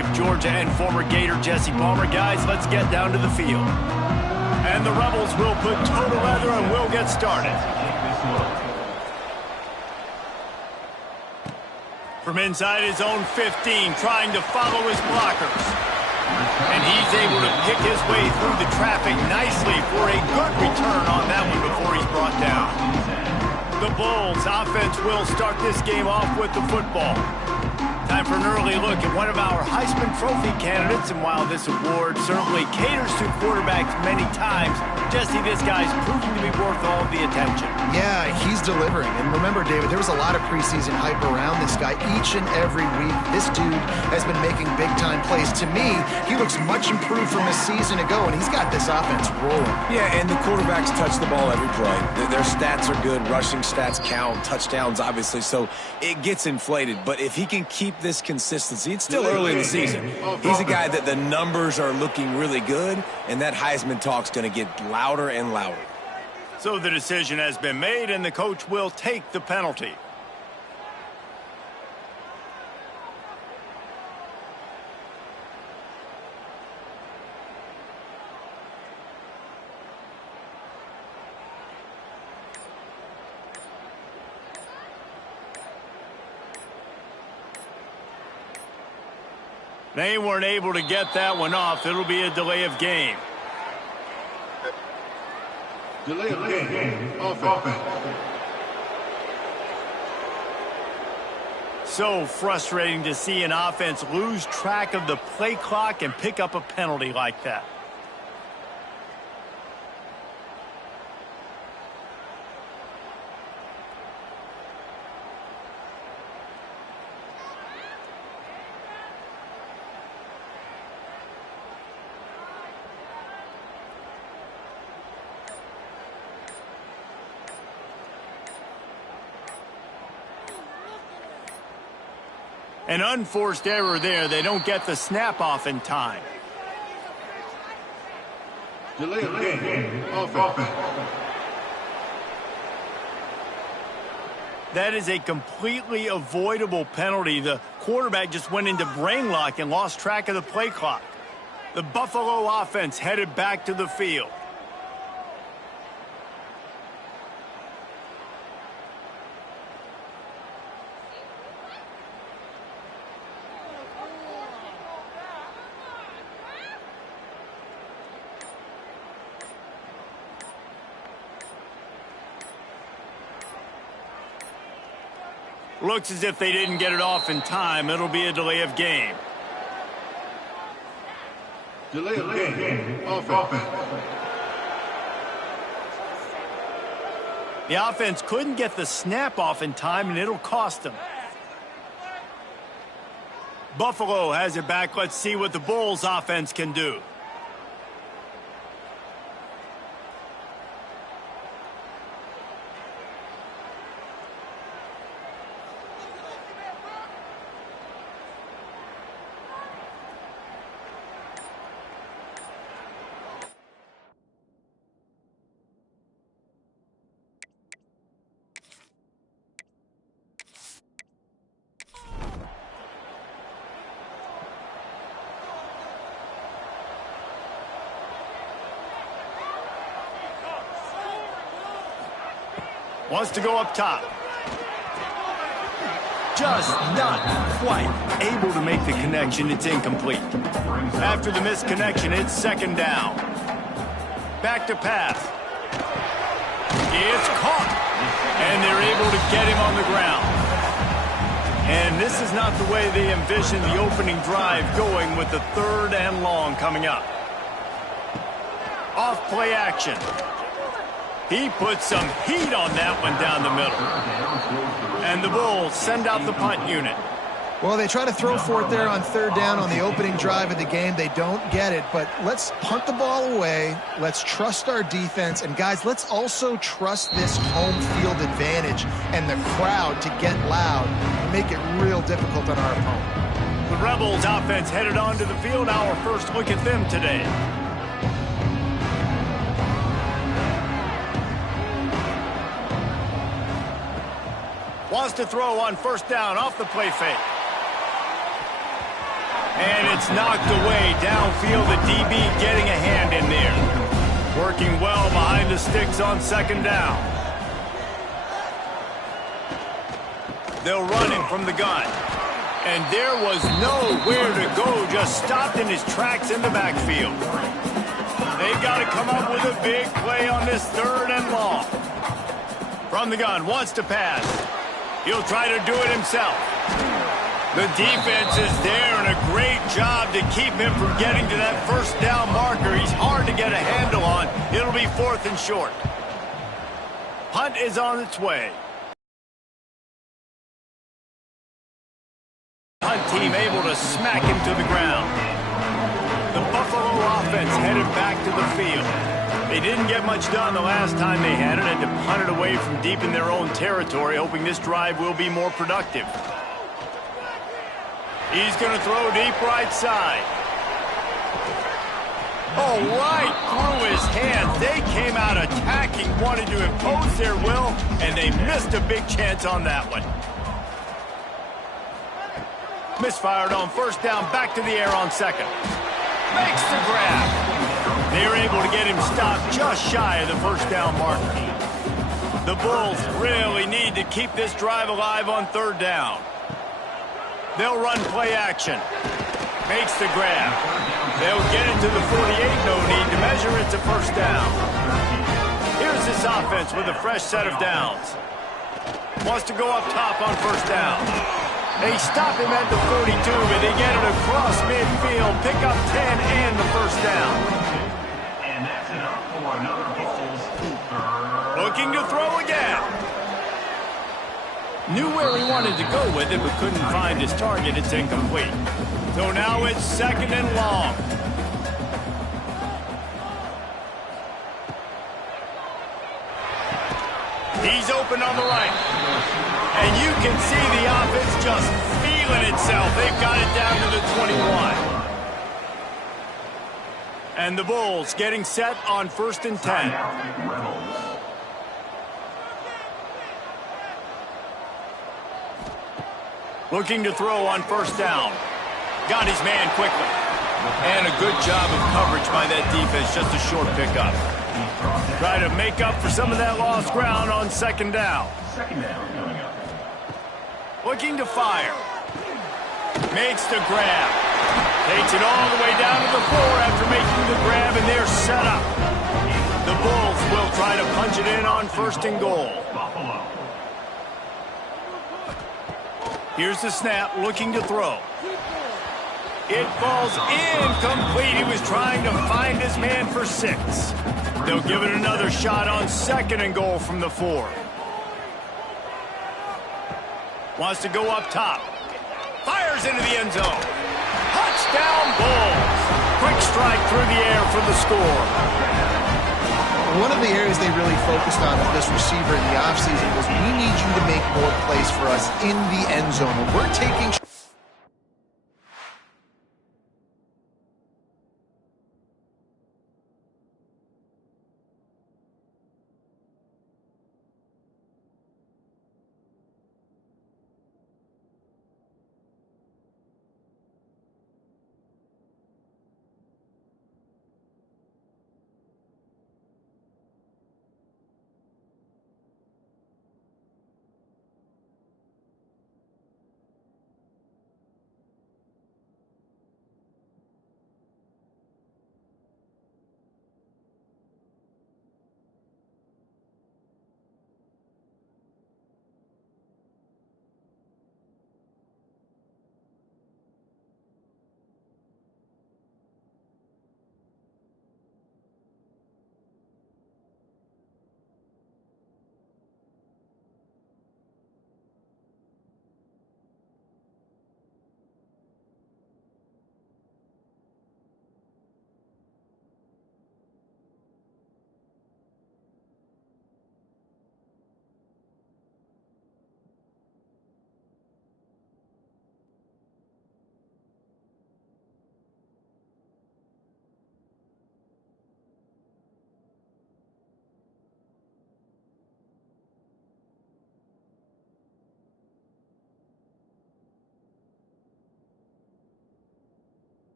of Georgia and former Gator Jesse Palmer. Guys, let's get down to the field. And the Rebels will put total leather and we'll get started. From inside his own 15, trying to follow his blockers. And he's able to pick his way through the traffic nicely for a good return on that one before he's brought down. The Bulls offense will start this game off with the football. Time for an early look at one of our Heisman Trophy candidates, and while this award certainly caters to quarterbacks many times, Jesse, this guy's proving to be worth all the attention. Yeah, he's delivering. And remember, David, there was a lot of preseason hype around this guy each and every week. This dude has been making big-time plays. To me, he looks much improved from a season ago, and he's got this offense rolling. Yeah, and the quarterbacks touch the ball every play. Their stats are good. Rushing stats count. Touchdowns, obviously. So it gets inflated. But if he can keep this consistency, it's still early in the season. He's a guy that the numbers are looking really good, and that Heisman talk's going to get louder and louder. So the decision has been made, and the coach will take the penalty. They weren't able to get that one off. It'll be a delay of game. Delay of game. Offense. So frustrating to see an offense lose track of the play clock and pick up a penalty like that. An unforced error there. They don't get the snap off in time. Delay of game. Offense. That is a completely avoidable penalty. The quarterback just went into brain lock and lost track of the play clock. The Buffalo offense headed back to the field. Looks as if they didn't get it off in time. It'll be a delay of game. Delay of game. Offense. The offense couldn't get the snap off in time, and it'll cost them. Buffalo has it back. Let's see what the Bulls offense can do. Wants to go up top. Just not quite able to make the connection. It's incomplete. After the missed connection, it's second down. Back to pass. It's caught. And they're able to get him on the ground. And this is not the way they envisioned the opening drive going with the 3rd and long coming up. Off play action. He put some heat on that one down the middle. And the Bulls send out the punt unit. Well, they try to throw for it there on 3rd down on the opening drive of the game. They don't get it, but let's punt the ball away. Let's trust our defense. And, guys, let's also trust this home field advantage and the crowd to get loud and make it real difficult on our opponent. The Rebels offense headed onto the field. Our first look at them today. Wants to throw on 1st down off the play fake. And it's knocked away. Downfield, the DB getting a hand in there. Working well behind the sticks on second down. They'll run him from the gun. And there was nowhere to go. Just stopped in his tracks in the backfield. They've got to come up with a big play on this 3rd and long. From the gun, wants to pass. He'll try to do it himself. The defense is there, and a great job to keep him from getting to that first down marker. He's hard to get a handle on. It'll be 4th and short. Punt is on its way. Hunt team able to smack him to the ground. The Buffalo offense headed back to the field. They didn't get much done the last time they had it, and to punt it away from deep in their own territory, hoping this drive will be more productive. He's going to throw deep right side. Oh, right through his hands. They came out attacking, wanted to impose their will, and they missed a big chance on that one. Misfired on first down, back to the air on second. Makes the grab. They're able to get him stopped just shy of the first down marker. The Bulls really need to keep this drive alive on 3rd down. They'll run play action. Makes the grab. They'll get it to the 48. No need to measure it to first down. Here's this offense with a fresh set of downs. Wants to go up top on first down. They stop him at the 42, but they get it across midfield. Pick up 10 and the first down. And that's enough for another Bulls 3rd. Looking to throw again. Knew where he wanted to go with it, but couldn't find his target. It's incomplete. So now it's 2nd and long. He's open on the right. And you can see the offense just feeling itself. They've got it down to the 21. And the Bulls getting set on 1st and 10. Looking to throw on first down. Got his man quickly. And a good job of coverage by that defense. Just a short pickup. Try to make up for some of that lost ground on second down. Looking to fire. Makes the grab. Takes it all the way down to the floor after making the grab, and they're set up. The Bulls will try to punch it in on 1st and goal. Here's the snap, looking to throw. It falls incomplete. He was trying to find his man for 6. They'll give it another shot on 2nd and goal from the 4. Wants to go up top. Fires into the end zone. Touchdown Bulls. Quick strike through the air for the score. One of the areas they really focused on with this receiver in the offseason was we need you to make more plays for us in the end zone. When we're taking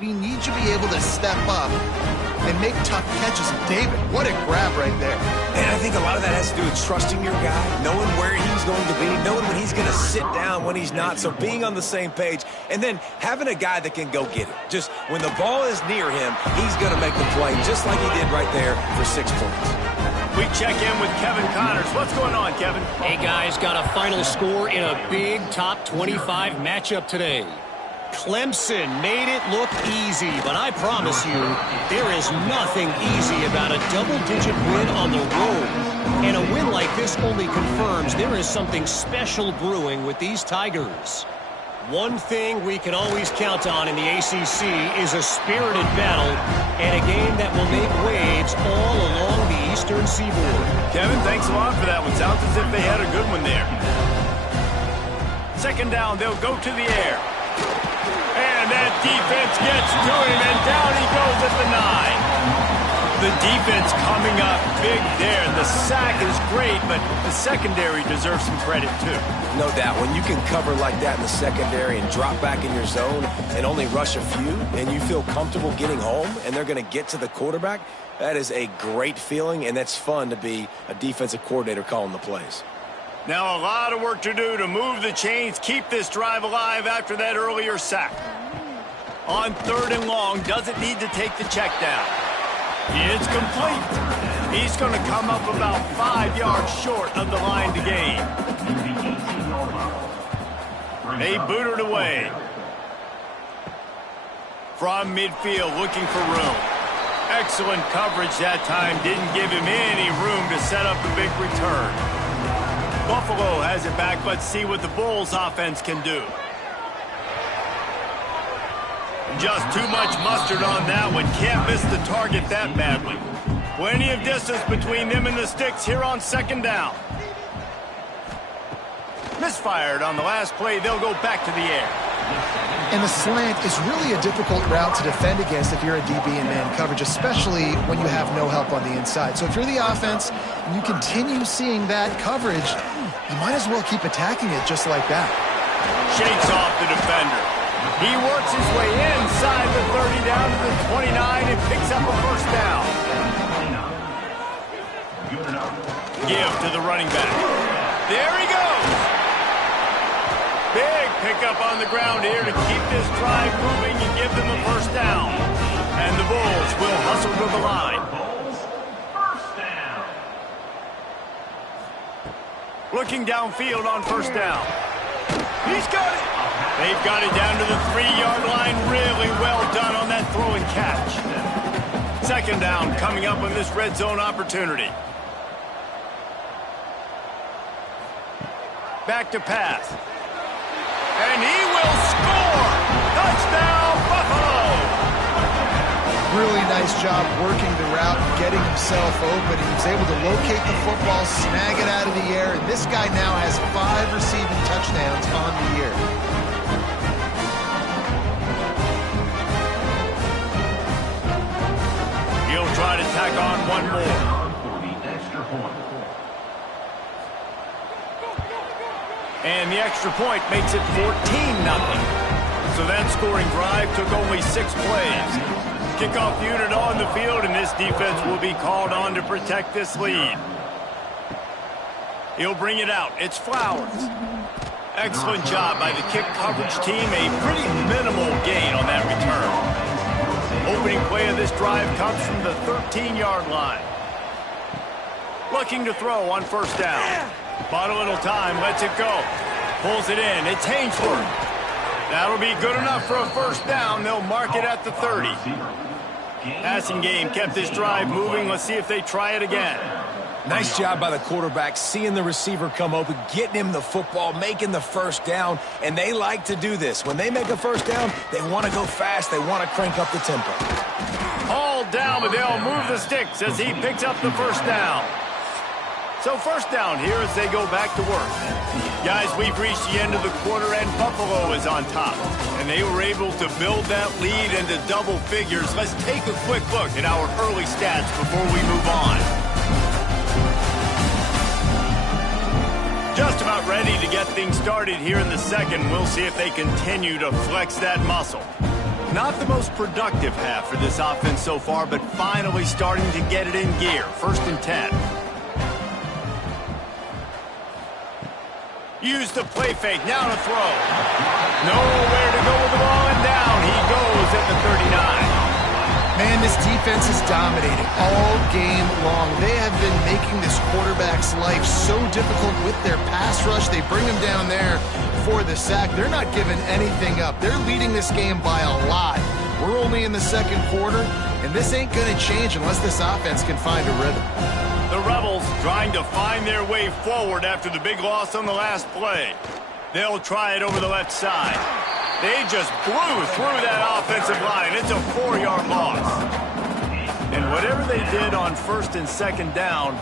we need you to be able to step up and make tough catches. David, what a grab right there. And I think a lot of that has to do with trusting your guy, knowing where he's going to be, knowing when he's going to sit down, when he's not, so being on the same page, and then having a guy that can go get it. Just when the ball is near him, he's going to make the play, just like he did right there for 6 points. We check in with Kevin Connors. What's going on, Kevin? Hey, guys, got a final score in a big top 25 matchup today. Clemson made it look easy, but I promise you, there is nothing easy about a double-digit win on the road. And a win like this only confirms there is something special brewing with these Tigers. One thing we can always count on in the ACC is a spirited battle and a game that will make waves all along the Eastern Seaboard. Kevin, thanks a lot for that one. Sounds as if they had a good one there. Second down, they'll go to the air. And that defense gets to him, and down he goes at the 9. The defense coming up big there. The sack is great, but the secondary deserves some credit too. No doubt. When you can cover like that in the secondary and drop back in your zone and only rush a few, and you feel comfortable getting home, and they're going to get to the quarterback, that is a great feeling, and that's fun to be a defensive coordinator calling the plays. Now a lot of work to do to move the chains, keep this drive alive after that earlier sack. On 3rd and long, doesn't need to take the check down. It's complete. He's going to come up about 5 yards short of the line to gain. They boot it away. From midfield, looking for room. Excellent coverage that time. Didn't give him any room to set up a big return. Buffalo has it back. Let's see what the Bulls offense can do. Just too much mustard on that one. Can't miss the target that badly. Plenty of distance between them and the sticks here on 2nd down. Misfired on the last play. They'll go back to the air. And the slant is really a difficult route to defend against if you're a DB in man coverage, especially when you have no help on the inside. So if you're the offense and you continue seeing that coverage, you might as well keep attacking it just like that. Shakes off the defender. He works his way inside the 30 down to the 29 and picks up a 1st down. Give to the running back. There he goes. Big pickup on the ground here to keep this drive moving and give them a 1st down. And the Bulls will hustle to the line. Looking downfield on 1st down. He's got it. They've got it down to the 3-yard line. Really well done on that throw and catch. 2nd down coming up on this red zone opportunity. Back to pass. And he will score! Touchdown, Buffalo! Really nice job working the route and getting himself open. He was able to locate the football, snag it out of the air, and this guy now has 5 receiving touchdowns on the year. He'll try to tack on one more. And the extra point makes it 14-0. So that scoring drive took only 6 plays. Kickoff unit on the field, and this defense will be called on to protect this lead. He'll bring it out. It's Flowers. Excellent job by the kick coverage team. A pretty minimal gain on that return. Opening play of this drive comes from the 13-yard line. Looking to throw on 1st down. Bought a little time, lets it go. Pulls it in. It's Hainsworth. That'll be good enough for a 1st down. They'll mark it at the 30. Passing game kept this drive moving. Let's see if they try it again. Nice job by the quarterback, seeing the receiver come open, getting him the football, making the 1st down, and they like to do this. When they make a 1st down, they want to go fast. They want to crank up the tempo. All down, but they'll move the sticks as he picks up the 1st down. So 1st down here as they go back to work. Guys, we've reached the end of the quarter, and Buffalo is on top. And they were able to build that lead into double figures. Let's take a quick look at our early stats before we move on. Just about ready to get things started here in the 2nd. We'll see if they continue to flex that muscle. Not the most productive half for this offense so far, but finally starting to get it in gear. 1st and 10. Use the play fake. Now to throw. Nowhere to go with the ball, and down he goes at the 39. Man, this defense is dominating all game long. They have been making this quarterback's life so difficult with their pass rush. They bring him down there for the sack. They're not giving anything up. They're leading this game by a lot. We're only in the 2nd quarter, and this ain't going to change unless this offense can find a rhythm. The Rebels trying to find their way forward after the big loss on the last play. They'll try it over the left side. They just blew through that offensive line. It's a 4-yard loss. And whatever they did on 1st and 2nd down,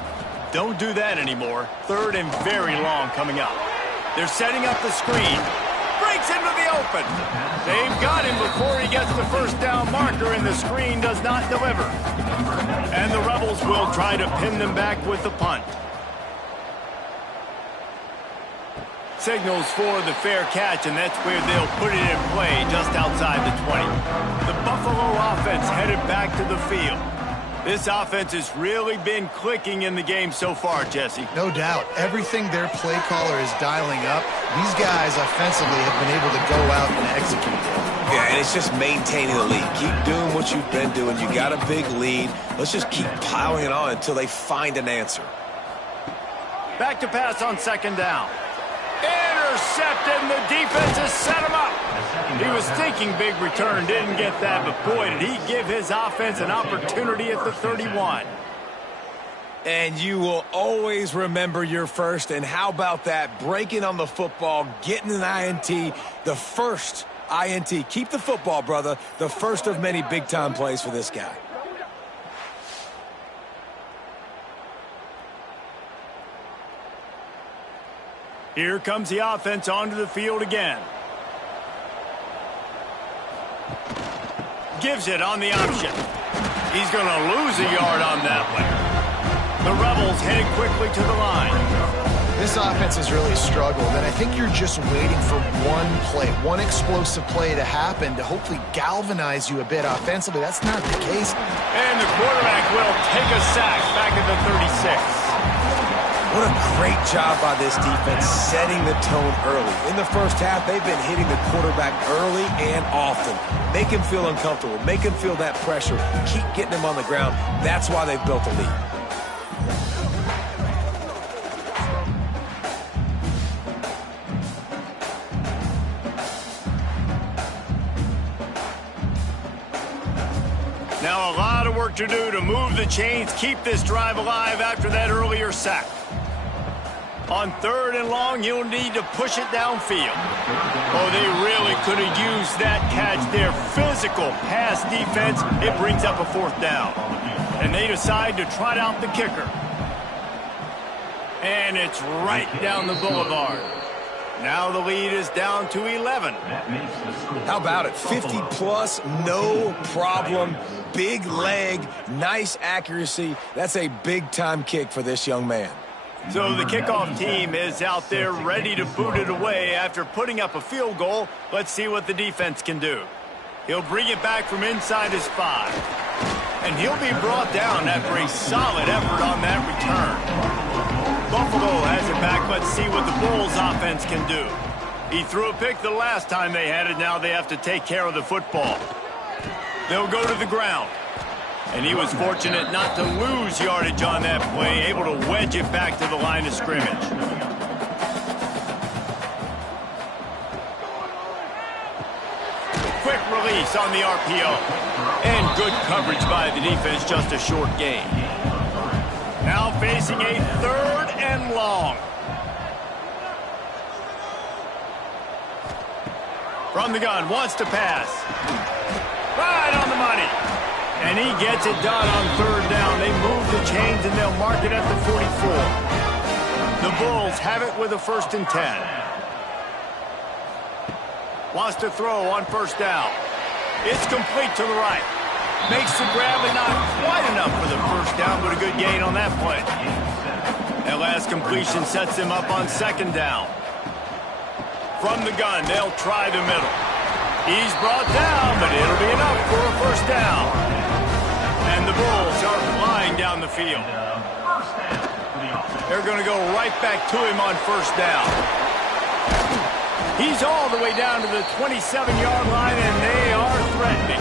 don't do that anymore. 3rd and very long coming up. They're setting up the screen. Breaks into the open. They've got him before he gets the 1st down marker, and the screen does not deliver. And the Rebels will try to pin them back with the punt. Signals for the fair catch, and that's where they'll put it in play just outside the 20. The Buffalo offense headed back to the field. This offense has really been clicking in the game so far, Jesse. No doubt. Everything their play caller is dialing up, these guys offensively have been able to go out and execute. Yeah, and it's just maintaining the lead. Keep doing what you've been doing. You got a big lead. Let's just keep piling it on until they find an answer. Back to pass on 2nd down. Intercepted, and the defense has set him up. He was thinking big return, didn't get that, but boy, did he give his offense an opportunity at the 31. And you will always remember your first, and how about that? Breaking on the football, getting an INT, the first INT. Keep the football, brother. The first of many big-time plays for this guy. Here comes the offense onto the field again. Gives it on the option. He's going to lose a yard on that one. The Rebels headed quickly to the line. This offense has really struggled, and I think you're just waiting for one play, one explosive play to happen to hopefully galvanize you a bit offensively. That's not the case. And the quarterback will take a sack back at the 36. What a great job by this defense setting the tone early. In the first half, they've been hitting the quarterback early and often. Make him feel uncomfortable. Make him feel that pressure. Keep getting him on the ground. That's why they've built a lead. Now a lot of work to do to move the chains, keep this drive alive after that earlier sack. On 3rd and long, you'll need to push it downfield. Oh, they really could have used that catch there. Physical pass defense. It brings up a 4th down. And they decide to trot out the kicker. And it's right down the boulevard. Now the lead is down to 11. How about it? 50-plus, no problem. Big leg, nice accuracy. That's a big-time kick for this young man. So the kickoff team is out there ready to boot it away after putting up a field goal. Let's see what the defense can do. He'll bring it back from inside his 5. And he'll be brought down after a solid effort on that return. Buffalo has it back. Let's see what the Bulls offense can do. He threw a pick the last time they had it. Now they have to take care of the football. They'll go to the ground. And he was fortunate not to lose yardage on that play, able to wedge it back to the line of scrimmage. Quick release on the RPO. And good coverage by the defense, just a short gain. Now facing a 3rd and long. From the gun, wants to pass. Right on the money. And he gets it done on 3rd down. They move the chains, and they'll mark it at the 44. The Bulls have it with a 1st and 10. Wants to throw on 1st down. It's complete to the right. Makes the grab, and not quite enough for the 1st down, but a good gain on that play. That last completion sets him up on 2nd down. From the gun, they'll try the middle. He's brought down, but it'll be enough for a first down. And the Bulls are flying down the field. They're going to go right back to him on first down. He's all the way down to the 27-yard line, and they are threatening.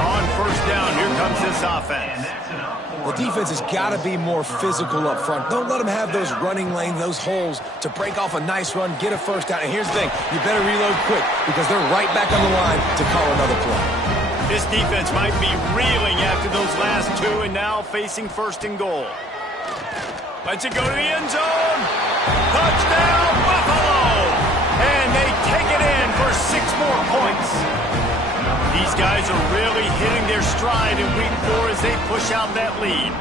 On first down, here comes this offense. The defense has got to be more physical up front. Don't let them have those running lanes, those holes to break off a nice run, get a first down. And here's the thing, you better reload quick because they're right back on the line to call another play. This defense might be reeling after those last two and now facing first and goal. Let's it go to the end zone. Touchdown, Buffalo! And they take it in for 6 more points. These guys are really hitting their stride in week 4 as they push out that lead.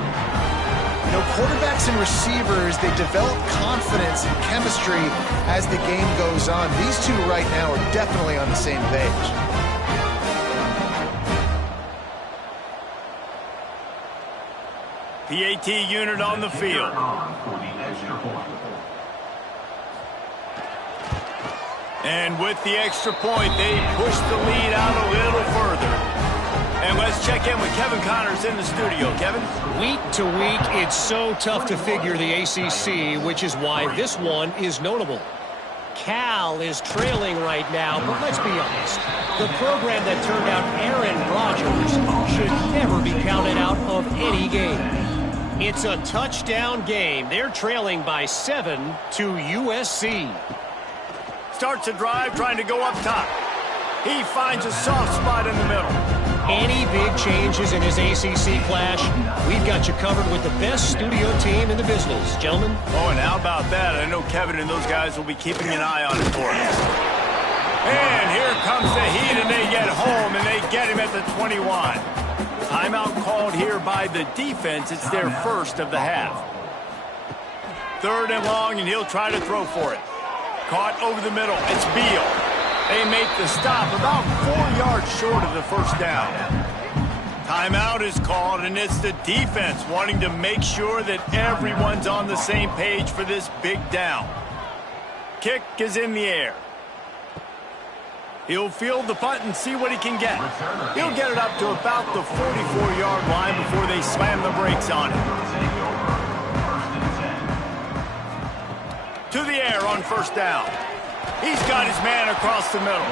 You know, quarterbacks and receivers, they develop confidence and chemistry as the game goes on. These two right now are definitely on the same page. PAT unit on the field. And with the extra point, they push the lead out a little further. And let's check in with Kevin Connors in the studio. Kevin? Week to week, it's so tough to figure the ACC, which is why this one is notable. Cal is trailing right now, but let's be honest. The program that turned out Aaron Rodgers should never be counted out of any game. It's a touchdown game. They're trailing by 7 to USC. Starts a drive trying to go up top. He finds a soft spot in the middle. Any big changes in his ACC clash, we've got you covered with the best studio team in the business, gentlemen. Oh, and how about that? I know Kevin and those guys will be keeping an eye on it for us. And here comes the Heat, and they get home, and they get him at the 21. Timeout called here by the defense. It's their first of the half. 3rd and long, and he'll try to throw for it. Caught over the middle. It's Beal. They make the stop about 4 yards short of the first down. Timeout is called, and it's the defense wanting to make sure that everyone's on the same page for this big down. Kick is in the air. He'll field the punt and see what he can get. He'll get it up to about the 44-yard line before they slam the brakes on it. To the air on first down. He's got his man across the middle.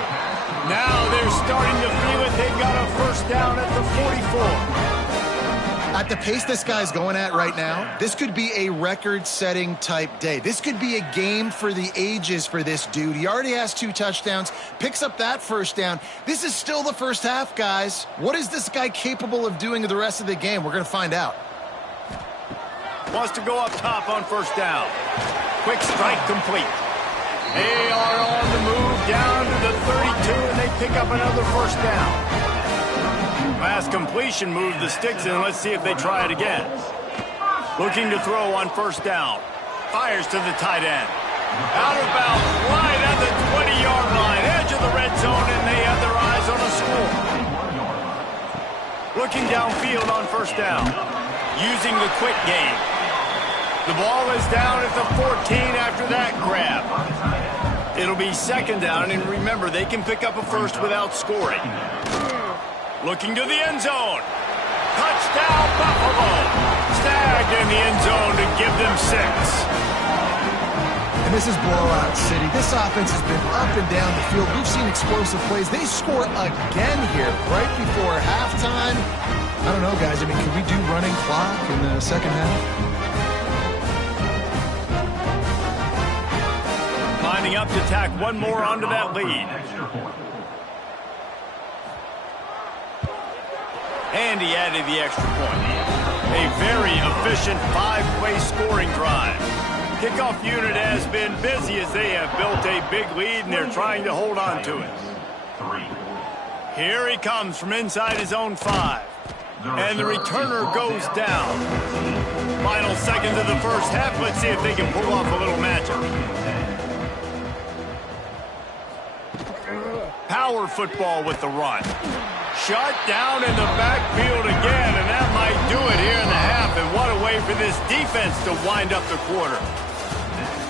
Now they're starting to feel it. They've got a first down at the 44. At the pace this guy's going at right now, this could be a record-setting type day. This could be a game for the ages for this dude. He already has 2 touchdowns, picks up that first down. This is still the first half, guys. What is this guy capable of doing the rest of the game? We're going to find out. Wants to go up top on first down. Quick strike complete. They are on the move down to the 32, and they pick up another first down. Last completion moved the sticks in. Let's see if they try it again. Looking to throw on first down. Fires to the tight end. Out of bounds, right at the 20-yard line. Edge of the red zone, and they have their eyes on a score. Looking downfield on first down. Using the quick game. The ball is down at the 14 after that grab. It'll be 2nd down, and remember, they can pick up a first without scoring. Looking to the end zone. Touchdown, Buffalo. Snagged in the end zone to give them 6. And this is blowout city. This offense has been up and down the field. We've seen explosive plays. They score again here right before halftime. I don't know, guys. I mean, can we do running clock in the second half? Lining up to tack one more onto that lead. And he added the extra point. A very efficient 5-play scoring drive. Kickoff unit has been busy as they have built a big lead, and they're trying to hold on to it. Here he comes from inside his own 5. And the returner goes down. Final seconds of the first half. Let's see if they can pull off a little magic. Power football with the run. Shut down in the backfield again, and that might do it here in the half. And what a way for this defense to wind up the quarter.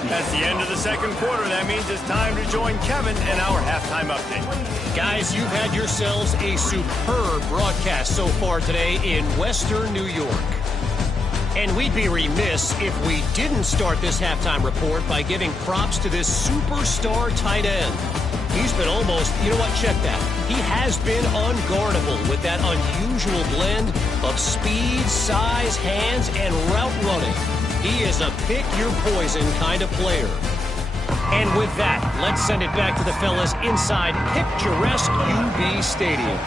That's the end of the second quarter. That means it's time to join Kevin in our halftime update. Guys, you've had yourselves a superb broadcast so far today in Western New York. And we'd be remiss if we didn't start this halftime report by giving props to this superstar tight end. He's been almost, you know what, check that. He has been unguardable with that unusual blend of speed, size, hands, and route running. He is a pick-your-poison kind of player. And with that, let's send it back to the fellas inside picturesque UB Stadium.